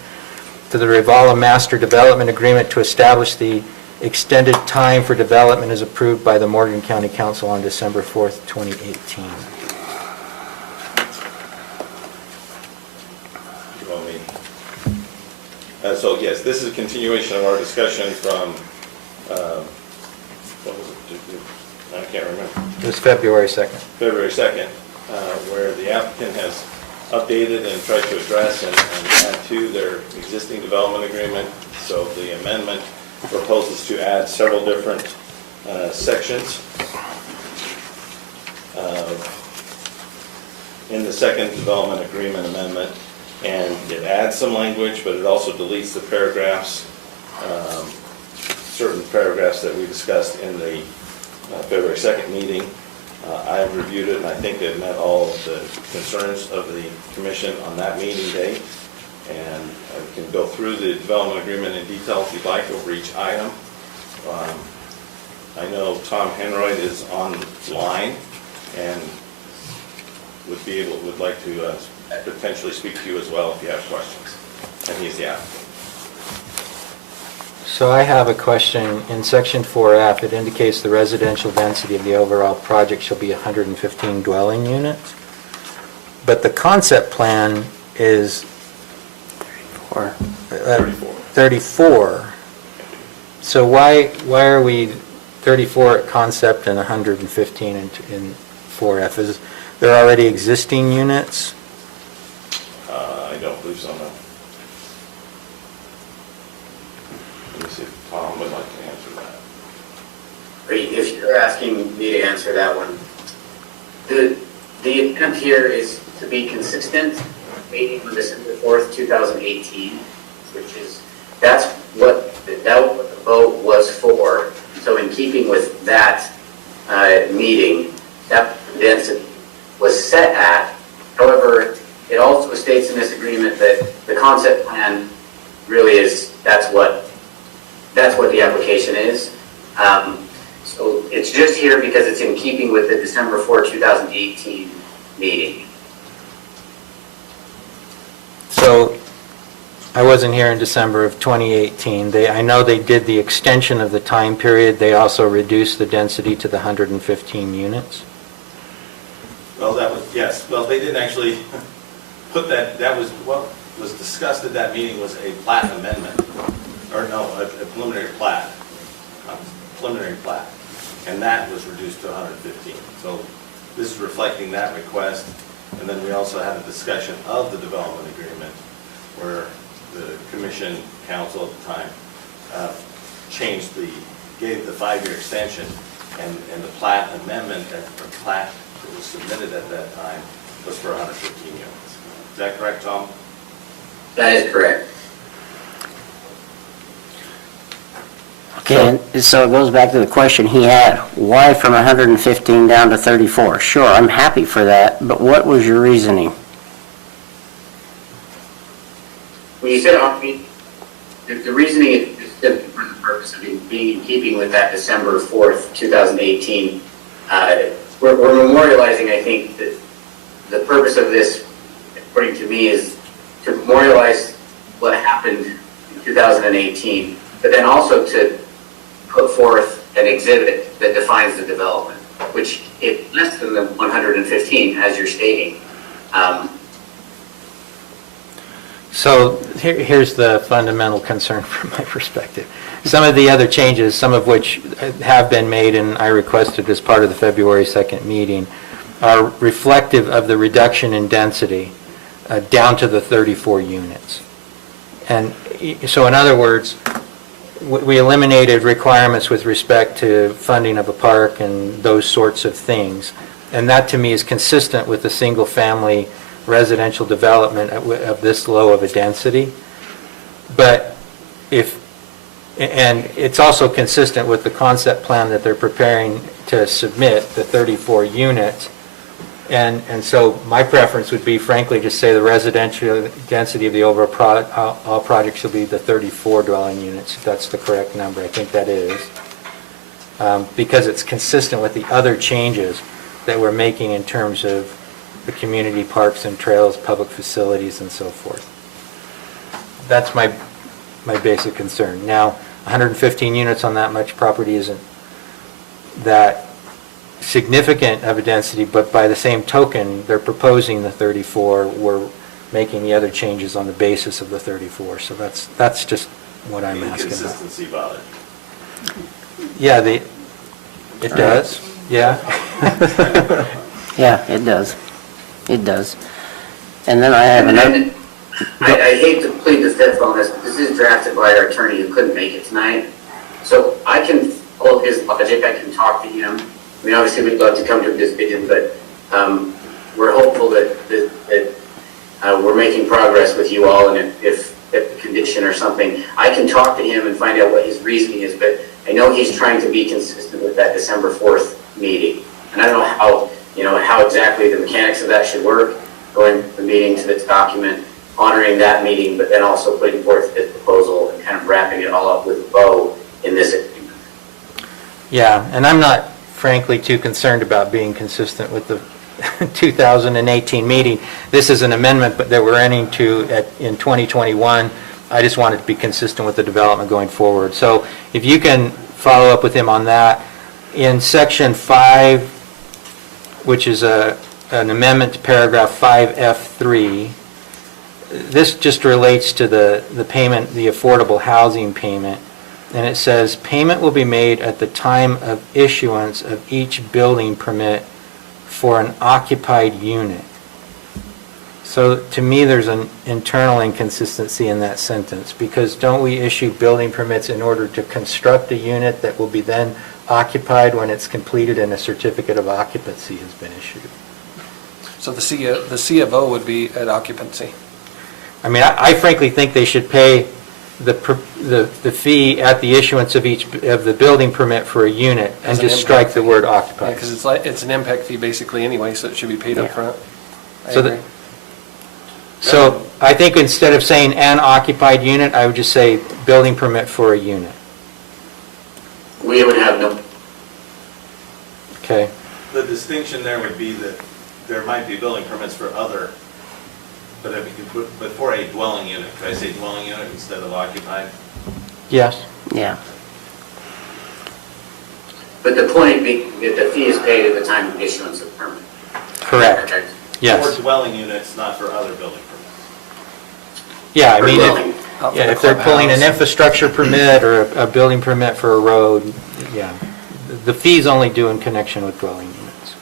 to the Rivala Master Development Agreement to establish the extended time for development as approved by the Morgan County Council on December 4th, 2018. You want me? So yes, this is a continuation of our discussion from, what was it? I can't remember. It was February 2nd. February 2nd, where the applicant has updated and tried to address and add to their existing development agreement. So the amendment proposes to add several different sections in the second development agreement amendment. And it adds some language, but it also deletes the paragraphs, certain paragraphs that we discussed in the February 2nd meeting. I have reviewed it, and I think it met all of the concerns of the commission on that meeting date. And I can go through the development agreement in detail if you'd like over each item. I know Tom Henroyd is online and would like to potentially speak to you as well if you have questions. And he's the applicant. So I have a question. In section 4F, it indicates the residential density of the overall project shall be 115 dwelling units. But the concept plan is 34. So why are we 34 at concept and 115 in 4F? Is there already existing units? I don't believe so, no. Let me see if Tom would like to answer that. If you're asking me to answer that one, the intent here is to be consistent, meeting on December 4th, 2018, which is, that's what the vote was for. So in keeping with that meeting, that density was set at. However, it also states in this agreement that the concept plan really is, that's what the application is. So it's just here because it's in keeping with the December 4, 2018 meeting. So I wasn't here in December of 2018. I know they did the extension of the time period. They also reduced the density to the 115 units. Well, that was, yes, well, they didn't actually put that was, what was discussed at that meeting was a plat amendment, or no, a preliminary plat, and that was reduced to 115. So this is reflecting that request, and then we also had a discussion of the development agreement where the commission council at the time gave the 5-year extension, and the plat amendment, or plat that was submitted at that time was for 115 units. Is that correct, Tom? That is correct. Okay, and so it goes back to the question he had, why from 115 down to 34? Sure, I'm happy for that, but what was your reasoning? When you said the reasoning is just for the purpose of being in keeping with that December 4th, 2018. We're memorializing, I think, that the purpose of this, according to me, is to memorialize what happened in 2018, but then also to put forth an exhibit that defines the development, which is less than the 115, as you're stating. So here's the fundamental concern from my perspective. Some of the other changes, some of which have been made and I requested as part of the February 2nd meeting, are reflective of the reduction in density down to the 34 units. And so in other words, we eliminated requirements with respect to funding of a park and those sorts of things. And that to me is consistent with the single-family residential development of this low of a density. But and it's also consistent with the concept plan that they're preparing to submit, the 34 units. And so my preference would be, frankly, to say the residential density of the overall project shall be the 34 dwelling units. If that's the correct number. I think that is. Because it's consistent with the other changes that we're making in terms of the community parks and trails, public facilities, and so forth. That's my basic concern. Now, 115 units on that much property isn't that significant of a density, but by the same token, they're proposing the 34. We're making the other changes on the basis of the 34. So that's just what I'm asking about. Inconsistency bothered. Yeah, it does. Yeah. Yeah, it does. It does. And then I have another... I hate to plead the fifth on this, but this is drafted by our attorney who couldn't make it tonight. So I can follow his logic, I can talk to him. I mean, obviously, we'd love to come to a decision, but we're hopeful that we're making progress with you all, and if a condition or something, I can talk to him and find out what his reasoning is, but I know he's trying to be consistent with that December 4th meeting. And I don't know how exactly the mechanics of that should work, going from the meeting to this document, honoring that meeting, but then also putting forth this proposal and kind of wrapping it all up with a bow in this agreement. Yeah, and I'm not frankly too concerned about being consistent with the 2018 meeting. This is an amendment but that we're ending to in 2021. I just want it to be consistent with the development going forward. So if you can follow up with him on that. In section 5, which is an amendment to paragraph 5F3, this just relates to the payment, the affordable housing payment. And it says, payment will be made at the time of issuance of each building permit for an occupied unit. So to me, there's an internal inconsistency in that sentence, because don't we issue building permits in order to construct a unit that will be then occupied when it's completed and a certificate of occupancy has been issued? So the CFO would be at occupancy. I mean, I frankly think they should pay the fee at the issuance of each of the building permit for a unit and just strike the word occupied. Because it's an impact fee basically anyway, so it should be paid up front. So I think instead of saying an occupied unit, I would just say building permit for a unit. We would have Okay. The distinction there would be that there might be building permits for other, but if you could but for a dwelling unit, could I say dwelling unit instead of occupied? Yes. Yeah. But the point being that the fee is paid at the time of issuance of permit. Correct. Yes. For dwelling units, not for other building permits. Yeah, I For mean, dwelling. if they're pulling an infrastructure permit or a building permit for a road, yeah. The fee's only due in connection with dwelling units.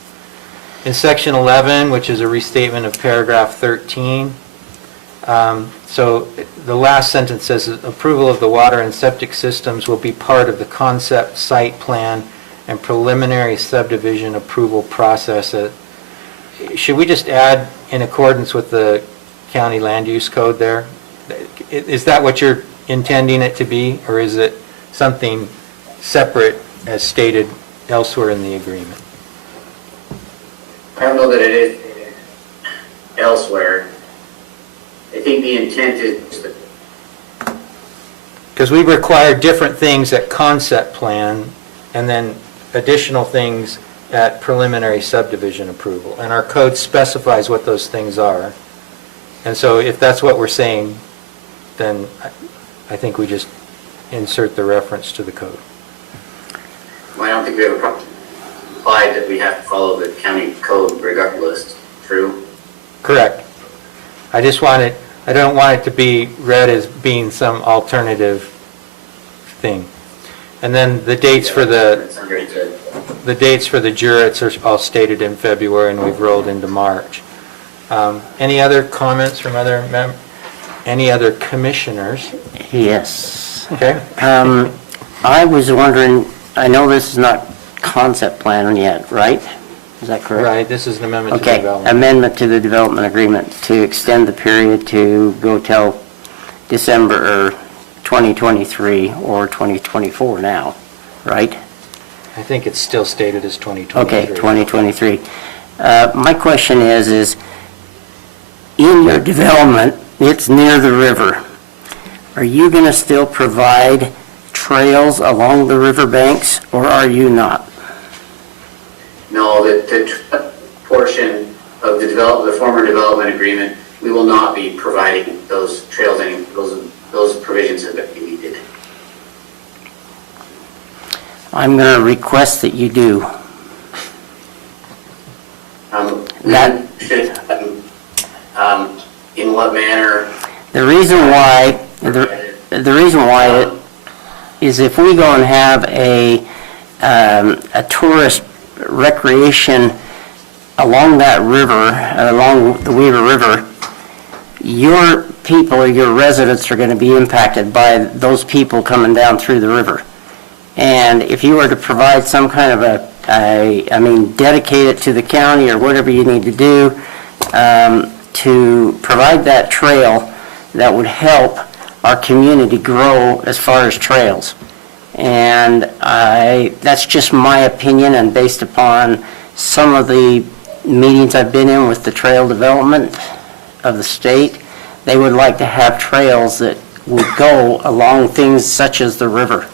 In section 11, which is a restatement of paragraph 13, so the last sentence says, approval of the water and septic systems will be part of the concept site plan and preliminary subdivision approval process. Should we just add in accordance with the county land use code there? Is that what you're intending it to be, or is it something separate as stated elsewhere in the agreement? I don't know that it is elsewhere. I think the intent is Because we require different things at concept plan and then additional things at preliminary subdivision approval. And our code specifies what those things are. And so if that's what we're saying, then I think we just insert the reference to the code. Well, I don't think we have a problem implied that we have to follow the county code regardless. True? Correct. I don't want it to be read as being some alternative thing. And then the dates for the jurats are all stated in February, and we've rolled into March. Any other comments from any other commissioners? Yes. Okay. I was wondering, I know this is not concept plan yet, right? Is that correct? Right, this is an amendment to the Okay, development. amendment to the development agreement to extend the period to go till December 2023 or 2024 now, right? I think it's still stated as 2023. Okay, 2023. My question is in your development, it's near the river. Are you going to still provide trails along the riverbanks, or are you not? No, the portion of the former development agreement, we will not be providing those trails, those provisions have been deleted. I'm going to request that you do. In what manner? The reason why it is if we go and have a tourist recreation along that river, along the Weaver River, your people or your residents are going to be impacted by those people coming down through the river. And if you were to provide some kind of dedicate it to the county or whatever you need to do to provide that trail, that would help our community grow as far as trails. And that's just my opinion, and based upon some of the meetings I've been in with the trail development of the state, they would like to have trails that would go along things such as the river.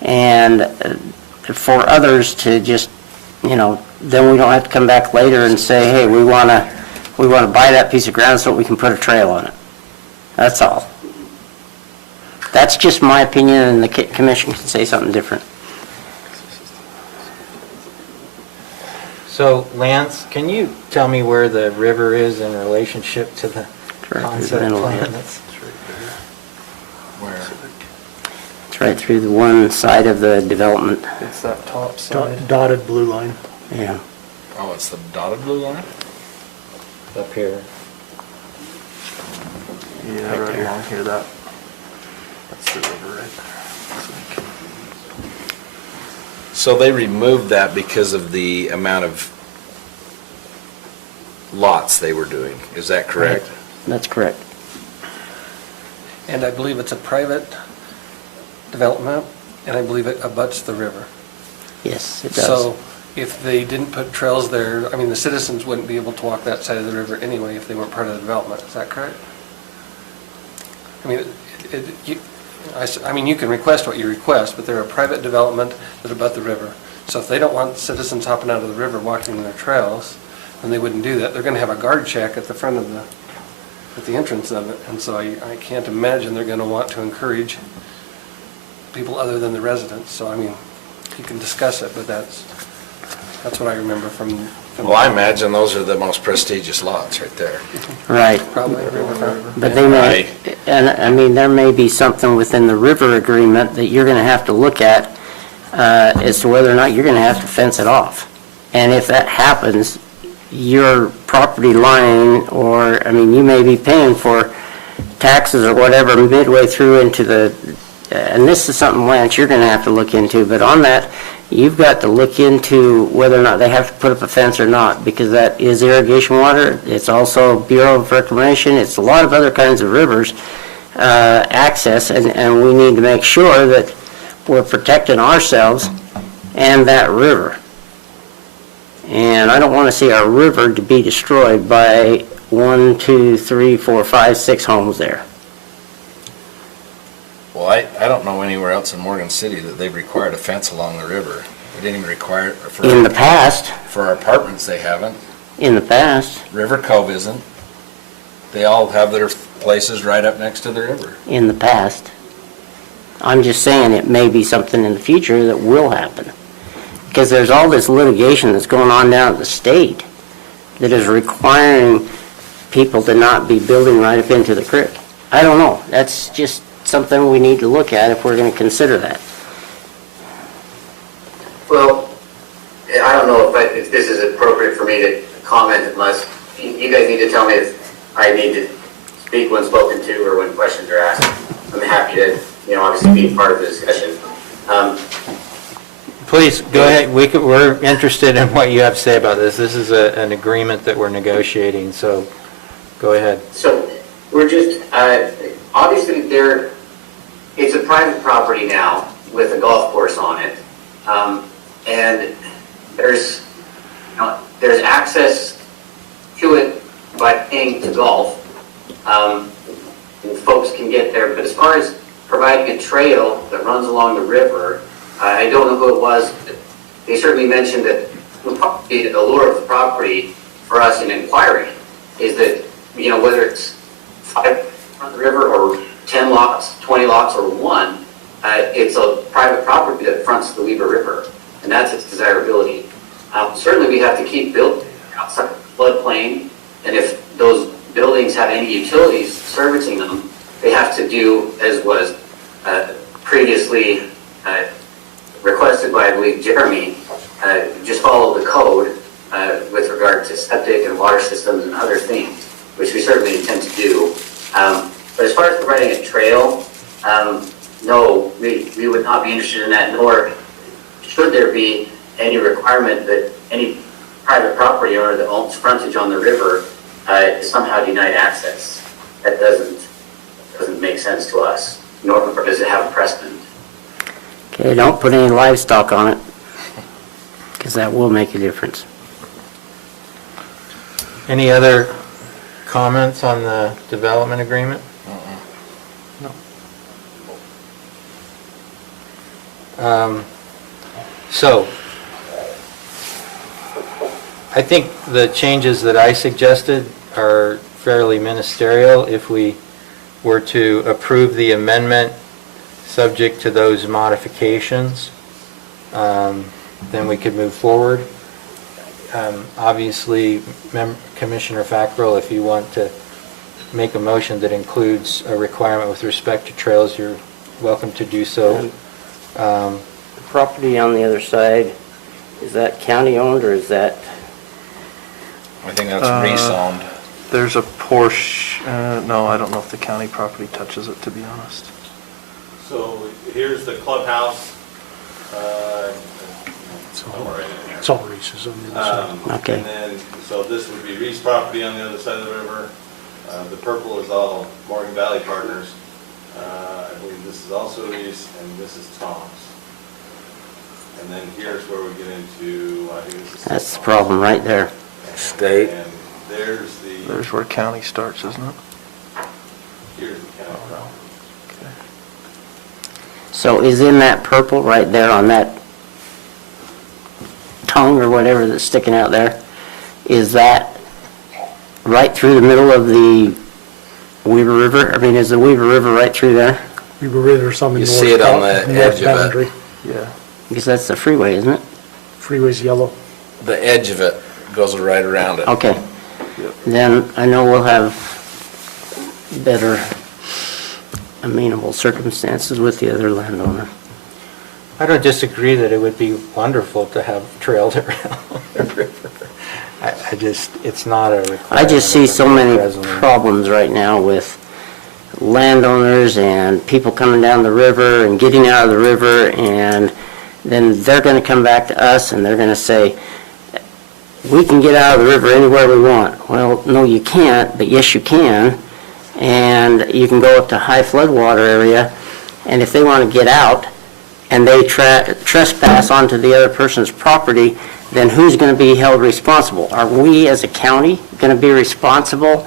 And for others to just, then we don't have to come back later and say, hey, we want to buy that piece of ground so we can put a trail on it. That's all. That's just my opinion, and the commission can say something different. So Lance, can you tell me where the river is in relationship to the concept plan? It's right through the one side of the development. It's that top side. Dotted blue line. Yeah. Oh, it's the dotted blue line? Up here. Yeah, right along here, that's the river right there. So they removed that because of the amount of lots they were doing, is that correct? That's correct. And I believe it's a private development, and I believe it abuts the river. Yes, it does. So if they didn't put trails there, the citizens wouldn't be able to walk that side of the river anyway if they weren't part of the development. Is that correct? You can request what you request, but they're a private development that abut the river. So if they don't want citizens hopping out of the river walking their trails, then they wouldn't do that. They're going to have a guard check at the front of at the entrance of it. And so I can't imagine they're going to want to encourage people other than the residents. So, I mean, you can discuss it, but that's what I remember from. Well, I imagine those are the most prestigious lots right there. Right. Probably. But they may, and I mean, there may be something within the river agreement that you're going to have to look at as to whether or not you're going to have to fence it off. And if that happens, your property line, or, I mean, you may be paying for taxes or whatever midway through into the, and this is something, Lance, you're going to have to look into, but on that, you've got to look into whether or not they have to put up a fence or not, because that is irrigation water. It's also Bureau of Reclamation. It's a lot of other kinds of rivers access, and we need to make sure that we're protecting ourselves and that river. And I don't want to see our river to be destroyed by 1, 2, 3, 4, 5, 6 homes there. Well, I don't know anywhere else in Morgan City that they've required a fence along the river. We didn't even require it for. In the past. For our apartments, they haven't. In the past. River Cove isn't. They all have their places right up next to the river. In the past. I'm just saying it may be something in the future that will happen. Because there's all this litigation that's going on down at the state that is requiring people to not be building right up into the creek. I don't know. That's just something we need to look at if we're going to consider that. Well, I don't know if this is appropriate for me to comment unless you guys need to tell me if I need to speak when spoken to or when questions are asked. I'm happy to, obviously be part of the discussion. Please, go ahead. We're interested in what you have to say about this. This is an agreement that we're negotiating, so go ahead. So we're just, obviously it's a private property now with a golf course on it. And there's access to it by paying to golf. And folks can get there, but as far as providing a trail that runs along the river, I don't know who it was, but they certainly mentioned that the allure of the property for us in inquiring is that, whether it's 5 on the river or 10 lots, 20 lots, or 1, it's a private property that fronts the Weber River, and that's its desirability. Certainly we have to keep building outside the floodplain, and if those buildings have any utilities servicing them, they have to do as was previously requested by, I believe, Jeremy, just follow the code with regard to septic and water systems and other things, which we certainly intend to do. But as far as providing a trail, no, we would not be interested in that, nor should there be any requirement that any private property owner that owns frontage on the river is somehow denied access. That doesn't make sense to us, nor does it have a precedent. Okay, don't put any livestock on it, because that will make a difference. Any other comments on the development agreement? So, I think the changes that I suggested are fairly ministerial. If we were to approve the amendment subject to those modifications, then we could move forward. Obviously, Commissioner Fackrell, if you want to make a motion that includes a requirement with respect to trails, you're welcome to do so. The property on the other side, is that county-owned, or is that? I think that's rezoned. There's a portion, no, I don't know if the county property touches it, to be honest. So here's the clubhouse. It's all Reese's on the other side. Okay. And then, so this would be Reese property on the other side of the river. The purple is all Morgan Valley Partners. I believe this is also Reese, and this is Tom's. And then here's where we get into, I think this is. That's the problem right there. State. And there's There's where county starts, isn't it? here's the county property. So is in that purple right there on that tongue or whatever that's sticking out there, is that right through the middle of the Weaver River? I mean, is the Weaver River right through there? Weaver River's on the You north. see it on the north edge of it. boundary. Yeah, Because that's the freeway, isn't it? freeway's yellow. The edge of it goes right around it. Okay. Then I know we'll have better amenable circumstances with the other landowner. I don't disagree that it would be wonderful to have trails around the river. I just, it's not a requirement. I just see so many presently. problems right now with landowners and people coming down the river and getting out of the river, and then they're going to come back to us and they're going to say, we can get out of the river anywhere we want. Well, no, you can't, but yes, you can. And you can go up to high floodwater area, and if they want to get out and they trespass onto the other person's property, then who's going to be held responsible? Are we as a county going to be responsible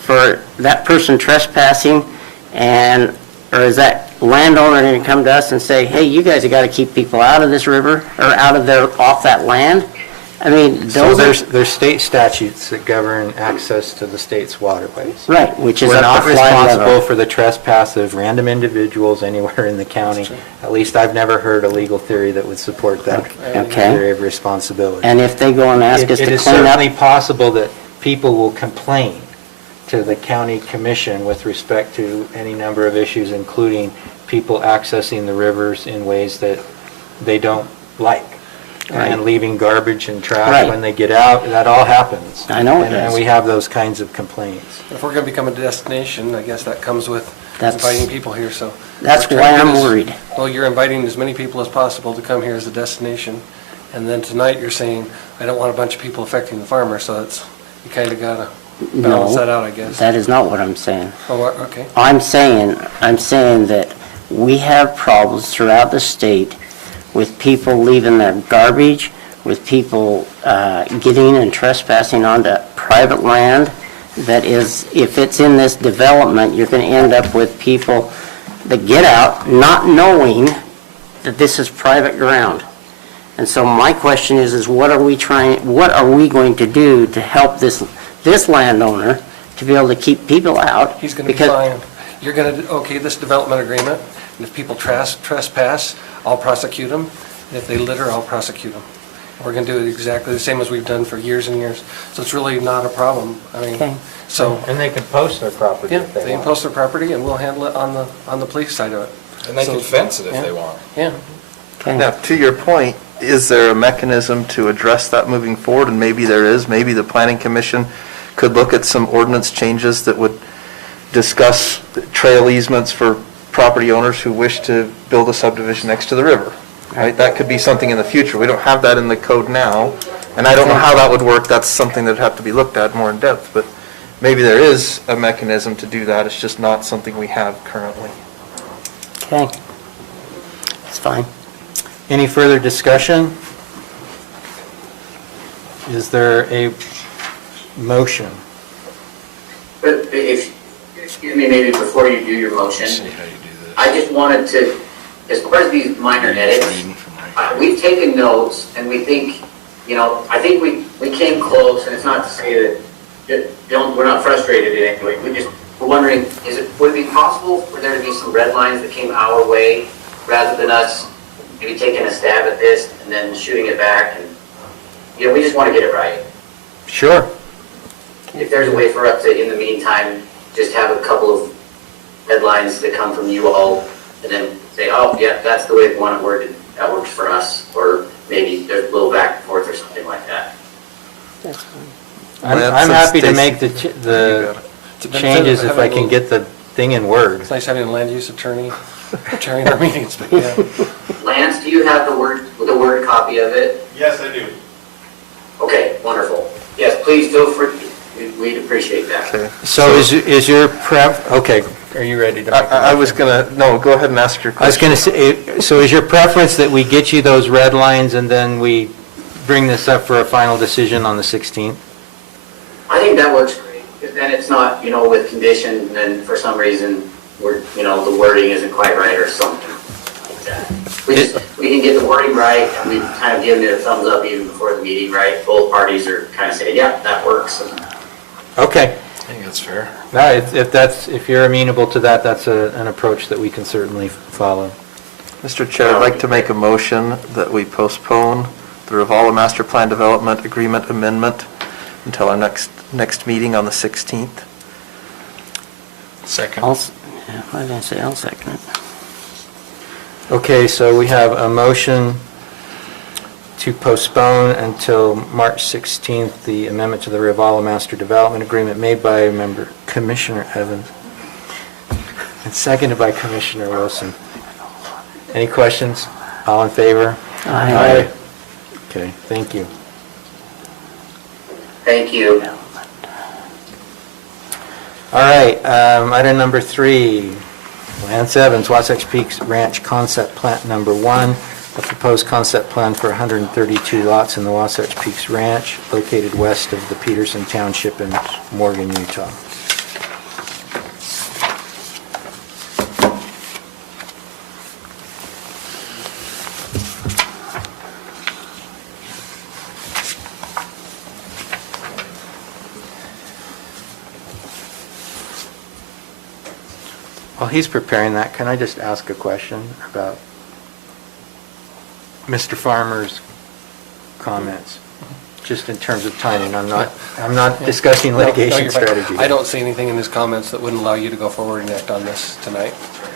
for that person trespassing, or is that landowner going to come to us and say, hey, you guys have got to keep people out of this river or off that land? I mean, So those are... there's state statutes that govern access to the state's waterways. Right, which is We're up not to flag responsible level. for the trespass of random individuals anywhere in the county. At least I've never heard a legal theory that would support that Okay. theory of responsibility. And if they go and ask us It to is clean up... certainly possible that people will complain to the county commission with respect to any number of issues, including people accessing the rivers in ways that they don't like. Right. And leaving garbage and trash Right. when they get out, that all happens. I know it And does. we have those kinds of complaints. If we're going to become a destination, I guess that comes with That's- inviting people here, so. That's we're why trying to I'm get as- worried. Well, you're inviting as many people as possible to come here as a destination, and then tonight you're saying, I don't want a bunch of people affecting the farmer, so it's, you kind of got to balance No, that out, I guess. that is not what I'm saying. Oh, okay. I'm saying that we have problems throughout the state with people leaving their garbage, with people getting and trespassing onto private land that is, if it's in this development, you're going to end up with people that get out not knowing that this is private ground. And so my question is what are we going to do to help this landowner to be able to keep people out? He's going to be Because- fined. You're going to, okay, this development agreement, and if people trespass, I'll prosecute them, and if they litter, I'll prosecute them. We're going to do it exactly the same as we've done for years and years. So it's really not a problem. I Okay. mean, so, And they can post their property yeah, if they they can want. post their property, and we'll handle it on the police side of it. And they So- can fence it if yeah. they want. Yeah. Okay. Now, to your point, is there a mechanism to address that moving forward? And maybe there is. Maybe the planning commission could look at some ordinance changes that would discuss trail easements for property owners who wish to build a subdivision next to the river. Right? That could be something in the future. We don't have that in the code now, and I don't know how that would work. That's something that'd have to be looked at more in depth, but maybe there is a mechanism to do that. It's just not something we have currently. Okay. It's fine. Any further discussion? Is there a motion? But if, excuse me, maybe before you do your motion, See how you do this. I just wanted to, as far as these minor edits, we've taken notes and we think, I think we came close, and it's not to say that, we're not frustrated in any way. We're wondering, would it be possible for there to be some red lines that came our way rather than us maybe taking a stab at this and then shooting it back? And, we just want to get it right. Sure. If there's a way for us to, in the meantime, just have a couple of headlines that come from you all, and then say, oh, yeah, that's the way we want it worded, that works for us, or maybe there's a little back and forth or something like that. I'm Well, I'm so happy to Stacy- make the It's a benefit changes of if I having a can get the thing in Word. It's nice having a land use attorney chairing our meetings, but yeah. Lance, do you have the word copy of it? Yes, I do. Okay, wonderful. Yes, please feel free, we'd appreciate that. Okay. So is your okay, are you ready to make a I was motion? gonna, no, go ahead and ask your I was question. going to say, so is your preference that we get you those red lines and then we bring this up for a final decision on the 16th? I think that works great, because then it's not, with condition, and then for some reason, the wording isn't quite right or something like that. we can get the wording right, and we've kind of given it a thumbs up even before the meeting, right? Both parties are kind of saying, yeah, that works. Okay. I think that's fair. No, if you're amenable to that, that's an approach that we can certainly follow. Mr. Chair, I'd like to make a motion that we postpone the Ravala Master Plan Development Agreement Amendment until our next meeting on the 16th. Second. I didn't say I'll second it. Okay, so we have a motion to postpone until March 16th, the amendment to the Ravala Master Development Agreement made by member Commissioner Evans and seconded by Commissioner Wilson. Any questions? All in favor? Aye. Okay, thank you. Thank you. All right, item number 3, Lance Evans, Wasatch Peaks Ranch Concept Plan Number 1, a proposed concept plan for 132 lots in the Wasatch Peaks Ranch located west of the Peterson Township in Morgan, Utah. While he's preparing that, can I just ask a question about Mr. Farmer's comments? Just in terms of timing, I'm not discussing No, you're litigation fine. strategy. I don't see anything in his comments that wouldn't allow you to go forward and act on this tonight,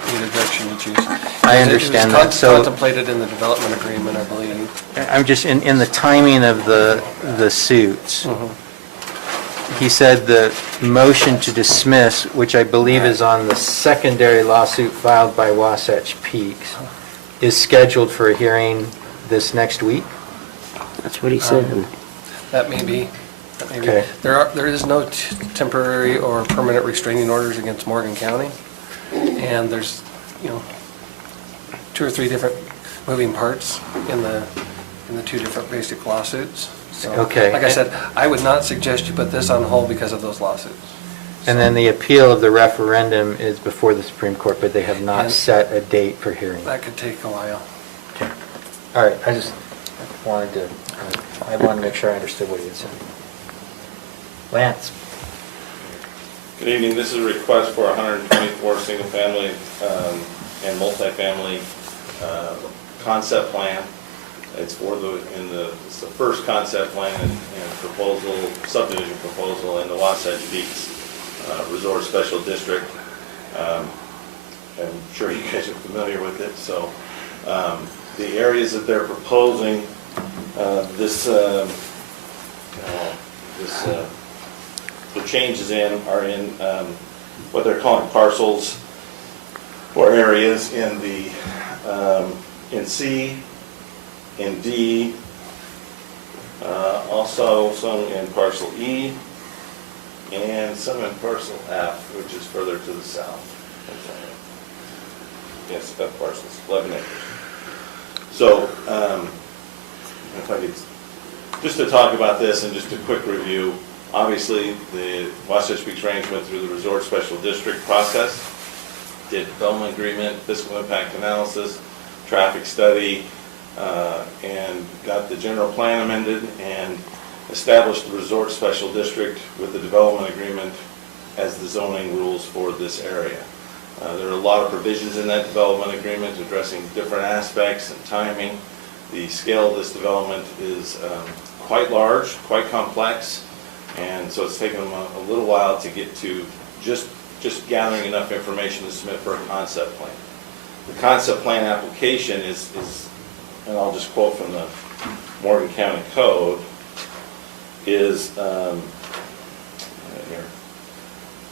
either direction you choose. I understand that, so- Contemplated in the development agreement, I believe. I'm just, in the timing of the suits, he said the motion to dismiss, which I believe is on the secondary lawsuit filed by Wasatch Peaks, is scheduled for a hearing this next week? That's what he said. That may be. Okay. There is no temporary or permanent restraining orders against Morgan County, and there's, 2 or 3 different moving parts in the 2 different basic lawsuits. So, Okay. like I said, I would not suggest you put this on hold because of those lawsuits. And then the appeal of the referendum is before the Supreme Court, but they have not And- set a date for hearing. That could take a while. Okay. All right, I just wanted to make sure I understood what he had said. Lance? Good evening, this is a request for 124 single-family and multifamily concept plan. It's it's the first concept plan and proposal, subdivision proposal in the Wasatch Peaks Resort Special District. I'm sure you guys are familiar with it, so the areas that they're proposing the changes in are in what they're calling parcels or areas in in C, in D, also some in parcel E, and some in parcel F, which is further to the south. Yes, F parcels, 11 acres. So, if I could, just to talk about this and just a quick review, obviously the Wasatch Peaks Range went through the Resort Special District process, did development agreement, fiscal impact analysis, traffic study, and got the general plan amended and established the Resort Special District with the development agreement as the zoning rules for this area. There are a lot of provisions in that development agreement addressing different aspects and timing. The scale of this development is quite large, quite complex, and so it's taken them a little while to get to just gathering enough information to submit for a concept plan. The concept plan application is, and I'll just quote from the Morgan County Code, is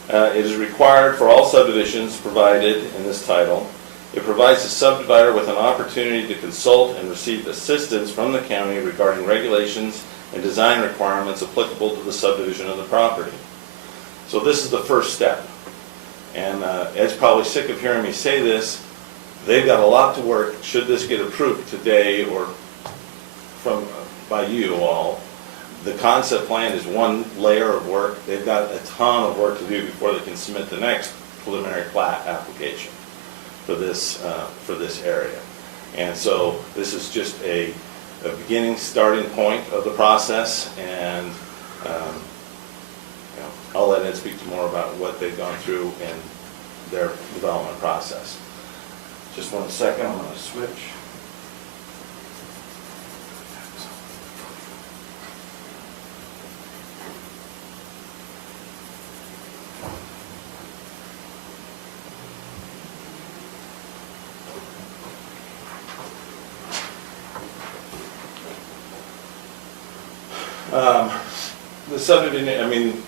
it is required for all subdivisions provided in this title. It provides the subdivider with an opportunity to consult and receive assistance from the county regarding regulations and design requirements applicable to the subdivision of the property. So this is the first step. And Ed's probably sick of hearing me say this. They've got a lot to work should this get approved today or by you all. The concept plan is one layer of work. They've got a ton of work to do before they can submit the next preliminary plat application for this area. And so this is just a beginning, starting point of the process, and I'll let Ed speak more about what they've gone through in their development process. Just 1 second, I'm going to switch. The subdivision, I mean,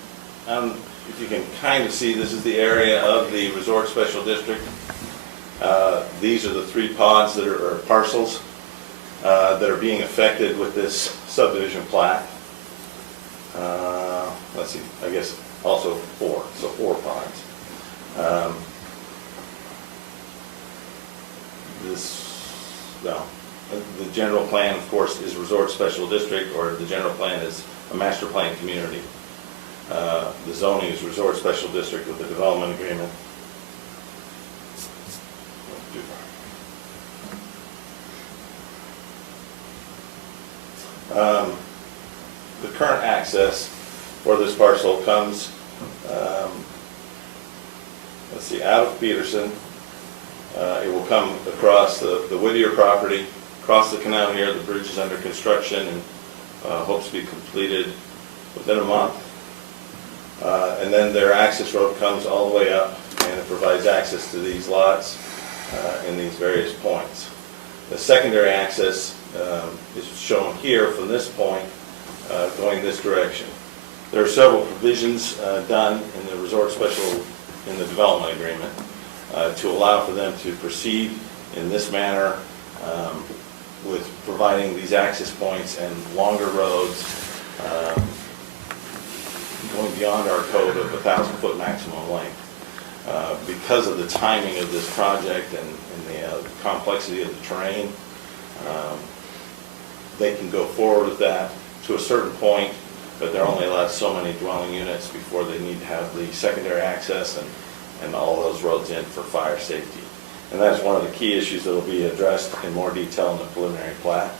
if you can kind of see, this is the area of the Resort Special District. These are the 3 pods that are, or parcels, that are being affected with this subdivision plat. Let's see, I guess also 4, so 4 pods. The general plan, of course, is Resort Special District, or the general plan is a master plan community. The zoning is Resort Special District with the development agreement. The current access for this parcel comes, let's see, out of Peterson. It will come across the Whittier property, across the canal here. The bridge is under construction and hopes to be completed within a month. And then their access road comes all the way up, and it provides access to these lots in these various points. The secondary access is shown here from this point, going this direction. There are several provisions done in the Resort Special, in the development agreement, to allow for them to proceed in this manner with providing these access points and longer roads going beyond our code of 1,000-foot maximum length. Because of the timing of this project and the complexity of the terrain, they can go forward with that to a certain point, but they're only allowed so many dwelling units before they need to have the secondary access and all those roads in for fire safety. And that's one of the key issues that will be addressed in more detail in the preliminary plat.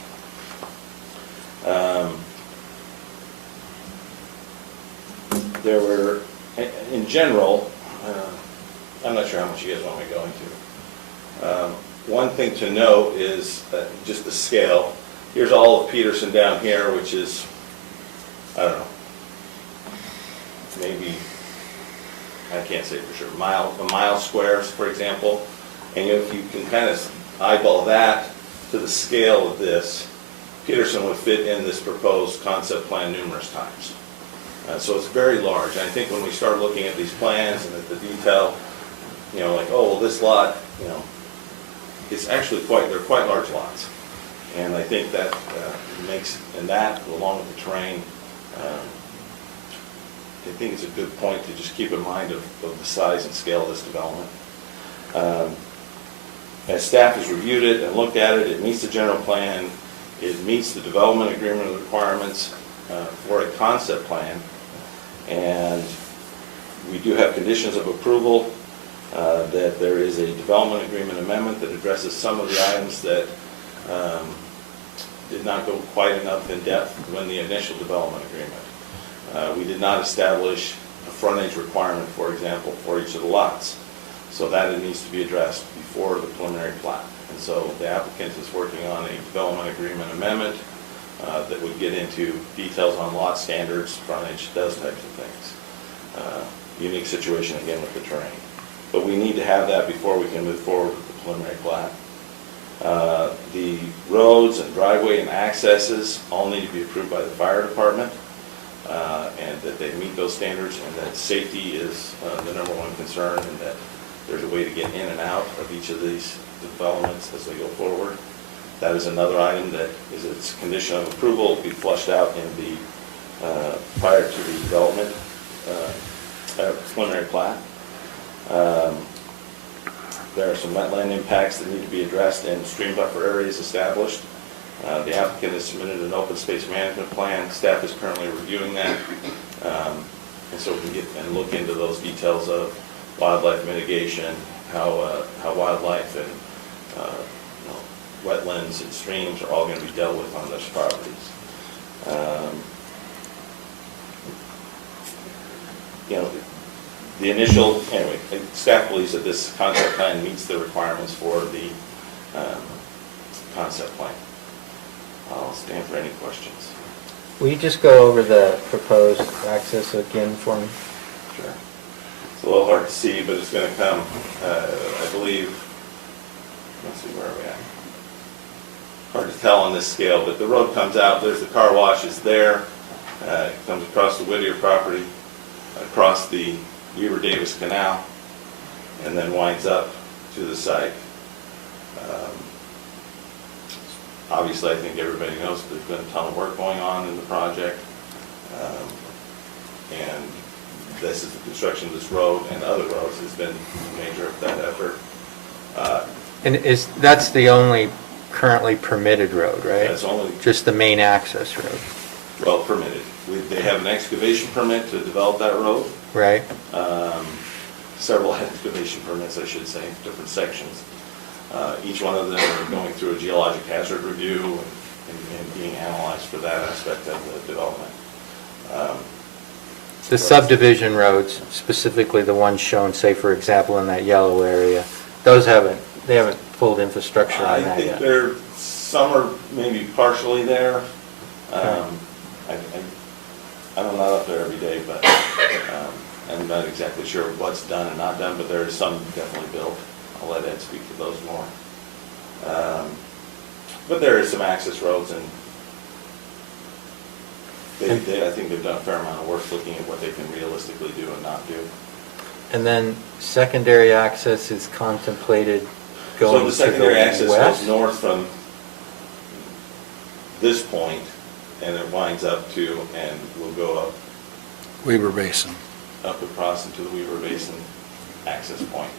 There were, in general, I'm not sure how much you guys want me to go into. One thing to note is just the scale. Here's all of Peterson down here, which is, I don't know, maybe, I can't say for sure, a mile squares, for example. And if you can kind of eyeball that to the scale of this, Peterson would fit in this proposed concept plan numerous times. So it's very large. And I think when we start looking at these plans and at the detail, you know, like, oh, well, this lot, you know, it's actually they're quite large lots. And I think that makes, and that, along with the terrain, I think it's a good point to just keep in mind of the size and scale of this development. As staff has reviewed it and looked at it, it meets the general plan, it meets the development agreement requirements for a concept plan, and we do have conditions of approval, that there is a development agreement amendment that addresses some of the items that did not go quite enough in depth when the initial development agreement. We did not establish a frontage requirement, for example, for each of the lots. So that needs to be addressed before the preliminary plat. And so the applicant is working on a development agreement amendment that would get into details on lot standards, frontage, those types of things. Unique situation again with the terrain. But we need to have that before we can move forward with the preliminary plat. The roads and driveway and accesses all need to be approved by the fire department, and that they meet those standards, and that safety is the #1 concern, and that there's a way to get in and out of each of these developments as they go forward. That is another item that is its condition of approval, to be flushed out in the prior to the development preliminary plat. There are some wetland impacts that need to be addressed and stream buffer areas established. The applicant has submitted an open space management plan. Staff is currently reviewing that. And so we can get and look into those details of wildlife mitigation, how wildlife and wetlands and streams are all going to be dealt with on those properties. You know, the initial, anyway, staff believes that this concept plan meets the requirements for the concept plan. I'll stand for any questions. Will you just go over the proposed access again for me? Sure. It's a little hard to see, but it's going to come, I believe, let's see, where are we at? Hard to tell on this scale, but the road comes out, there's the car wash is there, it comes across the Whittier property, across the Weaver Davis Canal, and then winds up to the site. Obviously, I think everybody knows there's been a ton of work going on in the project, and this is the construction of this road and other roads has been major of that effort. And that's the only currently permitted road, right? That's only, Just the main access road, well, permitted. They have an excavation permit to develop that road. right? Several excavation permits, I should say, different sections. Each one of them are going through a geologic hazard review and being analyzed for that aspect of the development. The subdivision roads, specifically the ones shown, say, for example, in that yellow area, they haven't pulled infrastructure I on that think yet. some are maybe partially there. I'm not up there every day, but I'm not exactly sure what's done and not done, but there is some definitely built. I'll let Ed speak to those more. But there is some access roads, and I think they've done a fair amount of work looking at what they can realistically do and not do. And then secondary access is contemplated So going the to secondary the access west? goes north from this point, and it winds up to, and will go up Weaver Basin. up across into the Weaver Basin access point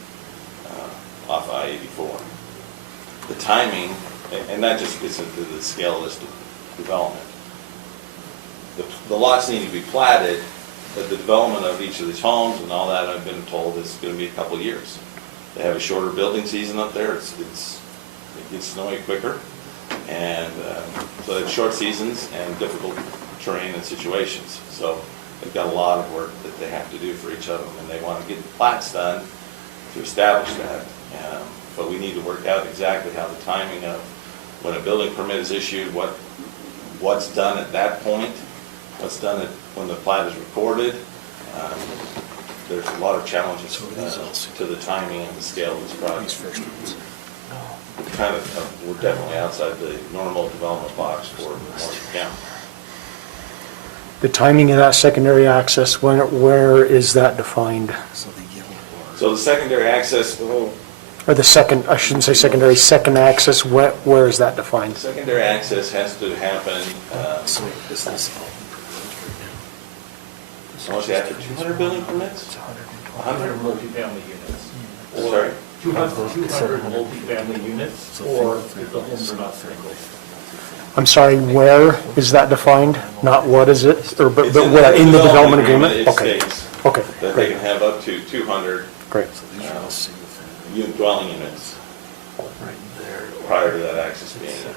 off I-84. The timing, and that just gets into the scale of this development. The lots need to be platted, but the development of each of these homes and all that, I've been told, is going to be a couple of years. They have a shorter building season up there. It gets snowy quicker, and so they have short seasons and difficult terrain and situations. So they've got a lot of work that they have to do for each of them, and they want to get the plats done to establish that. But we need to work out exactly how the timing of when a building permit is issued, what's done at that point, what's done when the plat is recorded. There's a lot of challenges to the timing and the scale of this project. We're definitely outside the normal development box for Morgan County. The timing of that secondary access, where is that defined? So the secondary access, Or the second, I shouldn't say secondary, second access, where is that defined? secondary access has to happen, once after 200 building permits? 100? Multifamily units. Sorry? 200 multifamily units, or if the homes are not single. I'm sorry, where is that defined? Not what is it, or but It's where, in the development agreement? It Okay, states okay, that they great, can have up to 200 great. dwelling units prior to that access being there.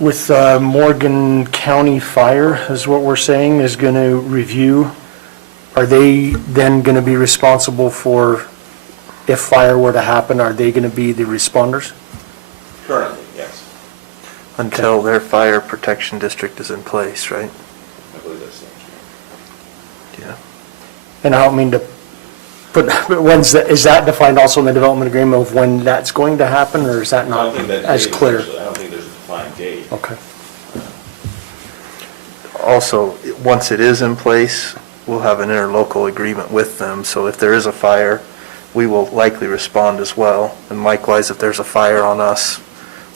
With Morgan County Fire, is what we're saying, is going to review, are they then going to be responsible for, if fire were to happen, are they going to be the responders? Currently, yes. Until their fire protection district is in place, right? I believe that's the true. Yeah. And I don't mean to put, but is that defined also in the development agreement of when that's going to happen, or is that I not don't think that as date is clear? actually- I don't think there's a defined date. Okay. Also, once it is in place, we'll have an interlocal agreement with them, so if there is a fire, we will likely respond as well. And likewise, if there's a fire on us,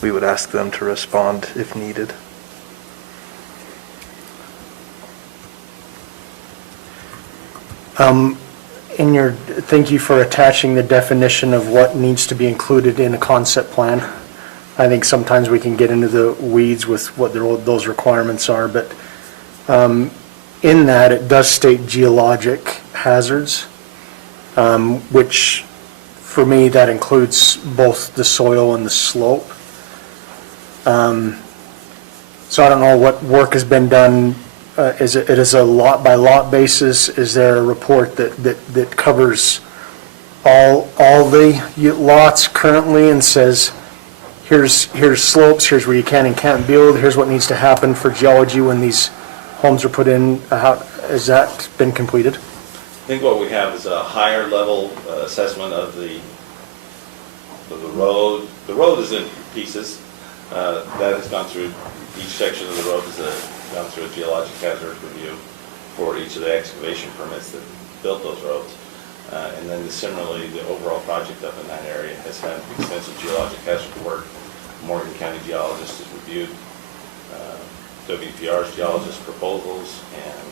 we would ask them to respond if needed. Thank you for attaching the definition of what needs to be included in a concept plan. I think sometimes we can get into the weeds with what those requirements are, but in that, it does state geologic hazards, which for me, that includes both the soil and the slope. So I don't know what work has been done. Is it is a lot by lot basis? Is there a report that covers all the lots currently and says, here's slopes, here's where you can and can't build, here's what needs to happen for geology when these homes are put in? Has that been completed? I think what we have is a higher level assessment of the road. The road is in pieces. That has gone through, each section of the road has gone through a geologic hazard review for each of the excavation permits that built those roads. And then similarly, the overall project up in that area has had extensive geologic hazard work. Morgan County geologist has reviewed WPR's geologist proposals and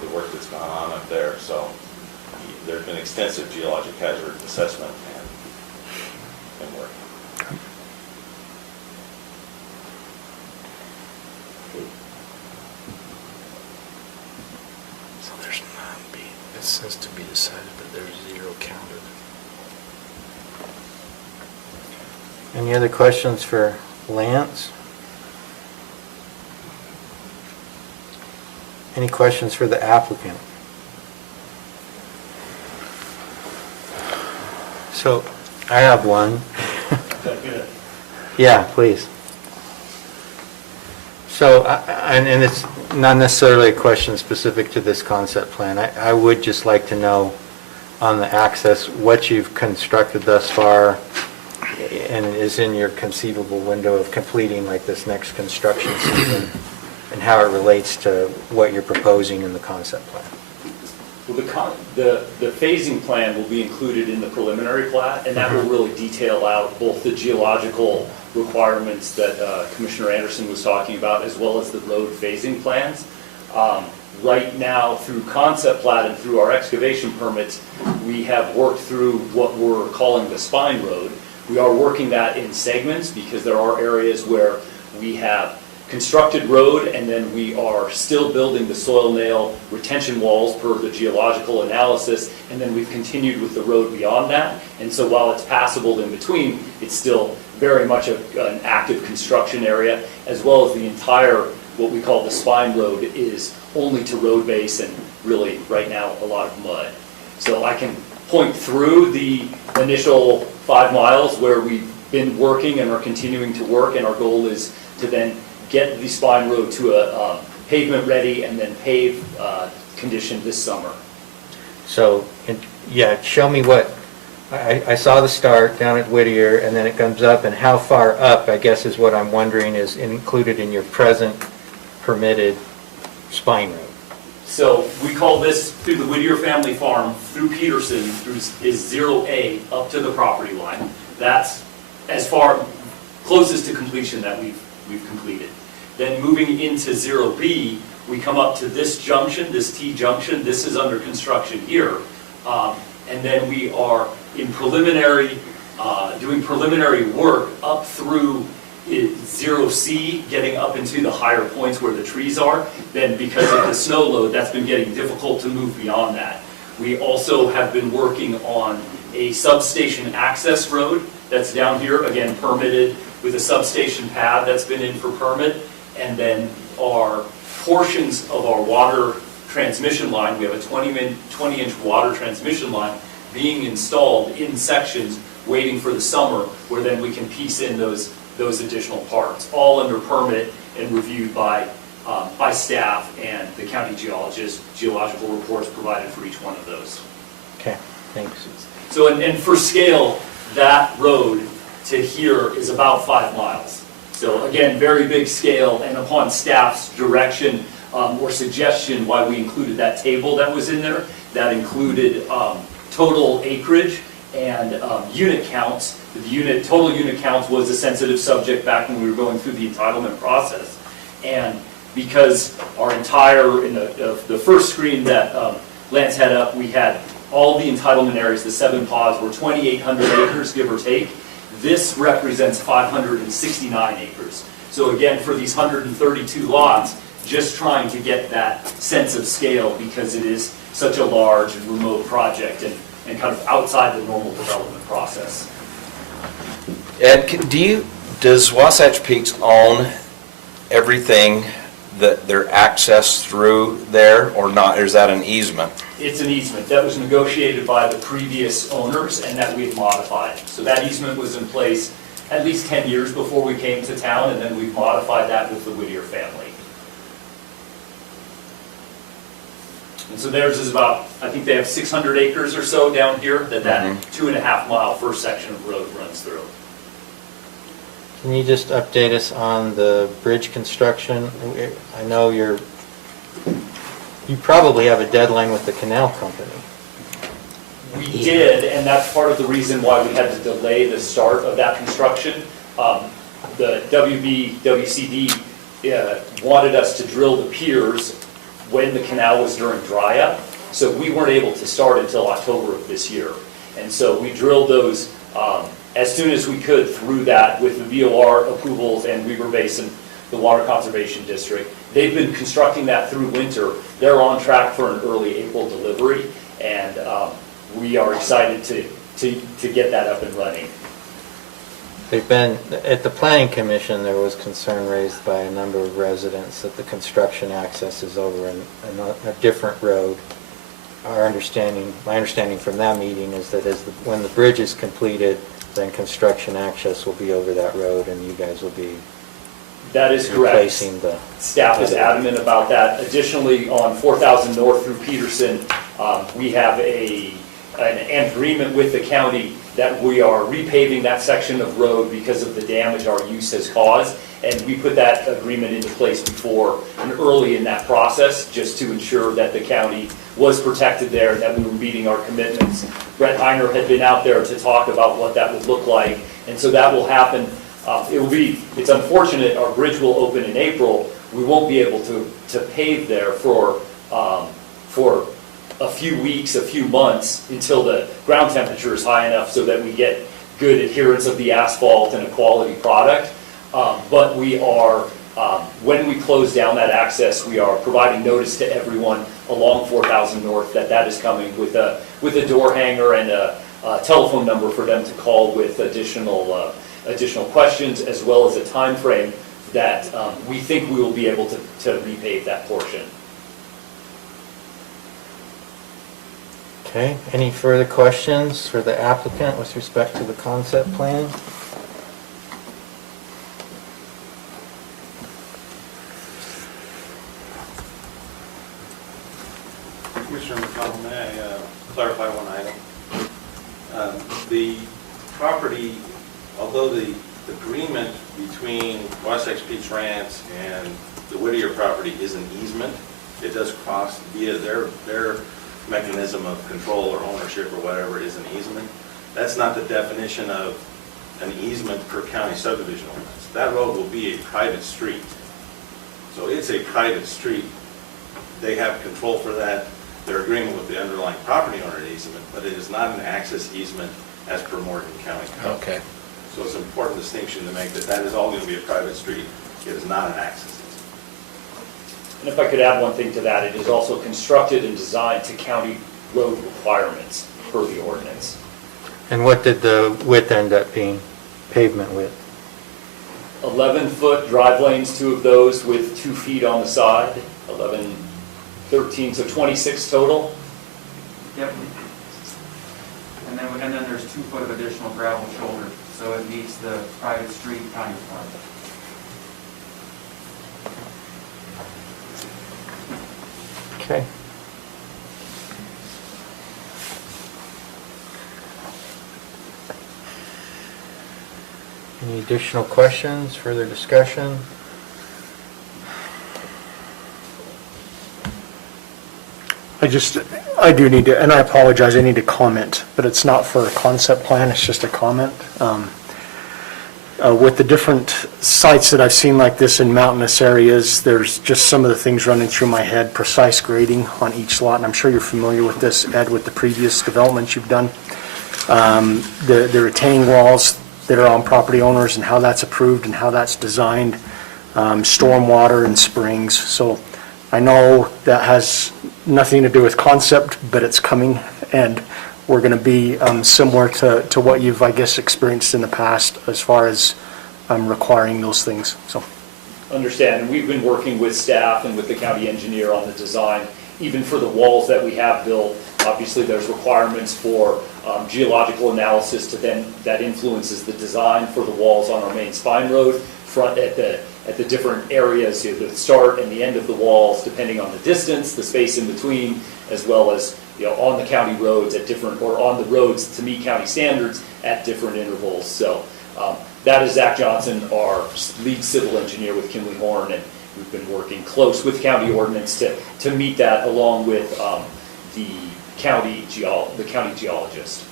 the work that's gone on up there. So there's been extensive geologic hazard assessment and work. So there's none being, it says to be decided, but there's 0 counted. Any other questions for Lance? Any questions for the applicant? So, I have one. Yeah, please. So, and it's not necessarily a question specific to this concept plan. I would just like to know on the access what you've constructed thus far and is in your conceivable window of completing like this next construction season, and how it relates to what you're proposing in the concept plan. Well, the phasing plan will be included in the preliminary plat, and that will really detail out both the geological requirements that Commissioner Anderson was talking about, as well as the road phasing plans. Right now, through concept plat and through our excavation permits, we have worked through what we're calling the spine road. We are working that in segments because there are areas where we have constructed road and then we are still building the soil nail retention walls per the geological analysis, and then we've continued with the road beyond that. And so while it's passable in between, it's still very much an active construction area, as well as the entire, what we call the spine road, is only to road base and really right now a lot of mud. So I can point through the initial 5 miles where we've been working and are continuing to work, and our goal is to then get the spine road to a pavement ready and then pave condition this summer. So, yeah, show me what, I saw the start down at Whittier and then it comes up, and how far up, I guess is what I'm wondering is included in your present permitted spine road. So we call this through the Whittier Family Farm, through Peterson, is 0A up to the property line. That's as far closest to completion that we've completed. Then moving into 0B, we come up to this junction, this T junction. This is under construction here. And then we are in preliminary, doing preliminary work up through 0C, getting up into the higher points where the trees are. Then because of the snow load, that's been getting difficult to move beyond that. We also have been working on a substation access road that's down here, again permitted with a substation pad that's been in for permit. And then our portions of our water transmission line, we have a 20-inch water transmission line being installed in sections waiting for the summer, where then we can piece in those additional parts, all under permit and reviewed by staff and the county geologist, geological reports provided for each one of those. Okay, thanks. So, and for scale, that road to here is about 5 miles. So again, very big scale, and upon staff's direction or suggestion why we included that table that was in there, that included total acreage and unit counts. The total unit counts was a sensitive subject back when we were going through the entitlement process. And because our entire, in the first screen that Lance had up, we had all the entitlement areas, the 7 pods were 2,800 acres, give or take. This represents 569 acres. So again, for these 132 lots, just trying to get that sense of scale because it is such a large and remote project, and and kind of outside the normal development process. Ed, does Wasatch Peaks own everything that their access through there or not, or is that an easement? It's an easement that was negotiated by the previous owners and that we've modified. So that easement was in place at least 10 years before we came to town, and then we've modified that with the Whittier family. And so theirs is about, I think they have 600 acres or so down here that 2.5 mile first section of road runs through. Can you just update us on the bridge construction? I know you probably have a deadline with the canal company. We did, and that's part of the reason why we had to delay the start of that construction. The WCD wanted us to drill the piers when the canal was during dry up, so we weren't able to start until October of this year. And so we drilled those as soon as we could through that with the VOR approvals and Weber Basin, the Water Conservation District. They've been constructing that through winter. They're on track for an early April delivery, and we are excited to get that up and running. At the Planning Commission, there was concern raised by a number of residents that the construction access is over a different road. My understanding from that meeting is that when the bridge is completed, then construction access will be over that road and you guys will be That is correct. replacing the... Staff is adamant about that. Additionally, on 4,000 North through Peterson, we have an agreement with the county that we are repaving that section of road because of the damage our use has caused. And we put that agreement into place before and early in that process, just to ensure that the county was protected there and that we were meeting our commitments. Brett Heiner had been out there to talk about what that would look like, and so that will happen. It's unfortunate, our bridge will open in April. We won't be able to pave there for a few weeks, a few months, until the ground temperature is high enough so that we get good adherence of the asphalt and a quality product. But we are, when we close down that access, we are providing notice to everyone along 4,000 North that is coming with a door hanger and a telephone number for them to call with additional questions, as well as a time frame that we think we will be able to repave that portion. Okay, any further questions for the applicant with respect to the concept plan? Commissioner McConnell, may I clarify one item? The property, although the agreement between Wasatch Peaks Ranch and the Whittier property is an easement, it does cross via their mechanism of control or ownership or whatever is an easement. That's not the definition of an easement per county subdivision ordinance. That road will be a private street. So it's a private street. They have control for that. Their agreement with the underlying property owner easement, but it is not an access easement as per Morgan County Code. Okay. So it's an important distinction to make that is all going to be a private street. It is not an access easement. And if I could add one thing to that, it is also constructed and designed to county road requirements per the ordinance. And what did the width end up being, pavement width? 11-foot drive lanes, 2 of those with 2 feet on the side, 11, 13, so 26 total. Yep. And then there's 2 foot of additional gravel shoulder, so it meets the private street county requirement. Okay. Any additional questions, further discussion? I do need to, and I apologize, I need to comment, but it's not for a concept plan, it's just a comment. With the different sites that I've seen like this in mountainous areas, there's just some of the things running through my head, precise grading on each lot, and I'm sure you're familiar with this, Ed, with the previous developments you've done. The retaining walls that are on property owners and how that's approved and how that's designed, stormwater and springs. So I know that has nothing to do with concept, but it's coming, and were going to be similar to what you've, I guess, experienced in the past as far as requiring those things, so. Understand, and we've been working with staff and with the county engineer on the design, even for the walls that we have built. Obviously, there's requirements for geological analysis that influences the design for the walls on our main spine road, front at the different areas, the start and the end of the walls, depending on the distance, the space in between, as well as on the county roads at different, or on the roads to meet county standards at different intervals. So that is Zach Johnson, our lead civil engineer with Kimley Horn, and we've been working close with county ordinance to meet that, along with the county geologist.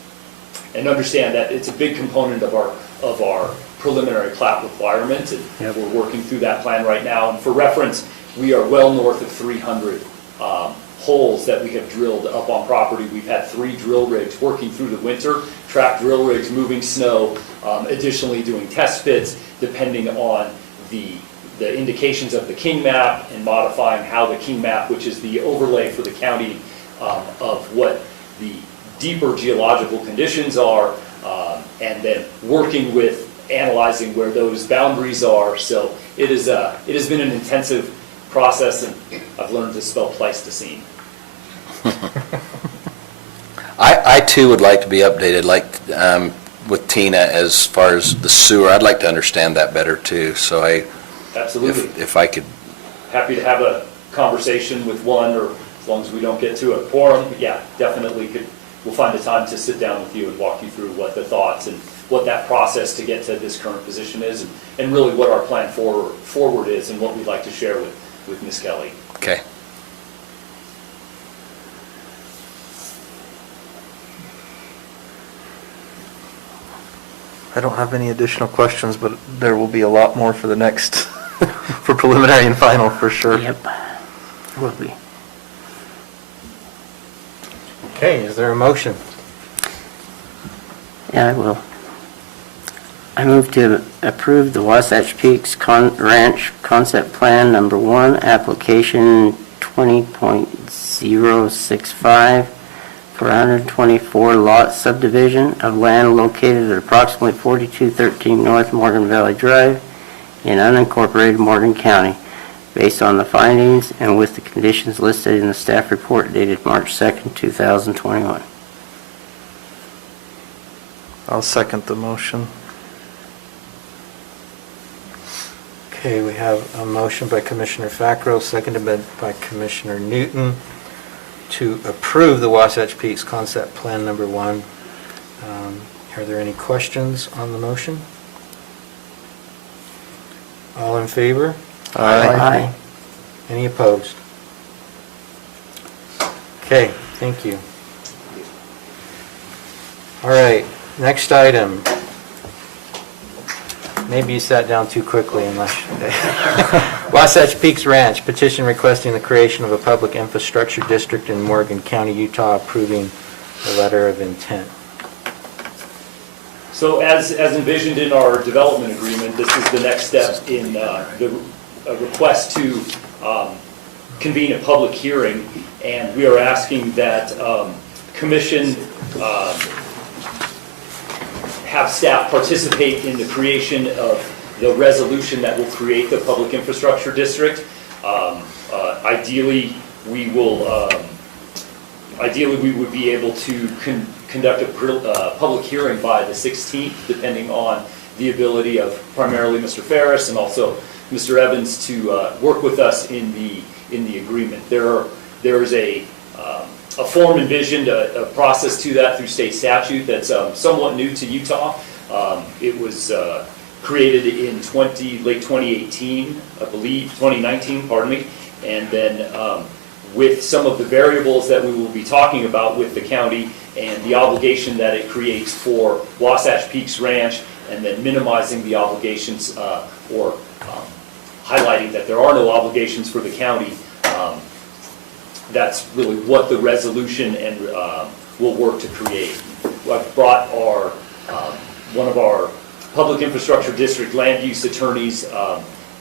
And understand that it's a big component of our preliminary plat requirement, and we're working through that plan right now. And for reference, we are well north of 300 holes that we have drilled up on property. We've had 3 drill rigs working through the winter, track drill rigs moving snow, additionally doing test pits depending on the indications of the King map, and modifying how the King map, which is the overlay for the county of what the deeper geological conditions are, and then working with analyzing where those boundaries are. So it has been an intensive process, and I've learned to spell Pleistocene. I too would like to be updated, like with Tina, as far as the sewer. I'd like to understand that better too. So Absolutely. If I could. Happy to have a conversation with one, or as long as we don't get to a quorum, yeah, definitely we'll find a time to sit down with you and walk you through what the thoughts and what that process to get to this current position is, and really what our plan forward is, and what we'd like to share with Ms. Kelly. Okay. I don't have any additional questions, but there will be a lot more for the next, for preliminary and final, for sure. Yep, will be. Okay, is there a motion? Yeah, I will. I move to approve the Wasatch Peaks Ranch Concept Plan Number 1, application 20.065 for 124 lot subdivision of land located at approximately 4213 North Morgan Valley Drive in unincorporated Morgan County, based on the findings and with the conditions listed in the staff report dated March 2nd, 2021. I'll second the motion. Okay, we have a motion by Commissioner Fackrell, seconded by Commissioner Newton, to approve the Wasatch Peaks Concept Plan Number 1. Are there any questions on the motion? All in favor? Aye. Any opposed? Okay, thank you. All right, next item. Maybe you sat down too quickly unless Wasatch Peaks Ranch, petition requesting the creation of a public infrastructure district in Morgan County, Utah, approving the letter of intent. So as envisioned in our development agreement, this is the next step in the request to convene a public hearing, and we are asking that commission have staff participate in the creation of the resolution that will create the public infrastructure district. Ideally, we would be able to conduct a public hearing by the 16th, depending on the ability of primarily Mr. Ferris and also Mr. Evans to work with us in the agreement. There is a form envisioned, a process to that through state statute that's somewhat new to Utah. It was created in late 2018, I believe, 2019, pardon me, and then with some of the variables that we will be talking about with the county and the obligation that it creates for Wasatch Peaks Ranch, and then minimizing the obligations or highlighting that there are no obligations for the county. That's really what the resolution and will work to create. I've brought one of our public infrastructure district land use attorneys,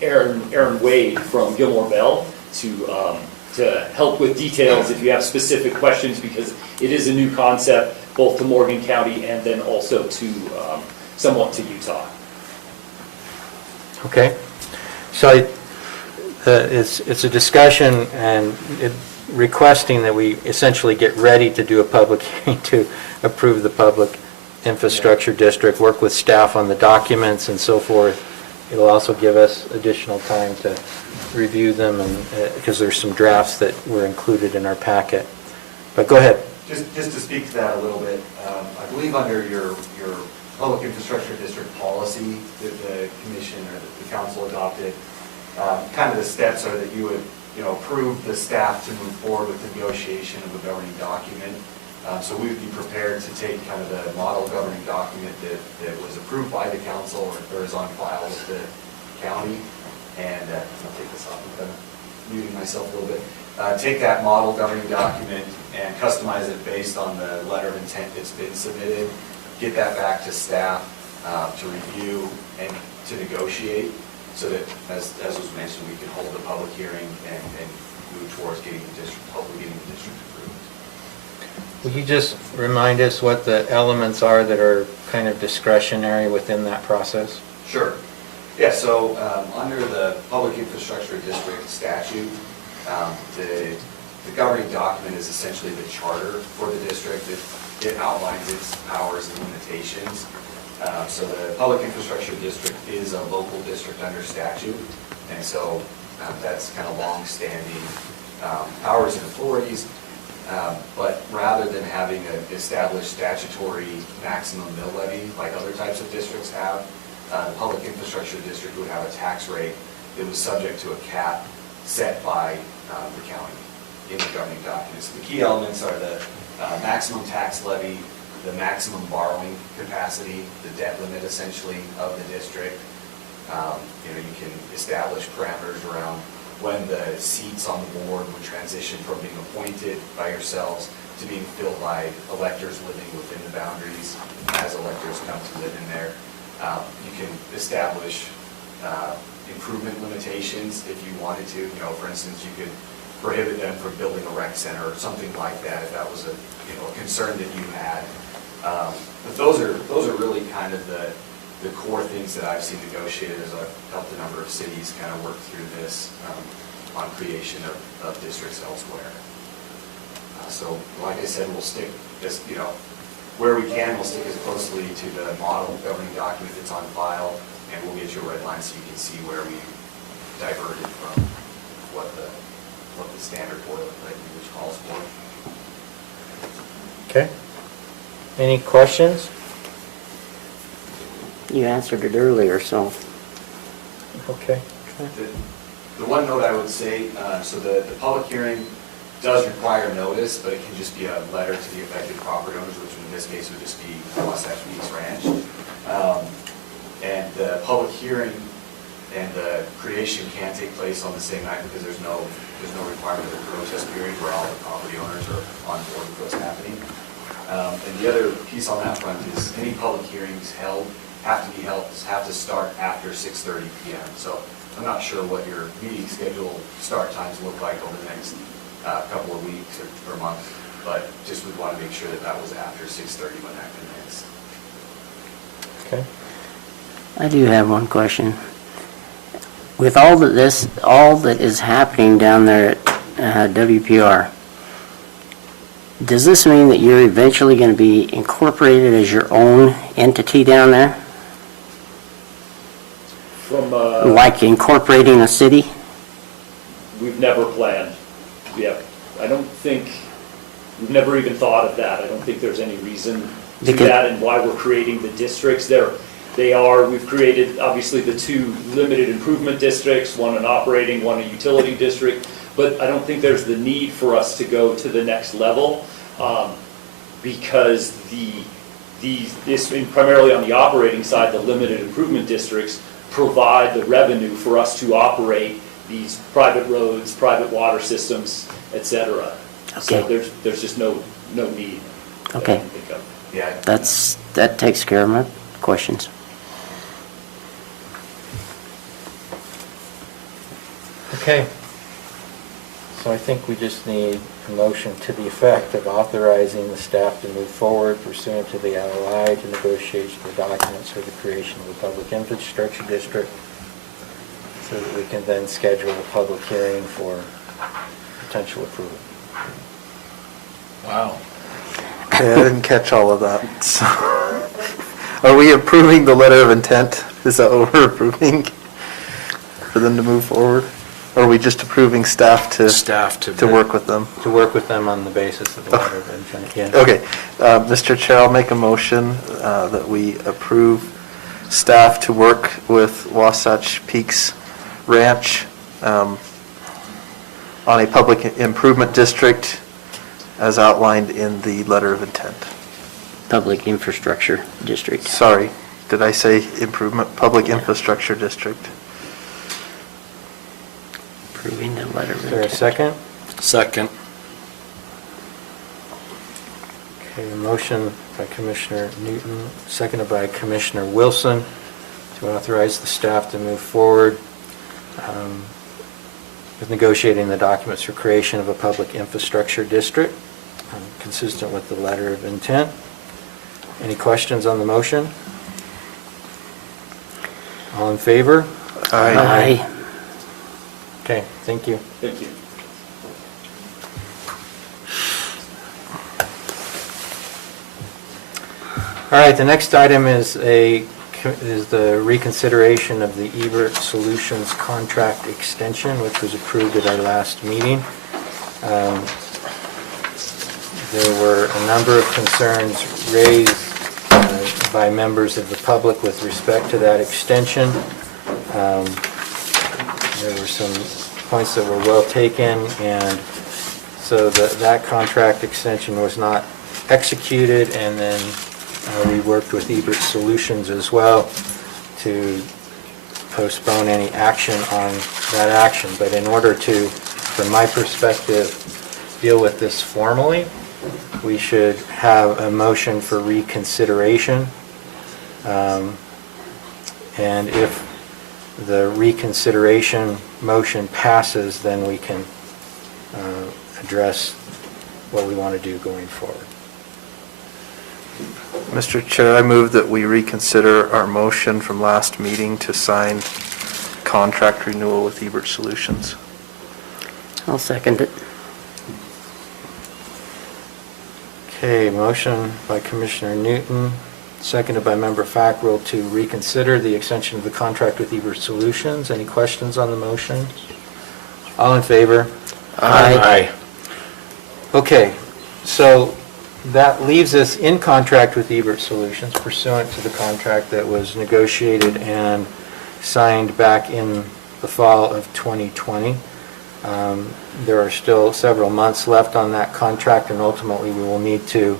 Aaron Wade from Gilmore Bell, to help with details if you have specific questions, because it is a new concept. both to Morgan County and then also to, somewhat to Utah. Okay. So it's a discussion and requesting that we essentially get ready to do a public hearing to approve the public infrastructure district, work with staff on the documents and so forth. It'll also give us additional time to review them, and because there's some drafts that were included in our packet. But go ahead. Just to speak to that a little bit, I believe under your public infrastructure district policy that the commission or the council adopted, kind of the steps are that you would, approve the staff to move forward with the negotiation of a governing document. So we would be prepared to take kind of the model governing document that was approved by the council or is on file with the county. And I'll take this off, I'm kind of muting myself a little bit. Take that model governing document and customize it based on the letter of intent that's been submitted. Get that back to staff to review and to negotiate, so that, as was mentioned, we can hold a public hearing and move towards getting the district, hopefully getting the district approved. Will you just remind us what the elements are that are kind of discretionary within that process? Sure. Yeah, so under the Public Infrastructure District statute, the governing document is essentially the charter for the district. It outlines its powers and limitations. So the Public Infrastructure District is a local district under statute, and so that's kind of long-standing powers and authorities. But rather than having an established statutory maximum mill levy like other types of districts have, the Public Infrastructure District would have a tax rate that was subject to a cap set by the county in the governing documents. The key elements are the maximum tax levy, the maximum borrowing capacity, the debt limit essentially of the district. You can establish parameters around when the seats on the board would transition from being appointed by yourselves to being filled by electors living within the boundaries as electors come to live in there. You can establish improvement limitations if you wanted to. For instance, you could prohibit them from building a rec center or something like that if that was a concern that you had. But those are really kind of the core things that I've seen negotiated as I've helped a number of cities kind of work through this on creation of districts elsewhere. So like I said, we'll stick this, where we can, we'll stick as closely to the model governing document that's on file, and we'll get you a red line so you can see where we diverted from what the standard boilerplate which calls for. Okay. Any questions? You answered it earlier, so. Okay. The one note I would say, so the public hearing does require notice, but it can just be a letter to the affected property owners, which in this case would just be Wasatch Peaks Ranch. And the public hearing and the creation can take place on the same night because there's no requirement of a protest period where all the property owners are on board with what's happening. And the other piece on that front is any public hearings have to start after 6:30 p.m. So I'm not sure what your meeting schedule start times look like over the next couple of weeks or months, but just would want to make sure that was after 6:30 when that commences. Okay. I do have one question. With all that is happening down there at WPR, does this mean that you're eventually going to be incorporated as your own entity down there? From, Like incorporating a city? we've never planned. Yeah, I don't think, we've never even thought of that. I don't think there's any reason to that and why we're creating the districts. We've created, obviously, the two limited improvement districts, one an operating, one a utility district, but I don't think there's the need for us to go to the next level because primarily on the operating side, the limited improvement districts provide the revenue for us to operate these private roads, private water systems, et cetera. Okay. So there's just no need. that I Okay. can think of. Yeah. That takes care of my questions. Okay. So I think we just need a motion to the effect of authorizing the staff to move forward pursuant to the LOI to negotiate the documents for the creation of a public infrastructure district, so that we can then schedule a public hearing for potential approval. Wow. Okay, I didn't catch all of that. So, are we approving the letter of intent? Is that what we're approving? For them to move forward? Or are we just approving staff to work with them? To work with them on the basis of the letter of intent, yeah. Okay. Mr. Chair, I'll make a motion that we approve staff to work with Wasatch Peaks Ranch on a public improvement district as outlined in the letter of intent. Public infrastructure district. Sorry, did I say improvement, public infrastructure district? Approving the letter of Is there a intent. second? Second. Okay, a motion by Commissioner Newton, seconded by Commissioner Wilson, to authorize the staff to move forward with negotiating the documents for creation of a public infrastructure district, consistent with the letter of intent. Any questions on the motion? All in favor? Aye. Okay, thank you. Thank you. All right, the next item is the reconsideration of the Ebert Solutions contract extension, which was approved at our last meeting. There were a number of concerns raised by members of the public with respect to that extension. There were some points that were well taken, and so that contract extension was not executed, and then we worked with Ebert Solutions as well to postpone any action on that action. But in order to, from my perspective, deal with this formally, we should have a motion for reconsideration. And if the reconsideration motion passes, then we can address what we want to do going forward. Mr. Chair, I move that we reconsider our motion from last meeting to sign contract renewal with Ebert Solutions. I'll second it. Okay, motion by Commissioner Newton, seconded by Member Fackrell to reconsider the extension of the contract with Ebert Solutions. Any questions on the motion? All in favor? Aye. Okay, so that leaves us in contract with Ebert Solutions pursuant to the contract that was negotiated and signed back in the fall of 2020. There are still several months left on that contract, and ultimately we will need to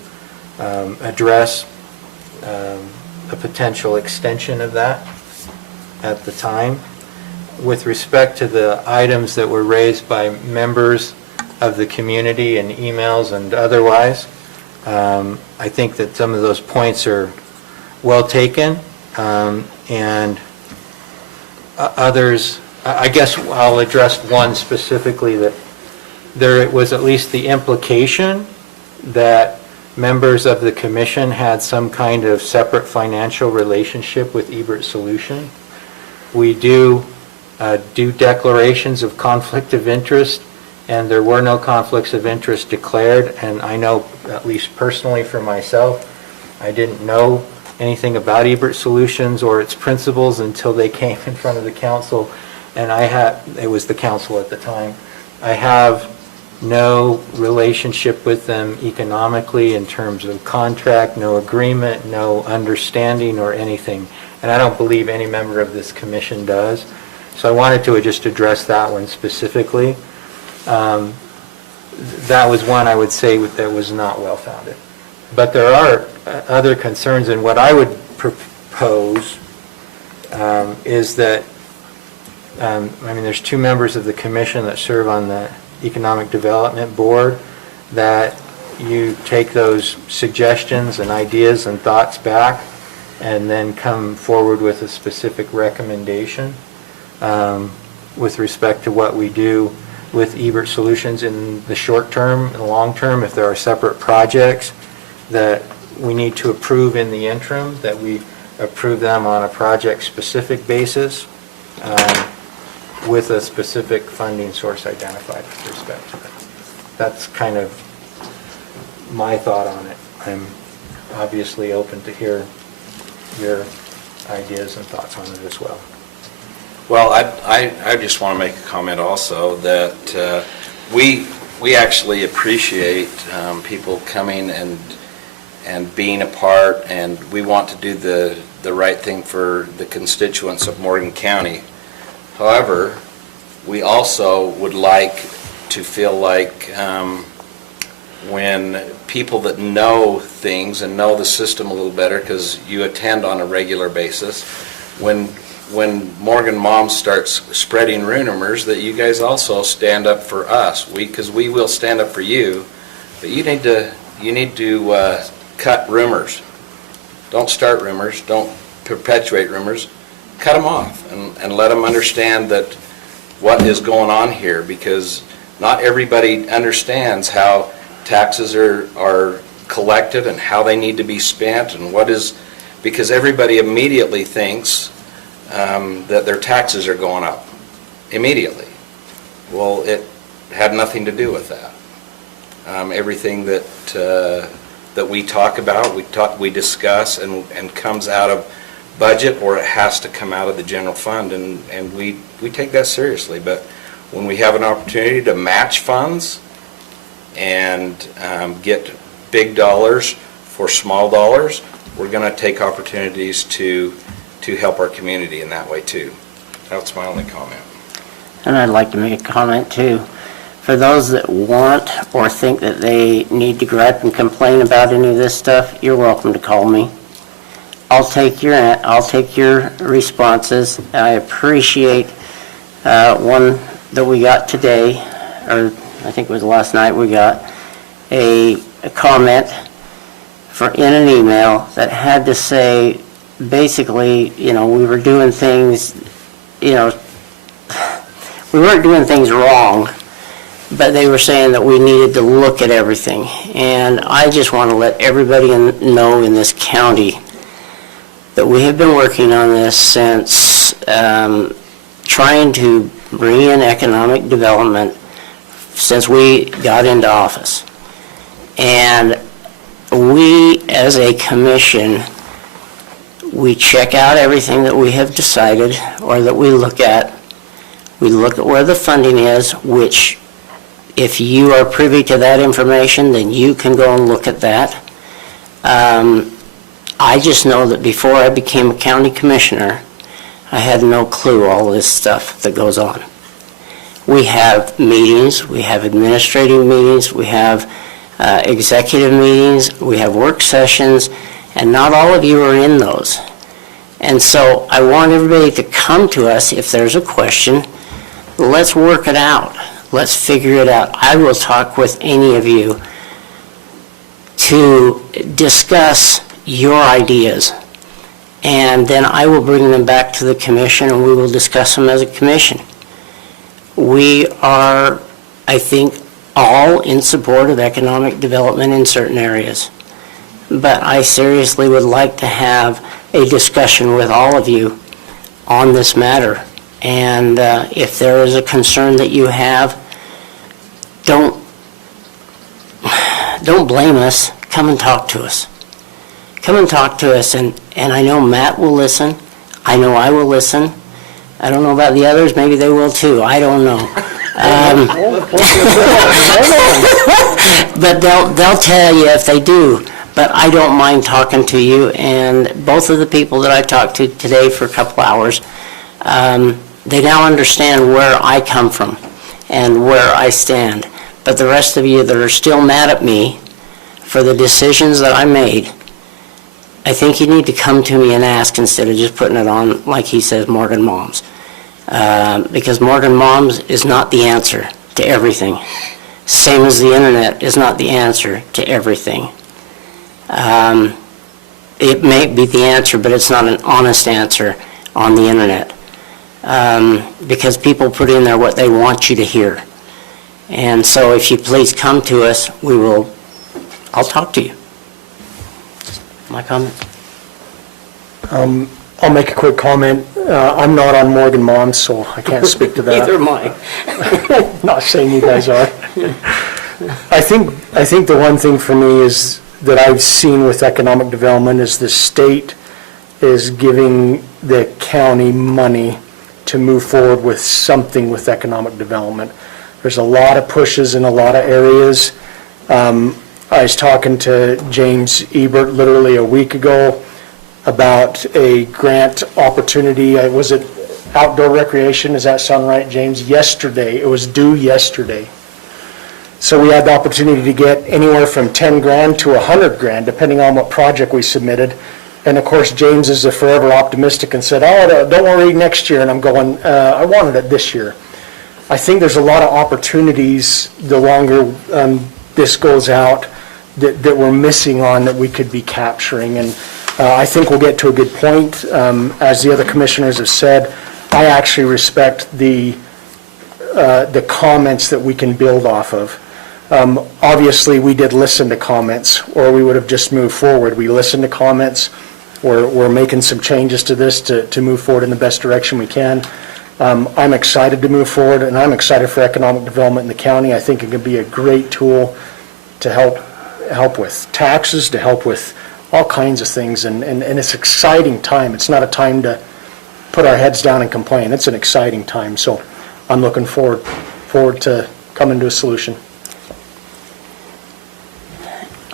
address a potential extension of that at the time. With respect to the items that were raised by members of the community in emails and otherwise, I think that some of those points are well taken, and others, I guess I'll address one specifically, that there was at least the implication that members of the commission had some kind of separate financial relationship with Ebert Solution. We do declarations of conflict of interest, and there were no conflicts of interest declared, and I know, at least personally for myself, I didn't know anything about Ebert Solutions or its principles until they came in front of the council, and it was the council at the time. I have no relationship with them economically in terms of contract, no agreement, no understanding or anything, and I don't believe any member of this commission does. So I wanted to just address that one specifically. That was one I would say that was not well-founded. But there are other concerns, and what I would propose is that, there's two members of the commission that serve on the Economic Development Board, that you take those suggestions and ideas and thoughts back and then come forward with a specific recommendation with respect to what we do, with Ebert Solutions in the short term and long term. If there are separate projects that we need to approve in the interim, that we approve them on a project-specific basis with a specific funding source identified with respect to that. That's kind of my thought on it. I'm obviously open to hear your ideas and thoughts on it as well. Well, I just want to make a comment also that we actually appreciate people coming and being a part, and we want to do the right thing for the constituents of Morgan County. However, we also would like to feel like when people that know things and know the system a little better, because you attend on a regular basis, when Morgan Moms starts spreading rumors, that you guys also stand up for us. Because we will stand up for you, but you need to cut rumors. Don't start rumors. Don't perpetuate rumors. Cut them off and let them understand that what is going on here, because not everybody understands how taxes are collected and how they need to be spent and what is, because everybody immediately thinks that their taxes are going up immediately. Well, it had nothing to do with that. Everything that we talk about, we discuss and comes out of budget, or it has to come out of the general fund, and we take that seriously. But when we have an opportunity to match funds and get big dollars for small dollars, we're going to take opportunities to help our community in that way too. That's my only comment. And I'd like to make a comment too. For those that want or think that they need to gripe and complain about any of this stuff, you're welcome to call me. I'll take your responses. I appreciate one that we got today, or I think it was last night, we got a comment in an email that had to say, basically, we were doing things, we weren't doing things wrong, but they were saying that we needed to look at everything. And I just want to let everybody know in this county that we have been working on this since trying to bring in economic development since we got into office. And we, as a commission, we check out everything that we have decided or that we look at. We look at where the funding is, which if you are privy to that information, then you can go and look at that. I just know that before I became a county commissioner, I had no clue all this stuff that goes on. We have meetings, we have administrative meetings, we have executive meetings, we have work sessions, and not all of you are in those. And so I want everybody to come to us if there's a question. Let's work it out. Let's figure it out. I will talk with any of you to discuss your ideas, and then I will bring them back to the commission and we will discuss them as a commission. We are, I think, all in support of economic development in certain areas. But I seriously would like to have a discussion with all of you on this matter. And if there is a concern that you have, don't blame us. Come and talk to us. Come and talk to us. And I know Matt will listen. I know I will listen. I don't know about the others. Maybe they will too. I don't know. But they'll tell you if they do. But I don't mind talking to you. And both of the people that I talked to today for a couple hours, they now understand where I come from and where I stand. But the rest of you that are still mad at me for the decisions that I made, I think you need to come to me and ask instead of just putting it on, like he says, Morgan Moms. Because Morgan Moms is not the answer to everything. Same as the internet is not the answer to everything. It may be the answer, but it's not an honest answer on the internet. Because people put in there what they want you to hear. And so if you please come to us, I'll talk to you. My comment? I'll make a quick comment. I'm not on Morgan Mons, so I can't speak to that. Neither am I. Not saying you guys are. I think the one thing for me is that I've seen with economic development is the state is giving the county money to move forward with something with economic development. There's a lot of pushes in a lot of areas. I was talking to James Ebert literally a week ago about a grant opportunity. Was it outdoor recreation? Does that sound right, James? Yesterday, it was due yesterday. So we had the opportunity to get anywhere from 10 grand to 100 grand, depending on what project we submitted. And of course, James is a forever optimistic and said, oh, don't worry, next year. And I'm going, I wanted it this year. I think there's a lot of opportunities the longer this goes out that we're missing on that we could be capturing. And I think we'll get to a good point. As the other commissioners have said, I actually respect the comments that we can build off of. Obviously, we did listen to comments, or we would have just moved forward. We listened to comments. We're making some changes to this to move forward in the best direction we can. I'm excited to move forward, and I'm excited for economic development in the county. I think it could be a great tool to help with taxes, to help with all kinds of things, and it's an exciting time. It's not a time to put our heads down and complain. It's an exciting time, so I'm looking forward to coming to a solution.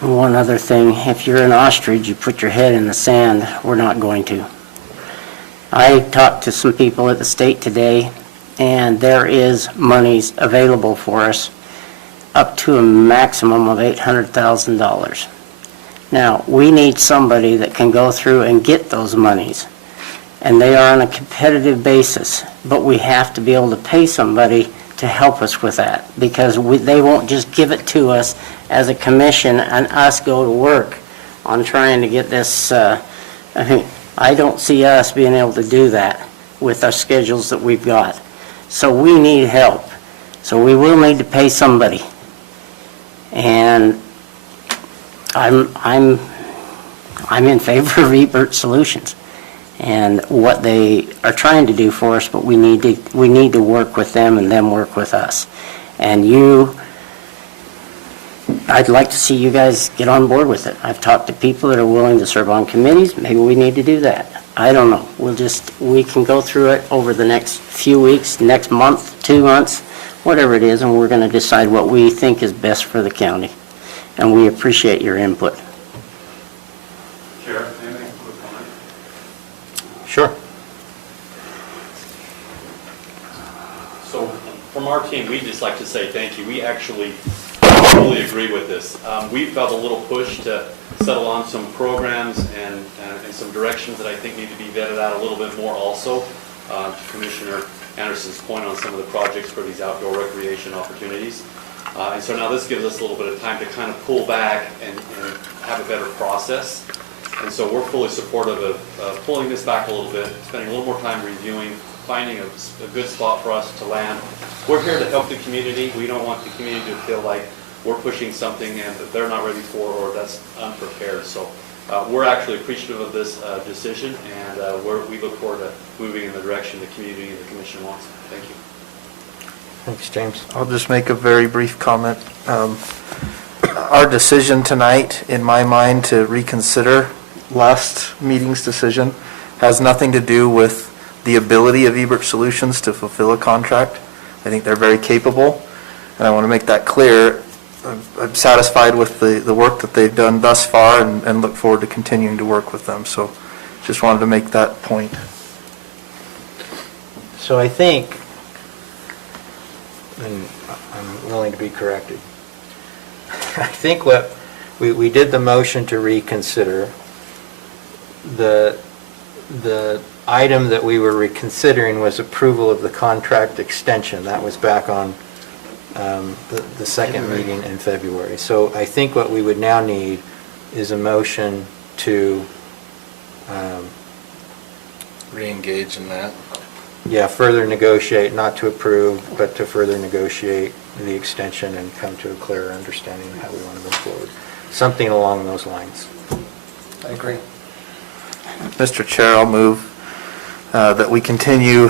One other thing, if you're an ostrich, you put your head in the sand. We're not going to. I talked to some people at the state today, and there is monies available for us up to a maximum of $800,000. Now, we need somebody that can go through and get those monies, and they are on a competitive basis, but we have to be able to pay somebody to help us with that, because they won't just give it to us as a commission and us go to work on trying to get this. I don't see us being able to do that with our schedules that we've got. So we need help. So we will need to pay somebody. And I'm in favor of Ebert Solutions and what they are trying to do for us, but we need to work with them and them work with us. And I'd like to see you guys get on board with it. I've talked to people that are willing to serve on committees. Maybe we need to do that. I don't know. We can go through it over the next few weeks, next month, 2 months, whatever it is, and we're going to decide what we think is best for the county. And we appreciate your input. Sheriff, anything? Quick comment? Sure. So from our team, we'd just like to say thank you. We actually totally agree with this. We felt a little push to settle on some programs and some directions that I think need to be vetted out a little bit more also. To Commissioner Anderson's point on some of the projects for these outdoor recreation opportunities. And so now this gives us a little bit of time to kind of pull back and have a better process. And so we're fully supportive of pulling this back a little bit, spending a little more time reviewing, finding a good spot for us to land. We're here to help the community. We don't want the community to feel like we're pushing something and that they're not ready for or that's unprepared. So we're actually appreciative of this decision, and we look forward to moving in the direction the community and the commission wants. Thank you. Thanks, James. I'll just make a very brief comment. Our decision tonight, in my mind, to reconsider last meeting's decision has nothing to do with the ability of Ebert Solutions to fulfill a contract. I think they're very capable, and I want to make that clear. I'm satisfied with the work that they've done thus far and look forward to continuing to work with them. So just wanted to make that point. So I think, and I'm willing to be corrected, I think what we did the motion to reconsider, the item that we were reconsidering was approval of the contract extension. That was back on the second meeting in February. So I think what we would now need is a motion to re-engage in that. further negotiate, not to approve, but to further negotiate the extension and come to a clearer understanding of how we want to move forward. Something along those lines. I agree. Mr. Chair, I'll move that we continue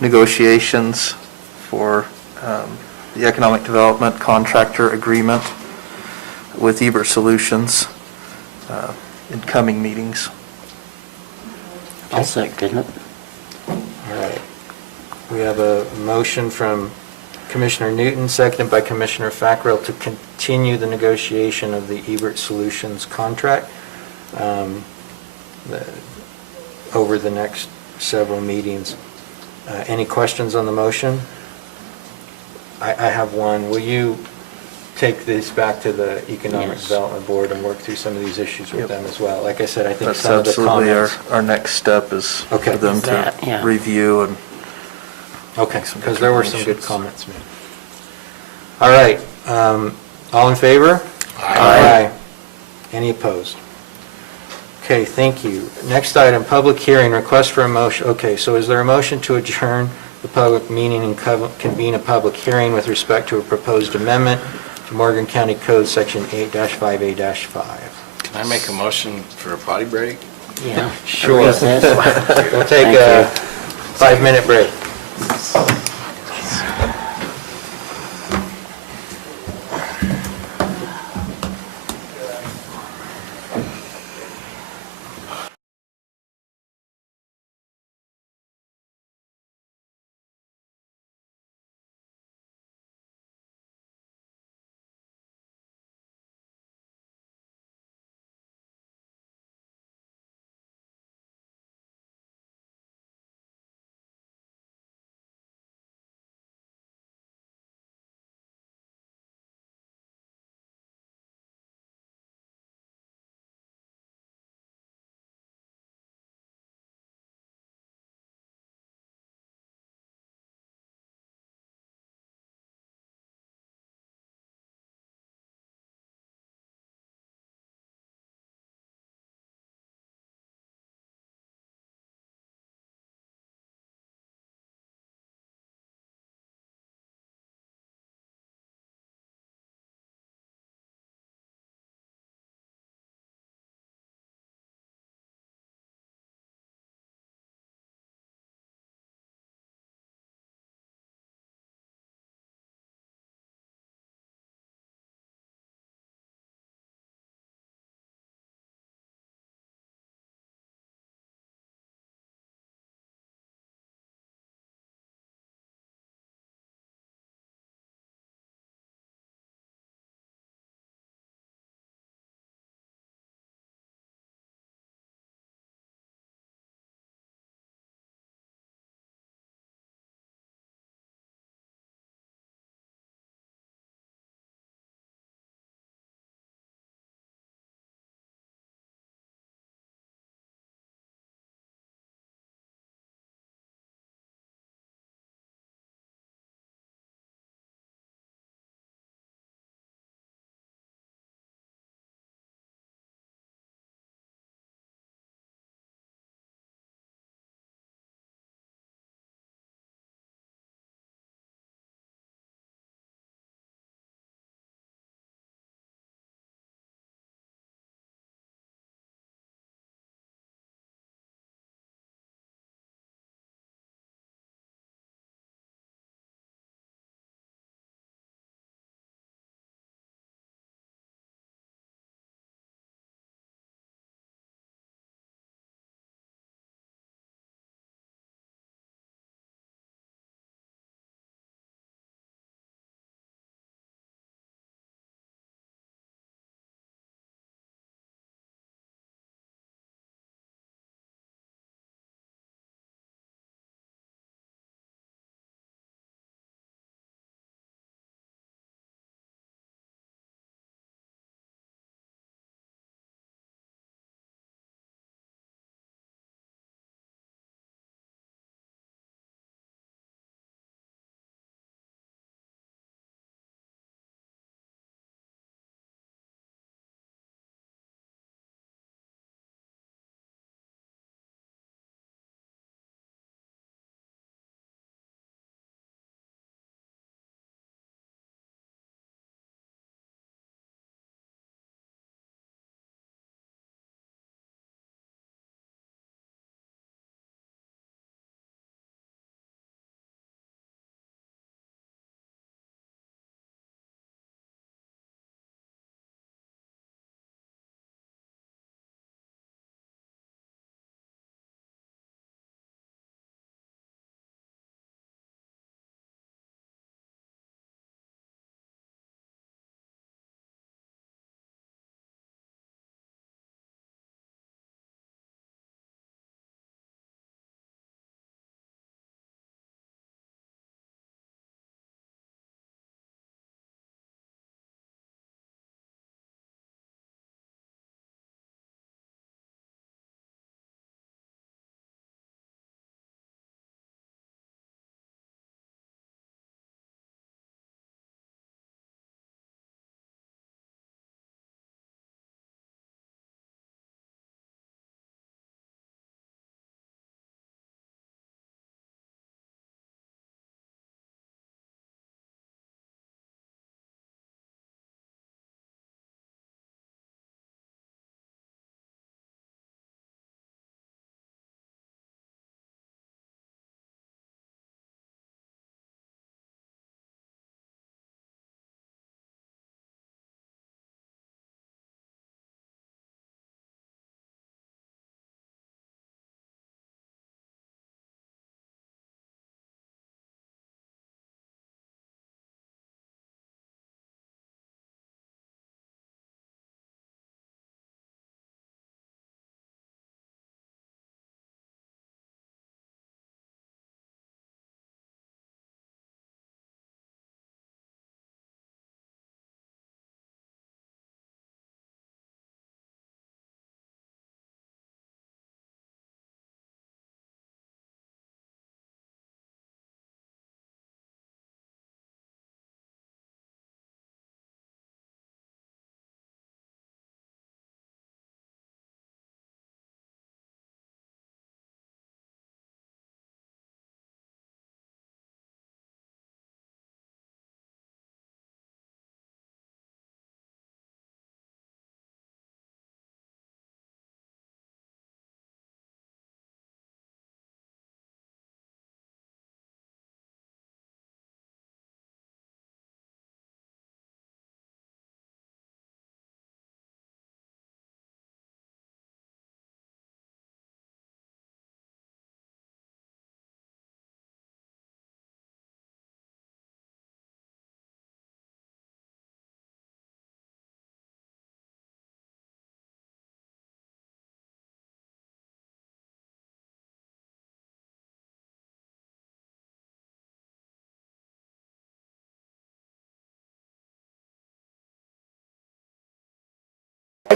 negotiations for the economic development contractor agreement with Ebert Solutions in coming meetings. I'll second it. All right. We have a motion from Commissioner Newton, seconded by Commissioner Fackrell, to continue the negotiation of the Ebert Solutions contract over the next several meetings. Any questions on the motion? I have one. Will you take this back to the Economic Yes. Development Board and work through some of these issues with Yep. them as well? Like I said, I think That's some of the absolutely comments... our next step is Okay. for them Is that, to yeah. review and Okay, some because there were some good determinations. comments made. All right, all in favor? Aye. Any opposed? Okay, thank you. Next item, public hearing, request for a motion. Okay, so is there a motion to adjourn the public meeting and convene a public hearing with respect to a proposed amendment to Morgan County Code Section 8-5A-5? Can I make a motion for a potty break? Yeah. Sure. Recess. We'll take Thank a you. 5-minute break.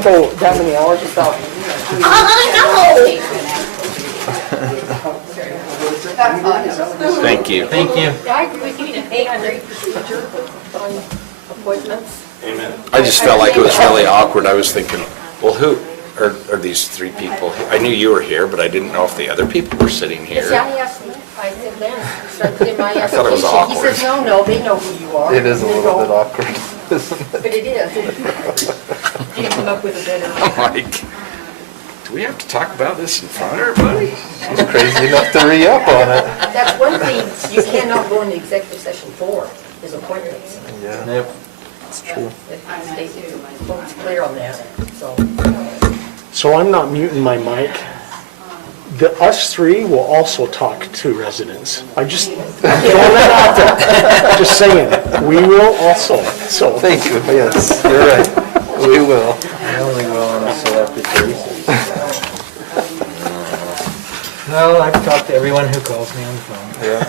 go that many hours without. Thank you. Thank you. I agree with you, a great procedure on appointments. Amen. I just felt like it was really awkward. I was thinking, well, who are these three people? I knew you were here, but I didn't know if the other people were sitting here. Yeah, he asked me, I said, then, started in my I thought it was application. He awkward. says, no, they know who you are. It is a They little go, bit awkward, isn't it? But it is. You can come up with a better. I'm like, do we have to talk about this in front of everybody? She's crazy enough to re-up on it. That's one thing you cannot go into executive session for, is appointments. Yeah, Yep. it's true. It's clear on that, so. So I'm not muting my mic. Us three will also talk to residents. I'm throwing that out there. Just saying, we will also, so. Thank you, yes, you're right. We will. I only will on a selected basis. No, I've talked to everyone who calls me on the phone. Yeah.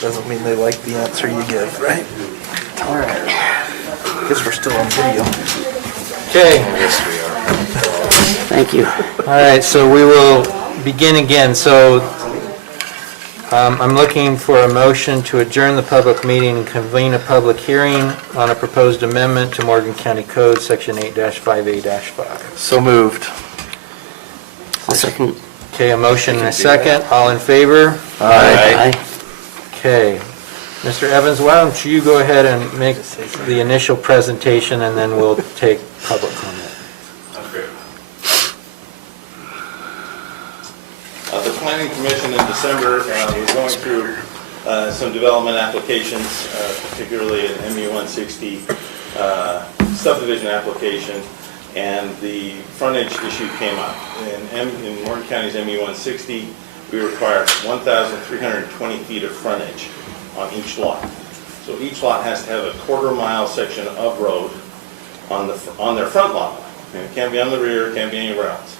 Doesn't mean they like the answer you give, right? All right. Guess we're still on video. Okay. Yes, we are. Thank you. All right, so we will begin again. So I'm looking for a motion to adjourn the public meeting and convene a public hearing on a proposed amendment to Morgan County Code, Section 8-5A-5. So moved. I'll second. Okay, a motion and a second. All in favor? Aye. Okay. Mr. Evans, why don't you go ahead and make the initial presentation, and then we'll take public comment. The Planning Commission in December was going through some development applications, particularly an MU 160 subdivision application, and the frontage issue came up. In Morgan County's MU 160, we require 1,320 feet of frontage on each lot. So each lot has to have a quarter-mile section of road on their front lot line. And it can't be on the rear, it can't be anywhere else.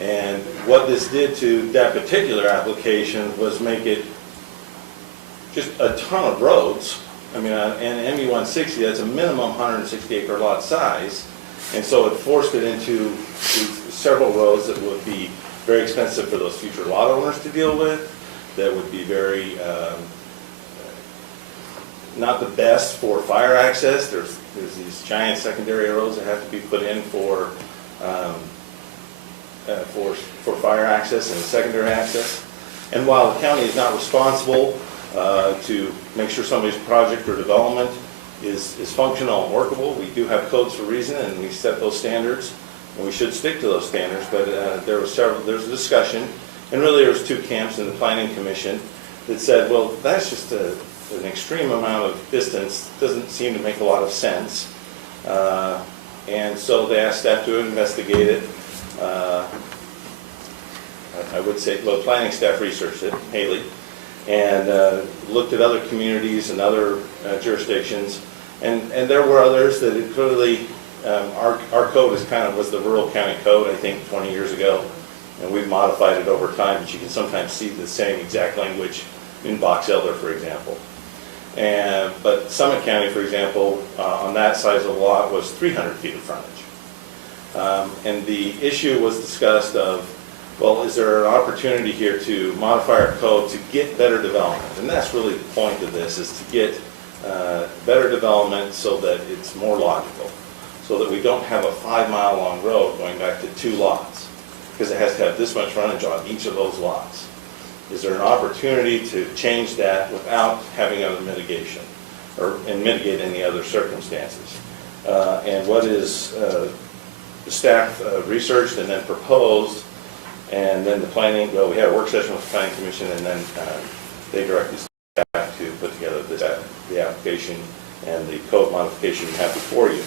And what this did to that particular application was make it just a ton of roads. I mean, in MU 160, that's a minimum 160 acre lot size. And so it forced it into several roads that would be very expensive for those future lot owners to deal with, that would be very, not the best for fire access. There's these giant secondary roads that have to be put in for fire access and secondary access. And while the county is not responsible to make sure somebody's project or development is functional and workable, we do have codes for a reason, and we set those standards, and we should stick to those standards. But there's a discussion, and really there was two camps in the Planning Commission that said, well, that's just an extreme amount of distance, doesn't seem to make a lot of sense. And so they asked staff to investigate it. I would say, well, planning staff researched it, Haley, and looked at other communities and other jurisdictions, and there were others that it clearly, our code was the rural county code, I think, 20 years ago, and we've modified it over time, but you can sometimes see the same exact language in Box Elder, for example. But Summit County, for example, on that size of lot was 300 feet of frontage. And the issue was discussed of, well, is there an opportunity here to modify our code to get better development? And that's really the point of this, is to get better development so that it's more logical, so that we don't have a 5-mile long road going back to 2 lots, because it has to have this much frontage on each of those lots. Is there an opportunity to change that without having other mitigation, and mitigate any other circumstances? And what is the staff researched and then proposed, and then the planning, well, we had a work session with the Planning Commission, and then they directed staff to put together the application and the code modification you have before you.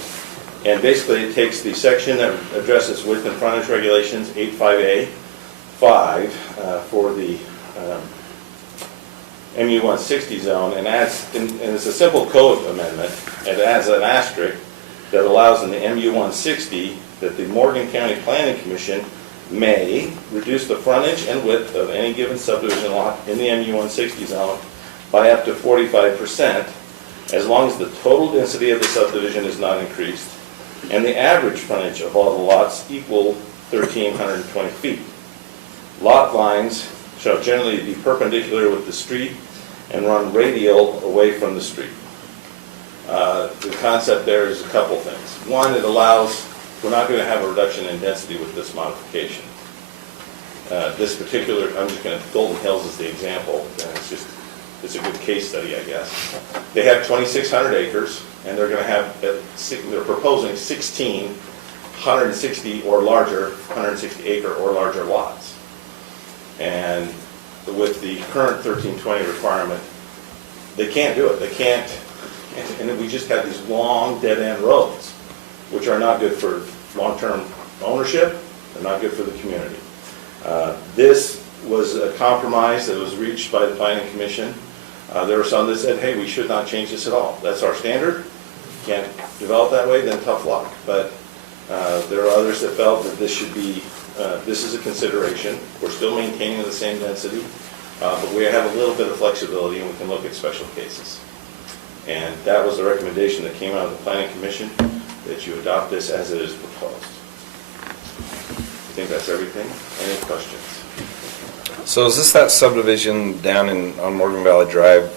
And basically it takes the section that addresses width and frontage regulations, 85A5, for the MU 160 zone, and adds, and it's a simple code amendment, it adds an asterisk that allows in the MU 160 that the Morgan County Planning Commission may reduce the frontage and width of any given subdivision lot in the MU 160 zone by up to 45%, as long as the total density of the subdivision is not increased, and the average frontage of all the lots equal 1,320 feet. Lot lines shall generally be perpendicular with the street and run radial away from the street. The concept there is a couple things. One, it allows, we're not going to have a reduction in density with this modification. This particular, I'm just going to, Golden Hills is the example, and it's a good case study, I guess. They have 2,600 acres, and they're going to have, they're proposing 16 160 or larger, 160 acre or larger lots. And with the current 1320 requirement, they can't do it. They can't, and we just have these long dead-end roads, which are not good for long-term ownership. They're not good for the community. This was a compromise that was reached by the Planning Commission. There were some that said, hey, we should not change this at all. That's our standard. Can't develop that way, then tough luck. But there are others that felt that this should be, this is a consideration. We're still maintaining the same density, but we have a little bit of flexibility and we can look at special cases. And that was the recommendation that came out of the Planning Commission, that you adopt this as it is proposed. I think that's everything. Any questions? So is this that subdivision down on Morgan Valley Drive?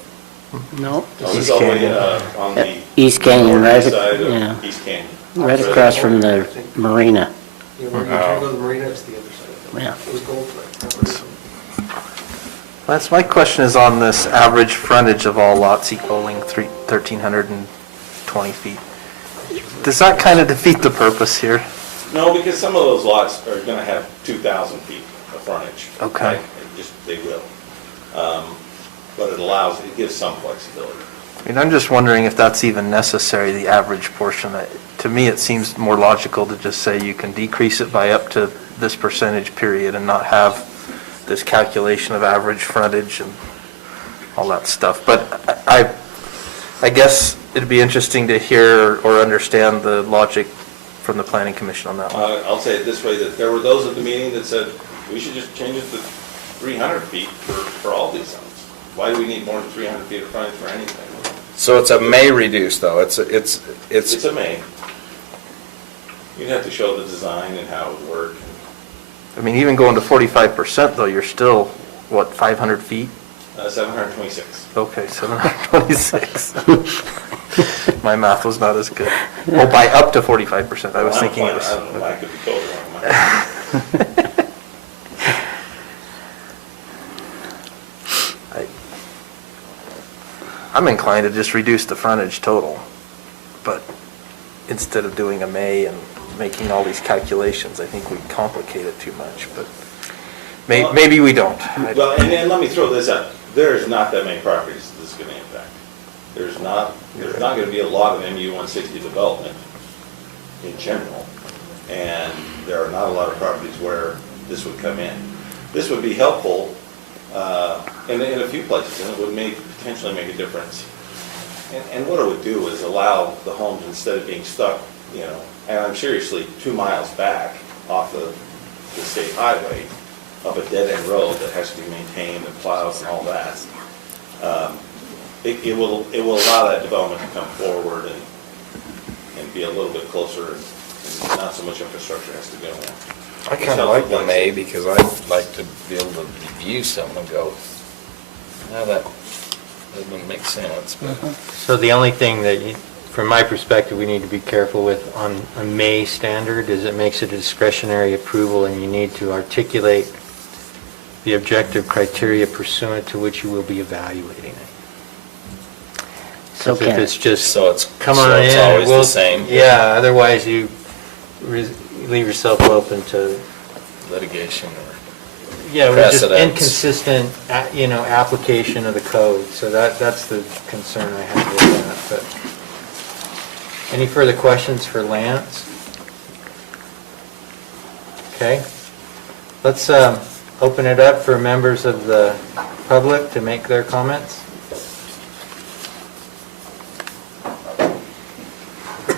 No. This is all the way on the East Canyon, right? northeast side Yeah. of East Canyon. Right across from the marina. You know, where you turn to the marina, it's the other side of it. Yeah. It was Goldfoot. Lance, my question is on this average frontage of all lots equaling 1,320 feet. Does that kind of defeat the purpose here? No, because some of those lots are going to have 2,000 feet of frontage. Okay. Right? They will. But it allows, it gives some flexibility. I mean, I'm just wondering if that's even necessary, the average portion. To me, it seems more logical to just say you can decrease it by up to this percentage period and not have this calculation of average frontage and all that stuff. But I guess it'd be interesting to hear or understand the logic from the Planning Commission on that one. I'll say it this way, that there were those at the meeting that said, we should just change it to 300 feet for all these zones. Why do we need more than 300 feet of frontage for anything? So it's a may reduce, though. It's It's a may. You'd have to show the design and how it would work. I mean, even going to 45% though, you're still, what, 500 feet? 726. Okay, 726. My math was not as good. Oh, by up to 45%. I was thinking it was. I don't know, I could be totally wrong. I'm inclined to just reduce the frontage total, but instead of doing a may and making all these calculations, I think we complicate it too much, but maybe we don't. Well, and let me throw this out. There's not that many properties this is going to impact. There's not going to be a lot of MU 160 development in general, and there are not a lot of properties where this would come in. This would be helpful in a few places, and it would potentially make a difference. And what it would do is allow the homes, instead of being stuck, you know, and I'm seriously 2 miles back off of the state highway, up a dead-end road that has to be maintained and plows and all that. It will allow that development to come forward and be a little bit closer, and not so much infrastructure has to go in. I kind of like the may, because I'd like to be able to view something and go, now that doesn't make sense. But So the only thing that, from my perspective, we need to be careful with on a may standard is it makes it a discretionary approval, and you need to articulate the objective criteria pursuant to which you will be evaluating it. So If it's just, come so on it's in, always the we'll- same. Yeah, otherwise you leave yourself open to, litigation or yeah, we're just precedents. inconsistent, application of the code. So that's the concern I have with that. But any further questions for Lance? Okay. Let's open it up for members of the public to make their comments.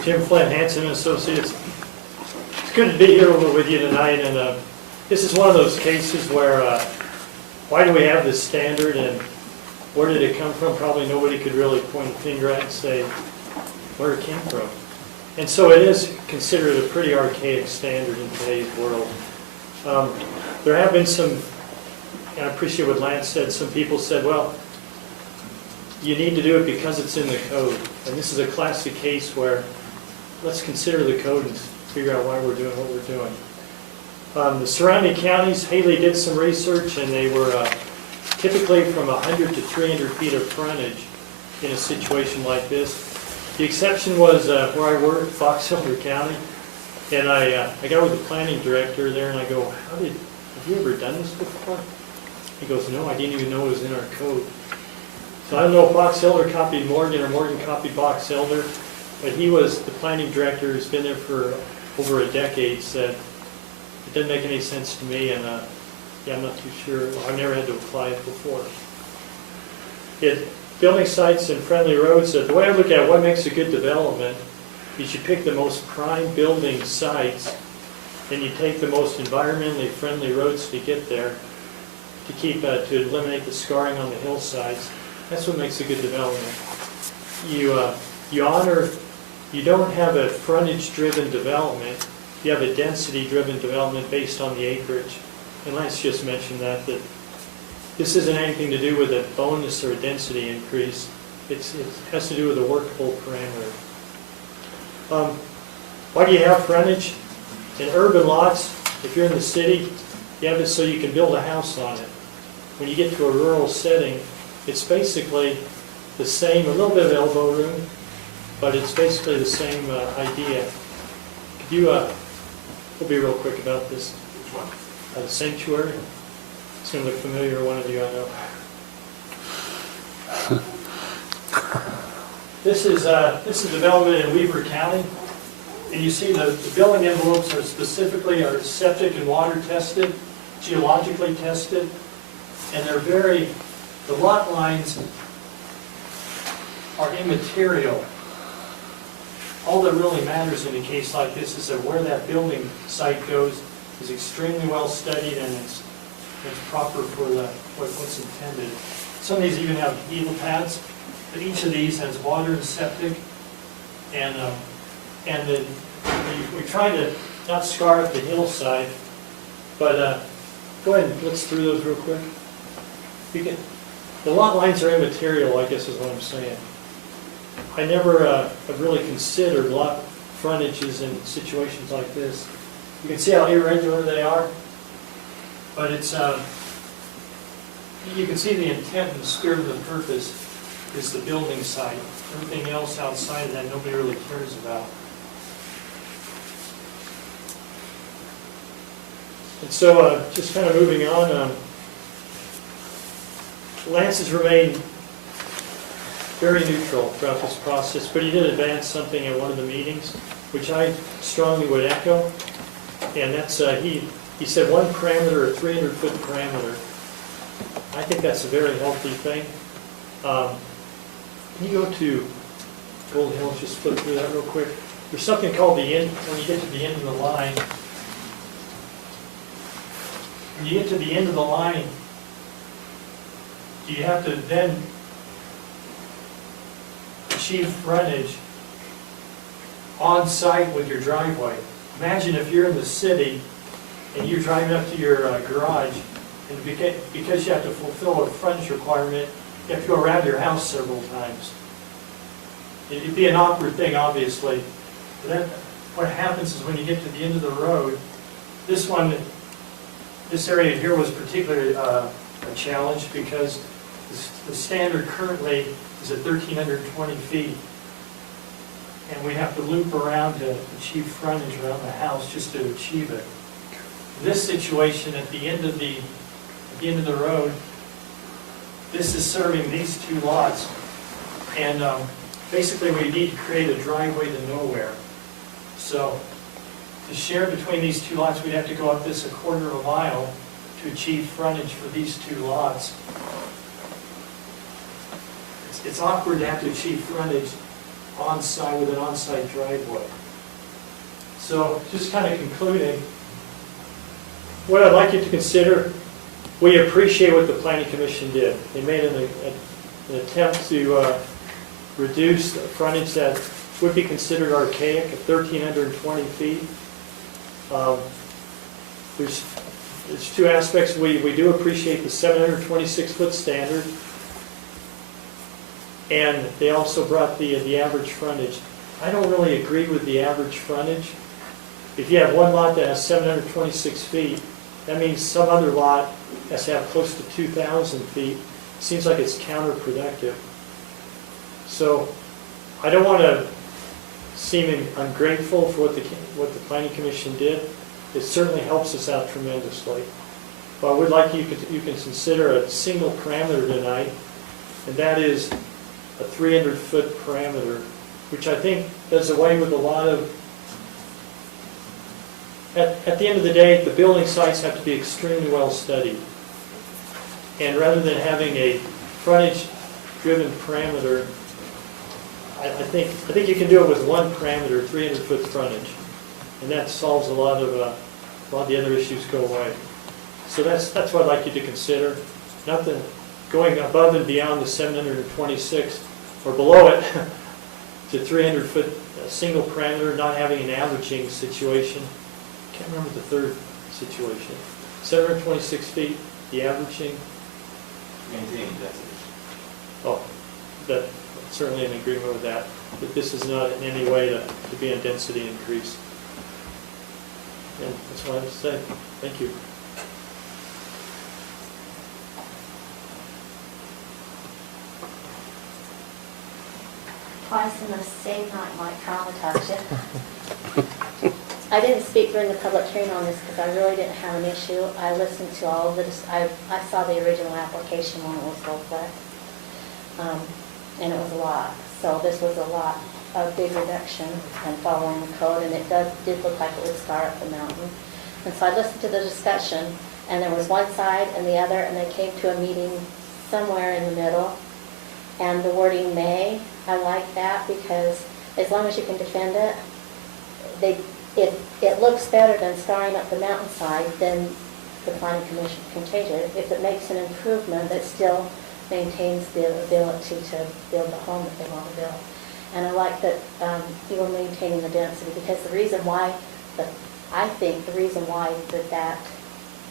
Jim Flynn, Hanson and Associates. It's good to be here with you tonight, and this is one of those cases where, why do we have this standard, and where did it come from? Probably nobody could really point a finger at and say where it came from. And so it is considered a pretty archaic standard in today's world. There have been some, and I appreciate what Lance said, some people said, well, you need to do it because it's in the code. And this is a classic case where let's consider the code and figure out why we're doing what we're doing. The surrounding counties, Haley did some research, and they were typically from 100 to 300 feet of frontage in a situation like this. The exception was where I work, Fox Elder County, and I got with the planning director there, and I go, have you ever done this before? He goes, no, I didn't even know it was in our code. So I don't know if Box Elder copied Morgan or Morgan copied Box Elder, but he was the planning director who's been there for over a decade, said, it doesn't make any sense to me, and yeah, I'm not too sure. I've never had to apply it before. Building sites and friendly roads, the way I look at what makes a good development is you pick the most prime building sites, and you take the most environmentally friendly roads to get there, to eliminate the scarring on the hillsides. That's what makes a good development. You honor, you don't have a frontage-driven development, you have a density-driven development based on the acreage. And Lance just mentioned that this isn't anything to do with a bonus or a density increase. It has to do with a workable parameter. Why do you have frontage? In urban lots, if you're in the city, you have it so you can build a house on it. When you get to a rural setting, it's basically the same, a little bit of elbow room, but it's basically the same idea. Could you, we'll be real quick about this. Which one? The sanctuary. It's going to look familiar to one of you, I know. This is development in Weaver County. And you see the building envelopes are septic and water tested, geologically tested, and the lot lines are immaterial. All that really matters in a case like this is that where that building site goes is extremely well studied, and it's proper for what's intended. Some of these even have needle pads, but each of these has water and septic, and then we try to not scar up the hillside, but go ahead and let's through those real quick. The lot lines are immaterial, I guess is what I'm saying. I never have really considered lot frontages in situations like this. You can see how irregular they are, but it's you can see the intent and the spirit of the purpose is the building site. Everything else outside of that nobody really cares about. And so just kind of moving on, Lance has remained very neutral throughout this process, but he did advance something at one of the meetings, which I strongly would echo, and that's he said one parameter, a 300-foot parameter. I think that's a very healthy thing. Can you go to Gold Hill, just flip through that real quick? There's something called the end, when you get to the end of the line. When you get to the end of the line, you have to then achieve frontage on site with your driveway. Imagine if you're in the city and you're driving up to your garage, and because you have to fulfill a frontage requirement, you have to go around your house several times. It'd be an awkward thing, obviously. But then what happens is when you get to the end of the road, this area here was particularly a challenge because the standard currently is at 1,320 feet. And we have to loop around to achieve frontage around the house just to achieve it. In this situation, at the end of the road, this is serving these two lots. And basically we need to create a driveway to nowhere. So to share between these two lots, we'd have to go up this 1/4 of a mile to achieve frontage for these two lots. It's awkward to have to achieve frontage on-site with an on-site driveway. So just kind of concluding, what I'd like you to consider, we appreciate what the Planning Commission did. They made an attempt to reduce the frontage that would be considered archaic at 1,320 feet. There's two aspects. We do appreciate the 726-foot standard, and they also brought the average frontage. I don't really agree with the average frontage. If you have one lot that has 726 feet, that means some other lot has to have close to 2,000 feet. Seems like it's counterproductive. So I don't want to seem ungrateful for what the Planning Commission did. It certainly helps us out tremendously. But I would like you can consider a single parameter tonight, and that is a 300-foot parameter, which I think does away with a lot of. At the end of the day, the building sites have to be extremely well studied. And rather than having a frontage-driven parameter, I think you can do it with one parameter, 300-foot frontage, and that solves a lot of the other issues go away. So that's what I'd like you to consider. Not the going above and beyond the 726 or below it to 300-foot single parameter, not having an averaging situation. Can't remember the third situation. 726 feet, the averaging. Maintaining density. Oh, that certainly in agreement with that. But this is not in any way to be a density increase. And that's what I have to say. Thank you. Twice in the same night might traumatize you. I didn't speak during the public hearing on this because I really didn't have an issue. I listened to all of it. I saw the original application when it was booklet. And it was a lot. So this was a big reduction and following the code, and it did look like it would scar up the mountain. And so I listened to the discussion, and there was one side and the other, and they came to a meeting somewhere in the middle. And the wording may, I like that because as long as you can defend it, it looks better than scarring up the mountainside, then the planning commission can change it. If it makes an improvement that still maintains the ability to build the home that they want to build. And I like that you were maintaining the density, because the reason why, I think the reason why that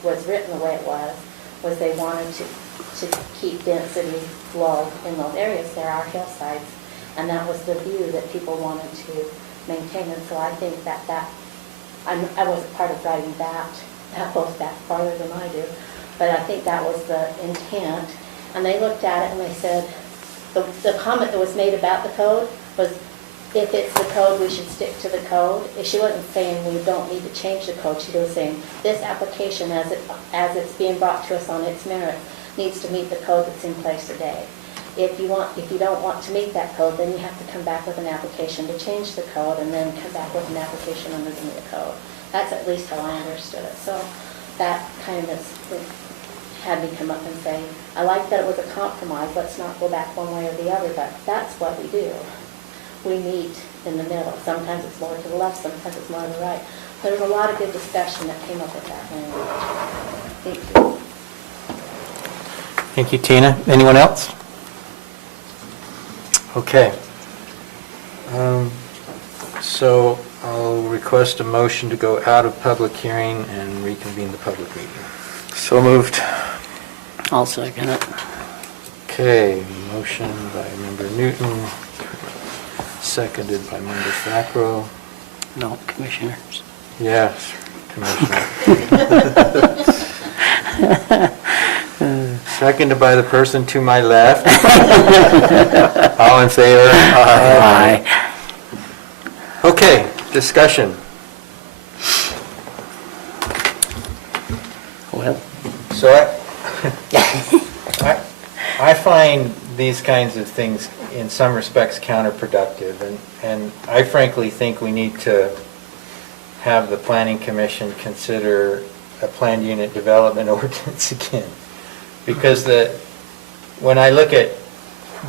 was written the way it was they wanted to keep density low in those areas. There are hillsides, and that was the view that people wanted to maintain. And so I think that I wasn't part of writing that goes back farther than I do, but I think that was the intent. And they looked at it and they said, the comment that was made about the code was, if it's the code, we should stick to the code. She wasn't saying we don't need to change the code. She was saying this application, as it's being brought to us on its merit, needs to meet the code that's in place today. If you don't want to meet that code, then you have to come back with an application to change the code, and then come back with an application under the new code. That's at least how I understood it. So that kind of had me come up and say, I like that it was a compromise. Let's not go back one way or the other, but that's what we do. We meet in the middle. Sometimes it's more to the left, sometimes it's more to the right. There was a lot of good discussion that came up with that language. Thank you. Thank you, Tina. Anyone else? Okay. So I'll request a motion to go out of public hearing and reconvene the public meeting. So moved. I'll second it. Okay, motion by Member Newton, seconded by Member Fackrell. No, commissioners. Yes, Commissioner. Seconded by the person to my left. All in favor? Aye. Okay, discussion. Well. So I find these kinds of things in some respects counterproductive, and I frankly think we need to have the Planning Commission consider a planned unit development ordinance again. Because when I look at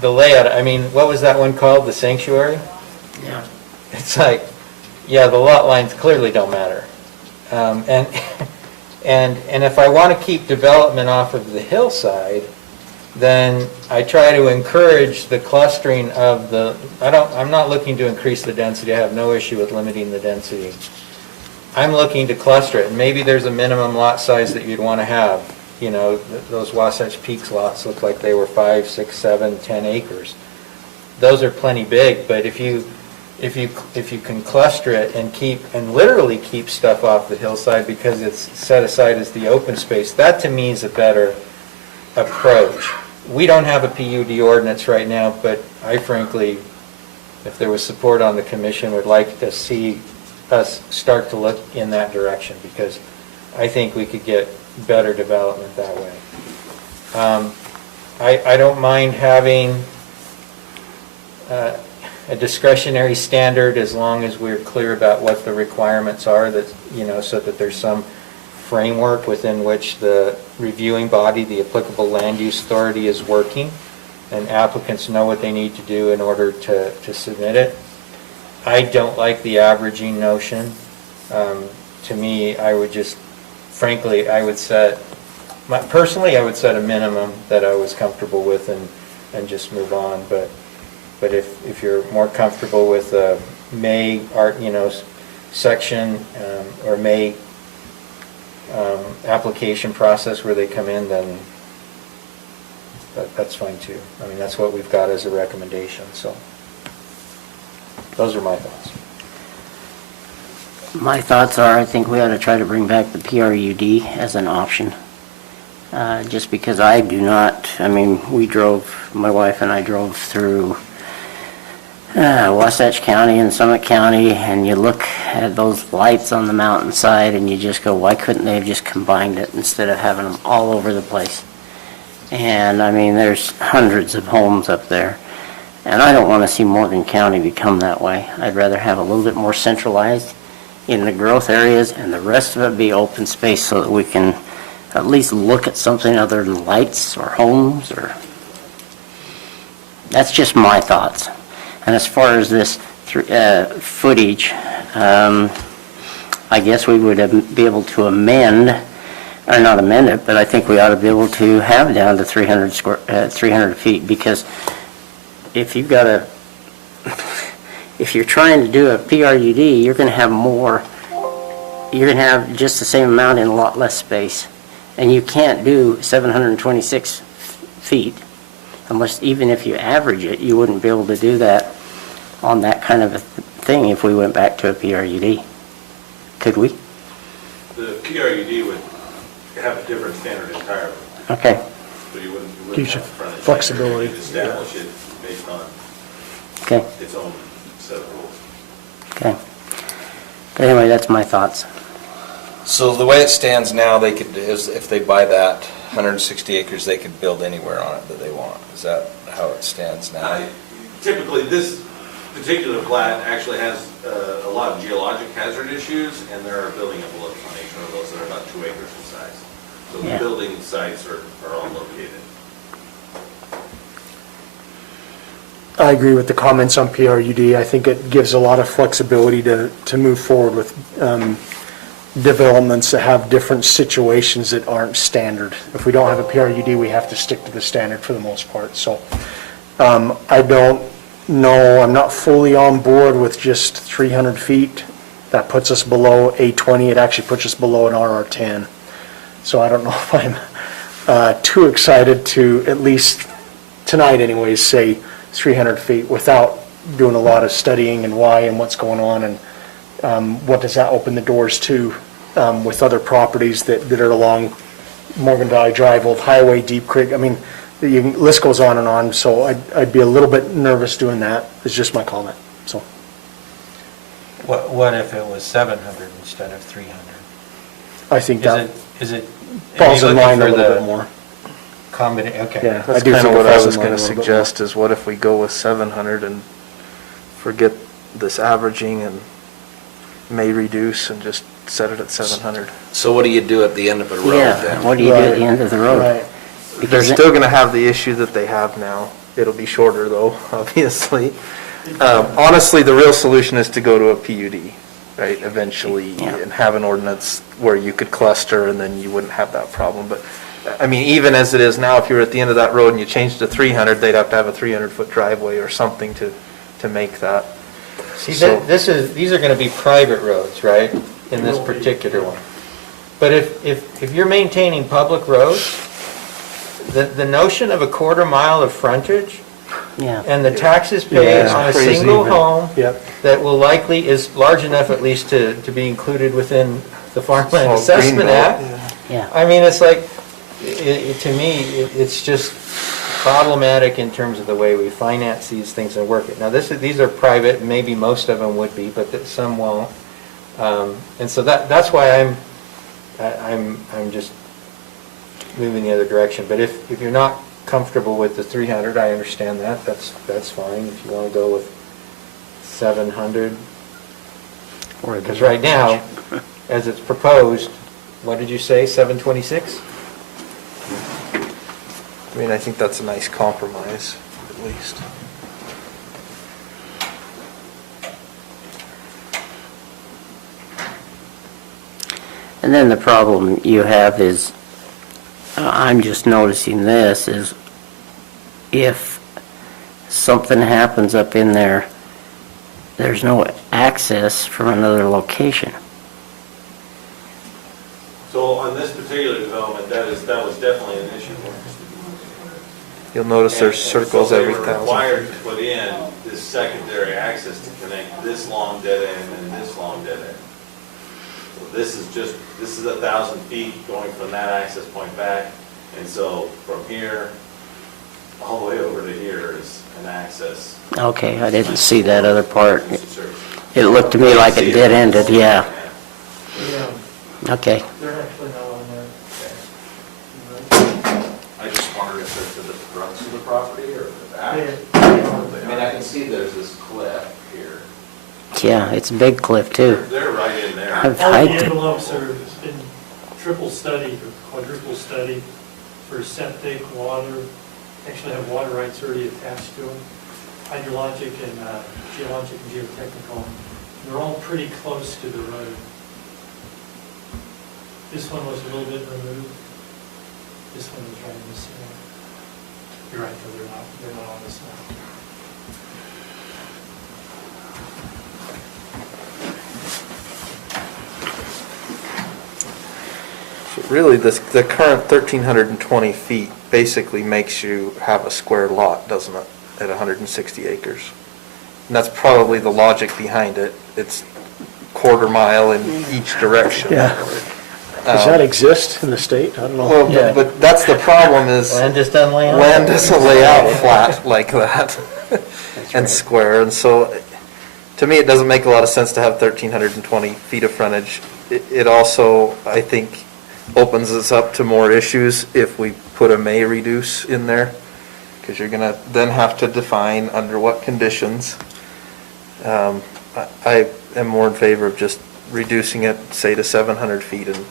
the layout, I mean, what was that one called, the sanctuary? Yeah. It's like, yeah, the lot lines clearly don't matter. And if I want to keep development off of the hillside, then I try to encourage the clustering of the, I'm not looking to increase the density, I have no issue with limiting the density. I'm looking to cluster it, and maybe there's a minimum lot size that you'd want to have. You know, those Wasatch Peaks lots look like they were 5, 6, 7, 10 acres. Those are plenty big, but if you can cluster it and literally keep stuff off the hillside because it's set aside as the open space, that to me is a better approach. We don't have a PUD ordinance right now, but I frankly, if there was support on the commission, would like to see us start to look in that direction, because I think we could get better development that way. I don't mind having a discretionary standard as long as we're clear about what the requirements are, that, you know, so that there's some framework within which the reviewing body, the applicable land use authority, is working, and applicants know what they need to do in order to submit it. I don't like the averaging notion. To me, I would just, frankly, I would set, personally, I would set a minimum that I was comfortable with and just move on. But if you're more comfortable with a May section or May application process where they come in, then that's fine too. I mean, that's what we've got as a recommendation, so those are my thoughts. My thoughts are, I think we ought to try to bring back the PRUD as an option. Just because I do not, I mean, my wife and I drove through Wasatch County and Summit County, and you look at those lights on the mountainside and you just go, why couldn't they have just combined it instead of having them all over the place? And I mean, there's hundreds of homes up there, and I don't want to see Morgan County become that way. I'd rather have a little bit more centralized in the growth areas and the rest of it be open space, so that we can at least look at something other than lights or homes. Or that's just my thoughts. And as far as this footage, I guess we would be able to amend, or not amend it, but I think we ought to be able to have down to 300 feet, because if you've got if you're trying to do a PRUD, you're going to have more, you're going to have just the same amount in a lot less space. And you can't do 726 feet. Unless, even if you average it, you wouldn't be able to do that on that kind of a thing if we went back to a PRUD. Could we? The PRUD would have a different standard entirely. Okay. So you wouldn't Gives you have frontage. flexibility. You'd establish it based on Okay. its own set of rules. Okay. But anyway, that's my thoughts. So the way it stands now, they could, if they buy that 160 acres, they could build anywhere on it that they want. Is that how it stands now? Typically, this particular plat actually has a lot of geologic hazard issues, and there are building envelopes on each one of those that are about 2 acres in size. So the Yeah. building sites are all located. I agree with the comments on PRUD. I think it gives a lot of flexibility to move forward with developments that have different situations that aren't standard. If we don't have a PRUD, we have to stick to the standard for the most part. So I don't know, I'm not fully on board with just 300 feet. That puts us below A20. It actually puts us below an RR10. So I don't know if I'm too excited to, at least tonight anyways, say 300 feet without doing a lot of studying and why and what's going on, and what does that open the doors to with other properties that are along Morgan Valley Drive, Old Highway, Deep Creek. I mean, the list goes on and on, so I'd be a little bit nervous doing that. It's just my comment, so. What if it was 700 instead of 300? I think that Is it? falls in line a little bit more. Okay. Yeah, I That's do kind of think it what I falls in was line going a to little bit suggest, is what if we go with 700 and forget this averaging and may reduce and just set it at 700? So what do you do at the end of a road Yeah, then? what do you do at the end of the road? Right. They're Because still going to have the issue that they have now. It'll be shorter though, obviously. Honestly, the real solution is to go to a PUD, right, eventually, Yeah. and have an ordinance where you could cluster and then you wouldn't have that problem. But I mean, even as it is now, if you were at the end of that road and you changed to 300, they'd have to have a 300-foot driveway or something to make that. See, So- these are going to be private roads, right, in this particular one. But if you're maintaining public roads, the notion of a quarter mile of frontage Yeah. and the taxes paid Yeah, on a crazy, single man. home Yep. that will likely, is large enough at least to be included within the Farmland Oh, Assessment Greenbelt, Act. Yeah. I mean, it's like, to me, it's just problematic in terms of the way we finance these things and work it. Now, these are private, and maybe most of them would be, but some won't. And so that's why I'm just moving the other direction. But if you're not comfortable with the 300, I understand that, that's fine. If you want to go with 700, because right now, as it's proposed, what did you say, 726? I mean, I think that's a nice compromise, at least. And then the problem you have is, I'm just noticing this, is if something happens up in there, there's no access from another location. So on this particular development, that was definitely an issue. You'll notice there's And circles so every They were 1,000. required to put in this secondary access to connect this long dead end and this long dead end. So this is 1,000 feet going from that access point back. And so from here, all the way over to here is an access. Okay, I didn't see that other part. It looked to me like it dead-ended, yeah. Okay. They're actually not on there. I just wondered if they're to the fronts of the property or the back. Yeah. I mean, I can see there's this cliff here. Yeah, it's a big cliff, too. They're right in there. I've All the hiked it. envelopes are been triple studied or quadruple studied for septic, water, actually have water rights already attached to them, hydrologic and geologic and geotechnical. They're all pretty close to the road. This one was a little bit removed. This one was right in the center. You're right, though, they're not on this map. So really, the current 1,320 feet basically makes you have a square lot, doesn't it, at 160 acres? And that's probably the logic behind it. It's quarter mile in each direction. Yeah. Does that exist in the state? I don't know. Well, but that's the problem is. Land just doesn't lay out. Land doesn't lay out flat like that and square. And so, to me, it doesn't make a lot of sense to have 1,320 feet of frontage. It also, I think, opens us up to more issues if we put a may reduce in there, because you're going to then have to define under what conditions. I am more in favor of just reducing it, say, to 700 feet and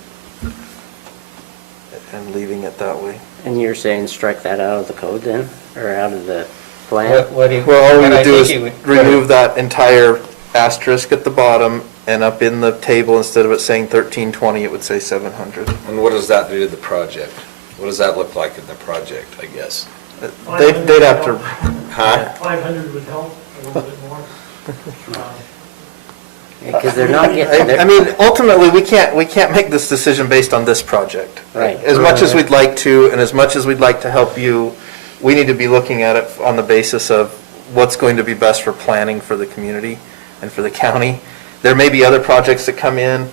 leaving it that way. And you're saying strike that out of the code then, or out of the plan? Well, all we would do is remove that entire asterisk at the bottom, and up in the table, instead of it saying 1320, it would say 700. And what does that do to the project? What does that look like in the project, I guess? They'd have to. Huh? 500 would help a little bit more. Because they're not getting. I mean, ultimately, we can't make this decision based on this project. Right. As much as we'd like to, and as much as we'd like to help you, we need to be looking at it on the basis of what's going to be best for planning for the community and for the county. There may be other projects that come in.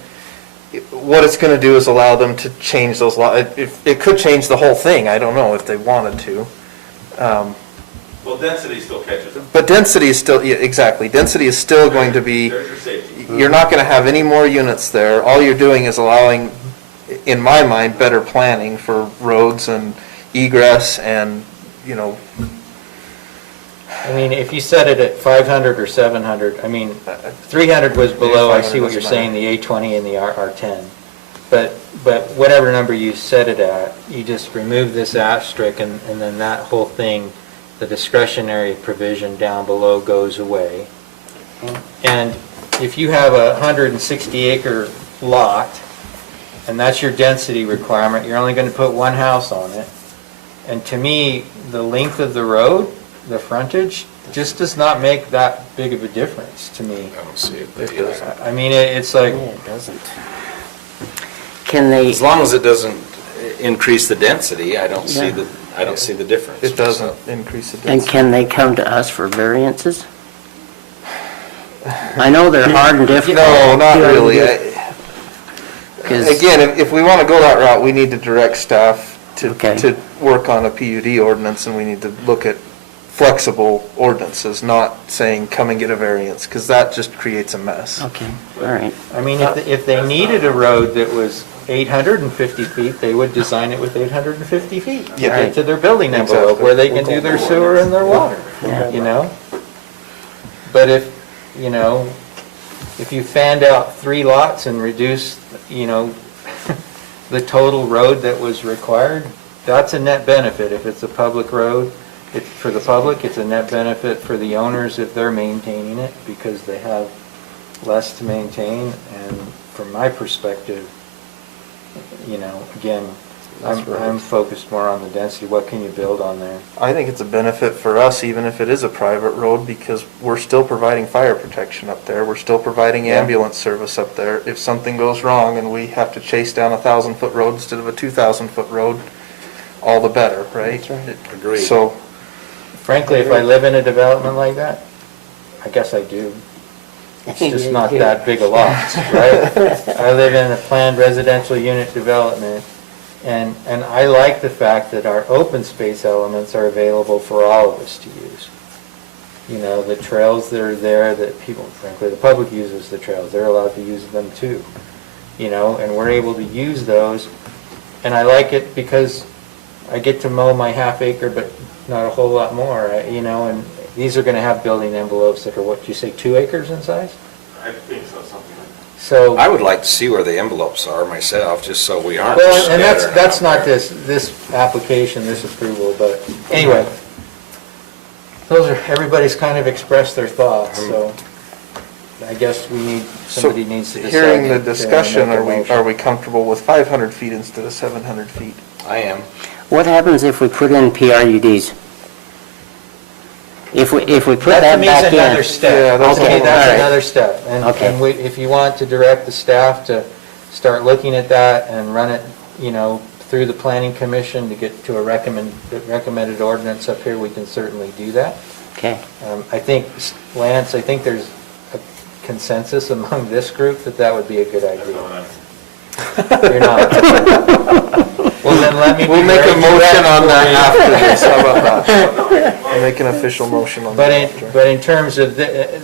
What it's going to do is allow them to change those laws. It could change the whole thing, I don't know, if they wanted to. Well, density still catches them. But density is still, yeah, exactly, density is still going to be, There's your safety. you're not going to have any more units there. All you're doing is allowing, in my mind, better planning for roads and egress and, you know. I mean, if you set it at 500 or 700, I mean, 300 was below, I see what you're saying, the A20 and the R10. But whatever number you set it at, you just remove this asterisk and then that whole thing, the discretionary provision down below goes away. And if you have a 160 acre lot and that's your density requirement, you're only going to put one house on it. And to me, the length of the road, the frontage, just does not make that big of a difference to me. I don't see it either. I mean, it's like, Yeah, it doesn't. Can they, As long as it doesn't increase the density, I don't see Yeah. I don't see the difference. It doesn't increase the and density. can they come to us for variances? I know they're hard and difficult. No, not really. 'Cause- Again, if we want to go that route, we need to direct staff Okay. to work on a PUD ordinance, and we need to look at flexible ordinances, not saying, come and get a variance, because that just creates a mess. Okay, all right. I mean, if they needed a road that was 850 feet, they would design it with 850 feet to Yeah. get to their building envelope, Exactly. where they can do their sewer and their water, Yeah. you know? But if, you know, if you fanned out 3 lots and reduced, you know, the total road that was required, that's a net benefit. If it's a public road, it's for the public, it's a net benefit for the owners if they're maintaining it, because they have less to maintain. And from my perspective, you know, again, I'm focused more on the density. What can you build on there? I think it's a benefit for us, even if it is a private road, because we're still providing fire protection up there. We're still providing Yeah. ambulance service up there. If something goes wrong and we have to chase down 1,000-foot road instead of a 2,000-foot road, all the better, right? That's right. Agreed. So, Frankly, if I live in a development like that, I guess I do. It's just not that big a lot, right? I live in a planned residential unit development, and I like the fact that our open space elements are available for all of us to use. You know, the trails that are there that people, frankly, the public uses the trails, they're allowed to use them too. You know, and we're able to use those, and I like it because I get to mow my half acre, but not a whole lot more, you know, and these are gonna have building envelopes that are, what, you say, 2 acres in size? I think so, something like So, I would like to see where the envelopes are myself, just so we aren't well, and scattered that's out not there. this application, this approval, but anyway. Those are, everybody's kind of expressed their thoughts, so I guess somebody needs to decide. hearing the to discussion, make a are motion. we comfortable with 500 feet instead of 700 feet? I am. What happens if we put in PRUDs? If we put That that to me is back another in? step. Yeah, that's Okay, all that's right. another step. Okay. And if you want to direct the staff to start looking at that and run it, you know, through the planning commission to get to a recommended ordinance up here, we can certainly do that. Okay. I think, Lance, I think there's a consensus among this group that that would be a good idea. You're not. Well, then let me be We'll make a very motion direct on for that you. after this, how about that? We'll make an official motion on But that in, after. but in terms of,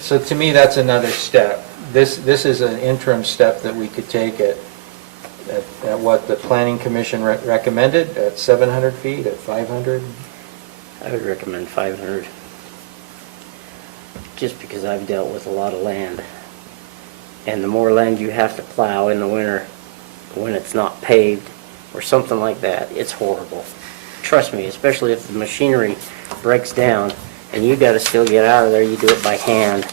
so to me, that's another step. This is an interim step that we could take at what the planning commission recommended, at 700 feet, at 500. I would recommend 500. Just because I've dealt with a lot of land. And the more land you have to plow in the winter, when it's not paved or something like that, it's horrible. Trust me, especially if the machinery breaks down and you gotta still get out of there, you do it by hand.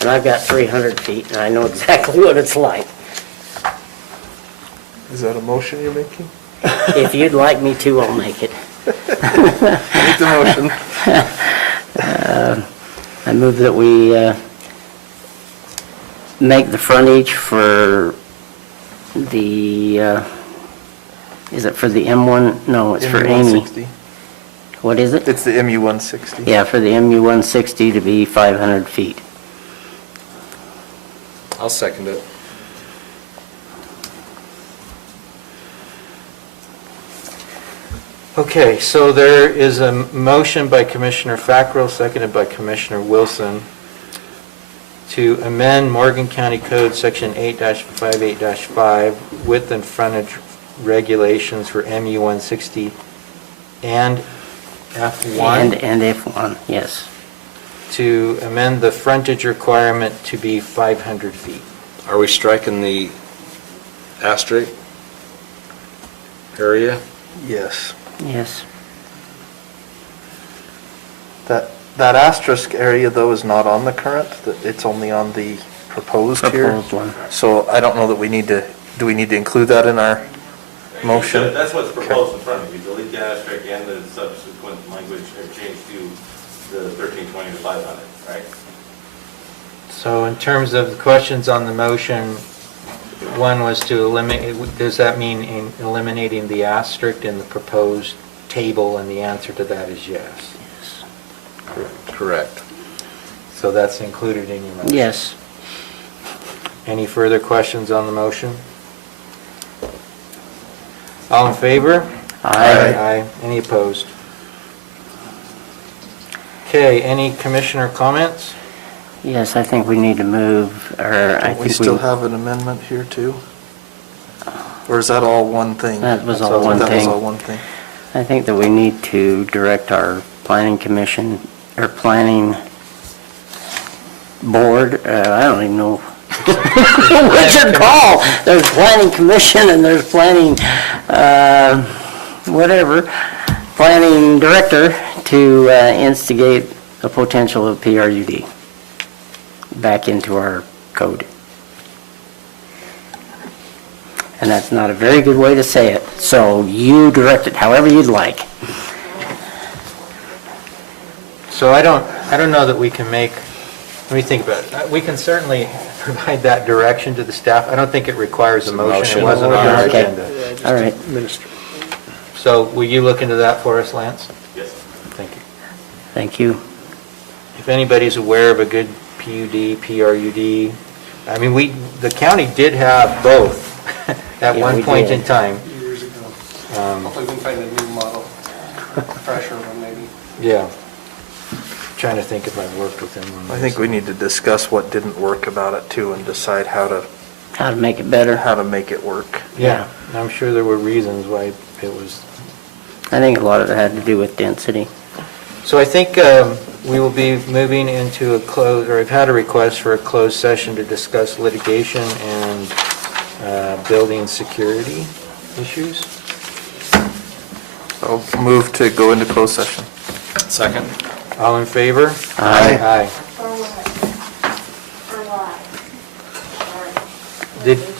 And I've got 300 feet and I know exactly what it's like. Is that a motion you're making? If you'd like me to, I'll make it. Make the motion. I move that we make the frontage for the, is it for the M1? No, it's for Amy. MU-160. What is it? It's the MU-160. Yeah, for the MU-160 to be 500 feet. I'll second it. Okay, so there is a motion by Commissioner Fackrell, seconded by Commissioner Wilson, to amend Morgan County Code Section 8-58-5 width and frontage regulations for MU 160 and F1. And F1, yes. To amend the frontage requirement to be 500 feet. Are we striking the asterisk area? Yes. Yes. That asterisk area, though, is not on the current, it's only on the proposed here. Proposed one. So I don't know that we need to, do we need to include that in our Motion. That's what's proposed in front of you, delete the asterisk and the subsequent language change to the 1320 to 500, right? So in terms of the questions on the motion, one was to eliminate, does that mean eliminating the asterisk in the proposed table? And the answer to that is yes. Correct. So that's included in your motion? Yes. Any further questions on the motion? All in favor? Aye. Aye. Any opposed? Okay, any commissioner comments? Yes, I think we need to move, or I Don't we think still have an amendment here too? Or is that all one thing? That was all one That was thing. all one thing. I think that we need to direct our planning commission, or planning board, I don't even know what you're called. There's planning commission and there's planning, whatever, planning director to instigate a potential of PRUD back into our code. And that's not a very good way to say it, so you direct it however you'd like. So I don't know that we can make, let me think about it. We can certainly provide that direction to the staff. I don't think it requires a motion. It wasn't on our Okay. agenda. All right. So will you look into that for us, Lance? Yes. Thank you. Thank you. If anybody's aware of a good PUD, PRUD, I mean, the county did have both at Yeah, one we point did. in time. Years ago. Hopefully we can find a new model, fresher one maybe. Yeah. Trying to think if I've worked with them on I think we need to discuss what didn't work about it too and decide how to make it better. How to make it work. Yeah, I'm sure there were reasons why it was. I think a lot of it had to do with density. So I think we will be moving into a close, or I've had a request for a closed session to discuss litigation and building security issues. I'll move to go into closed session. Second. All in favor? Aye. Aye. For what? For why? Sorry. Did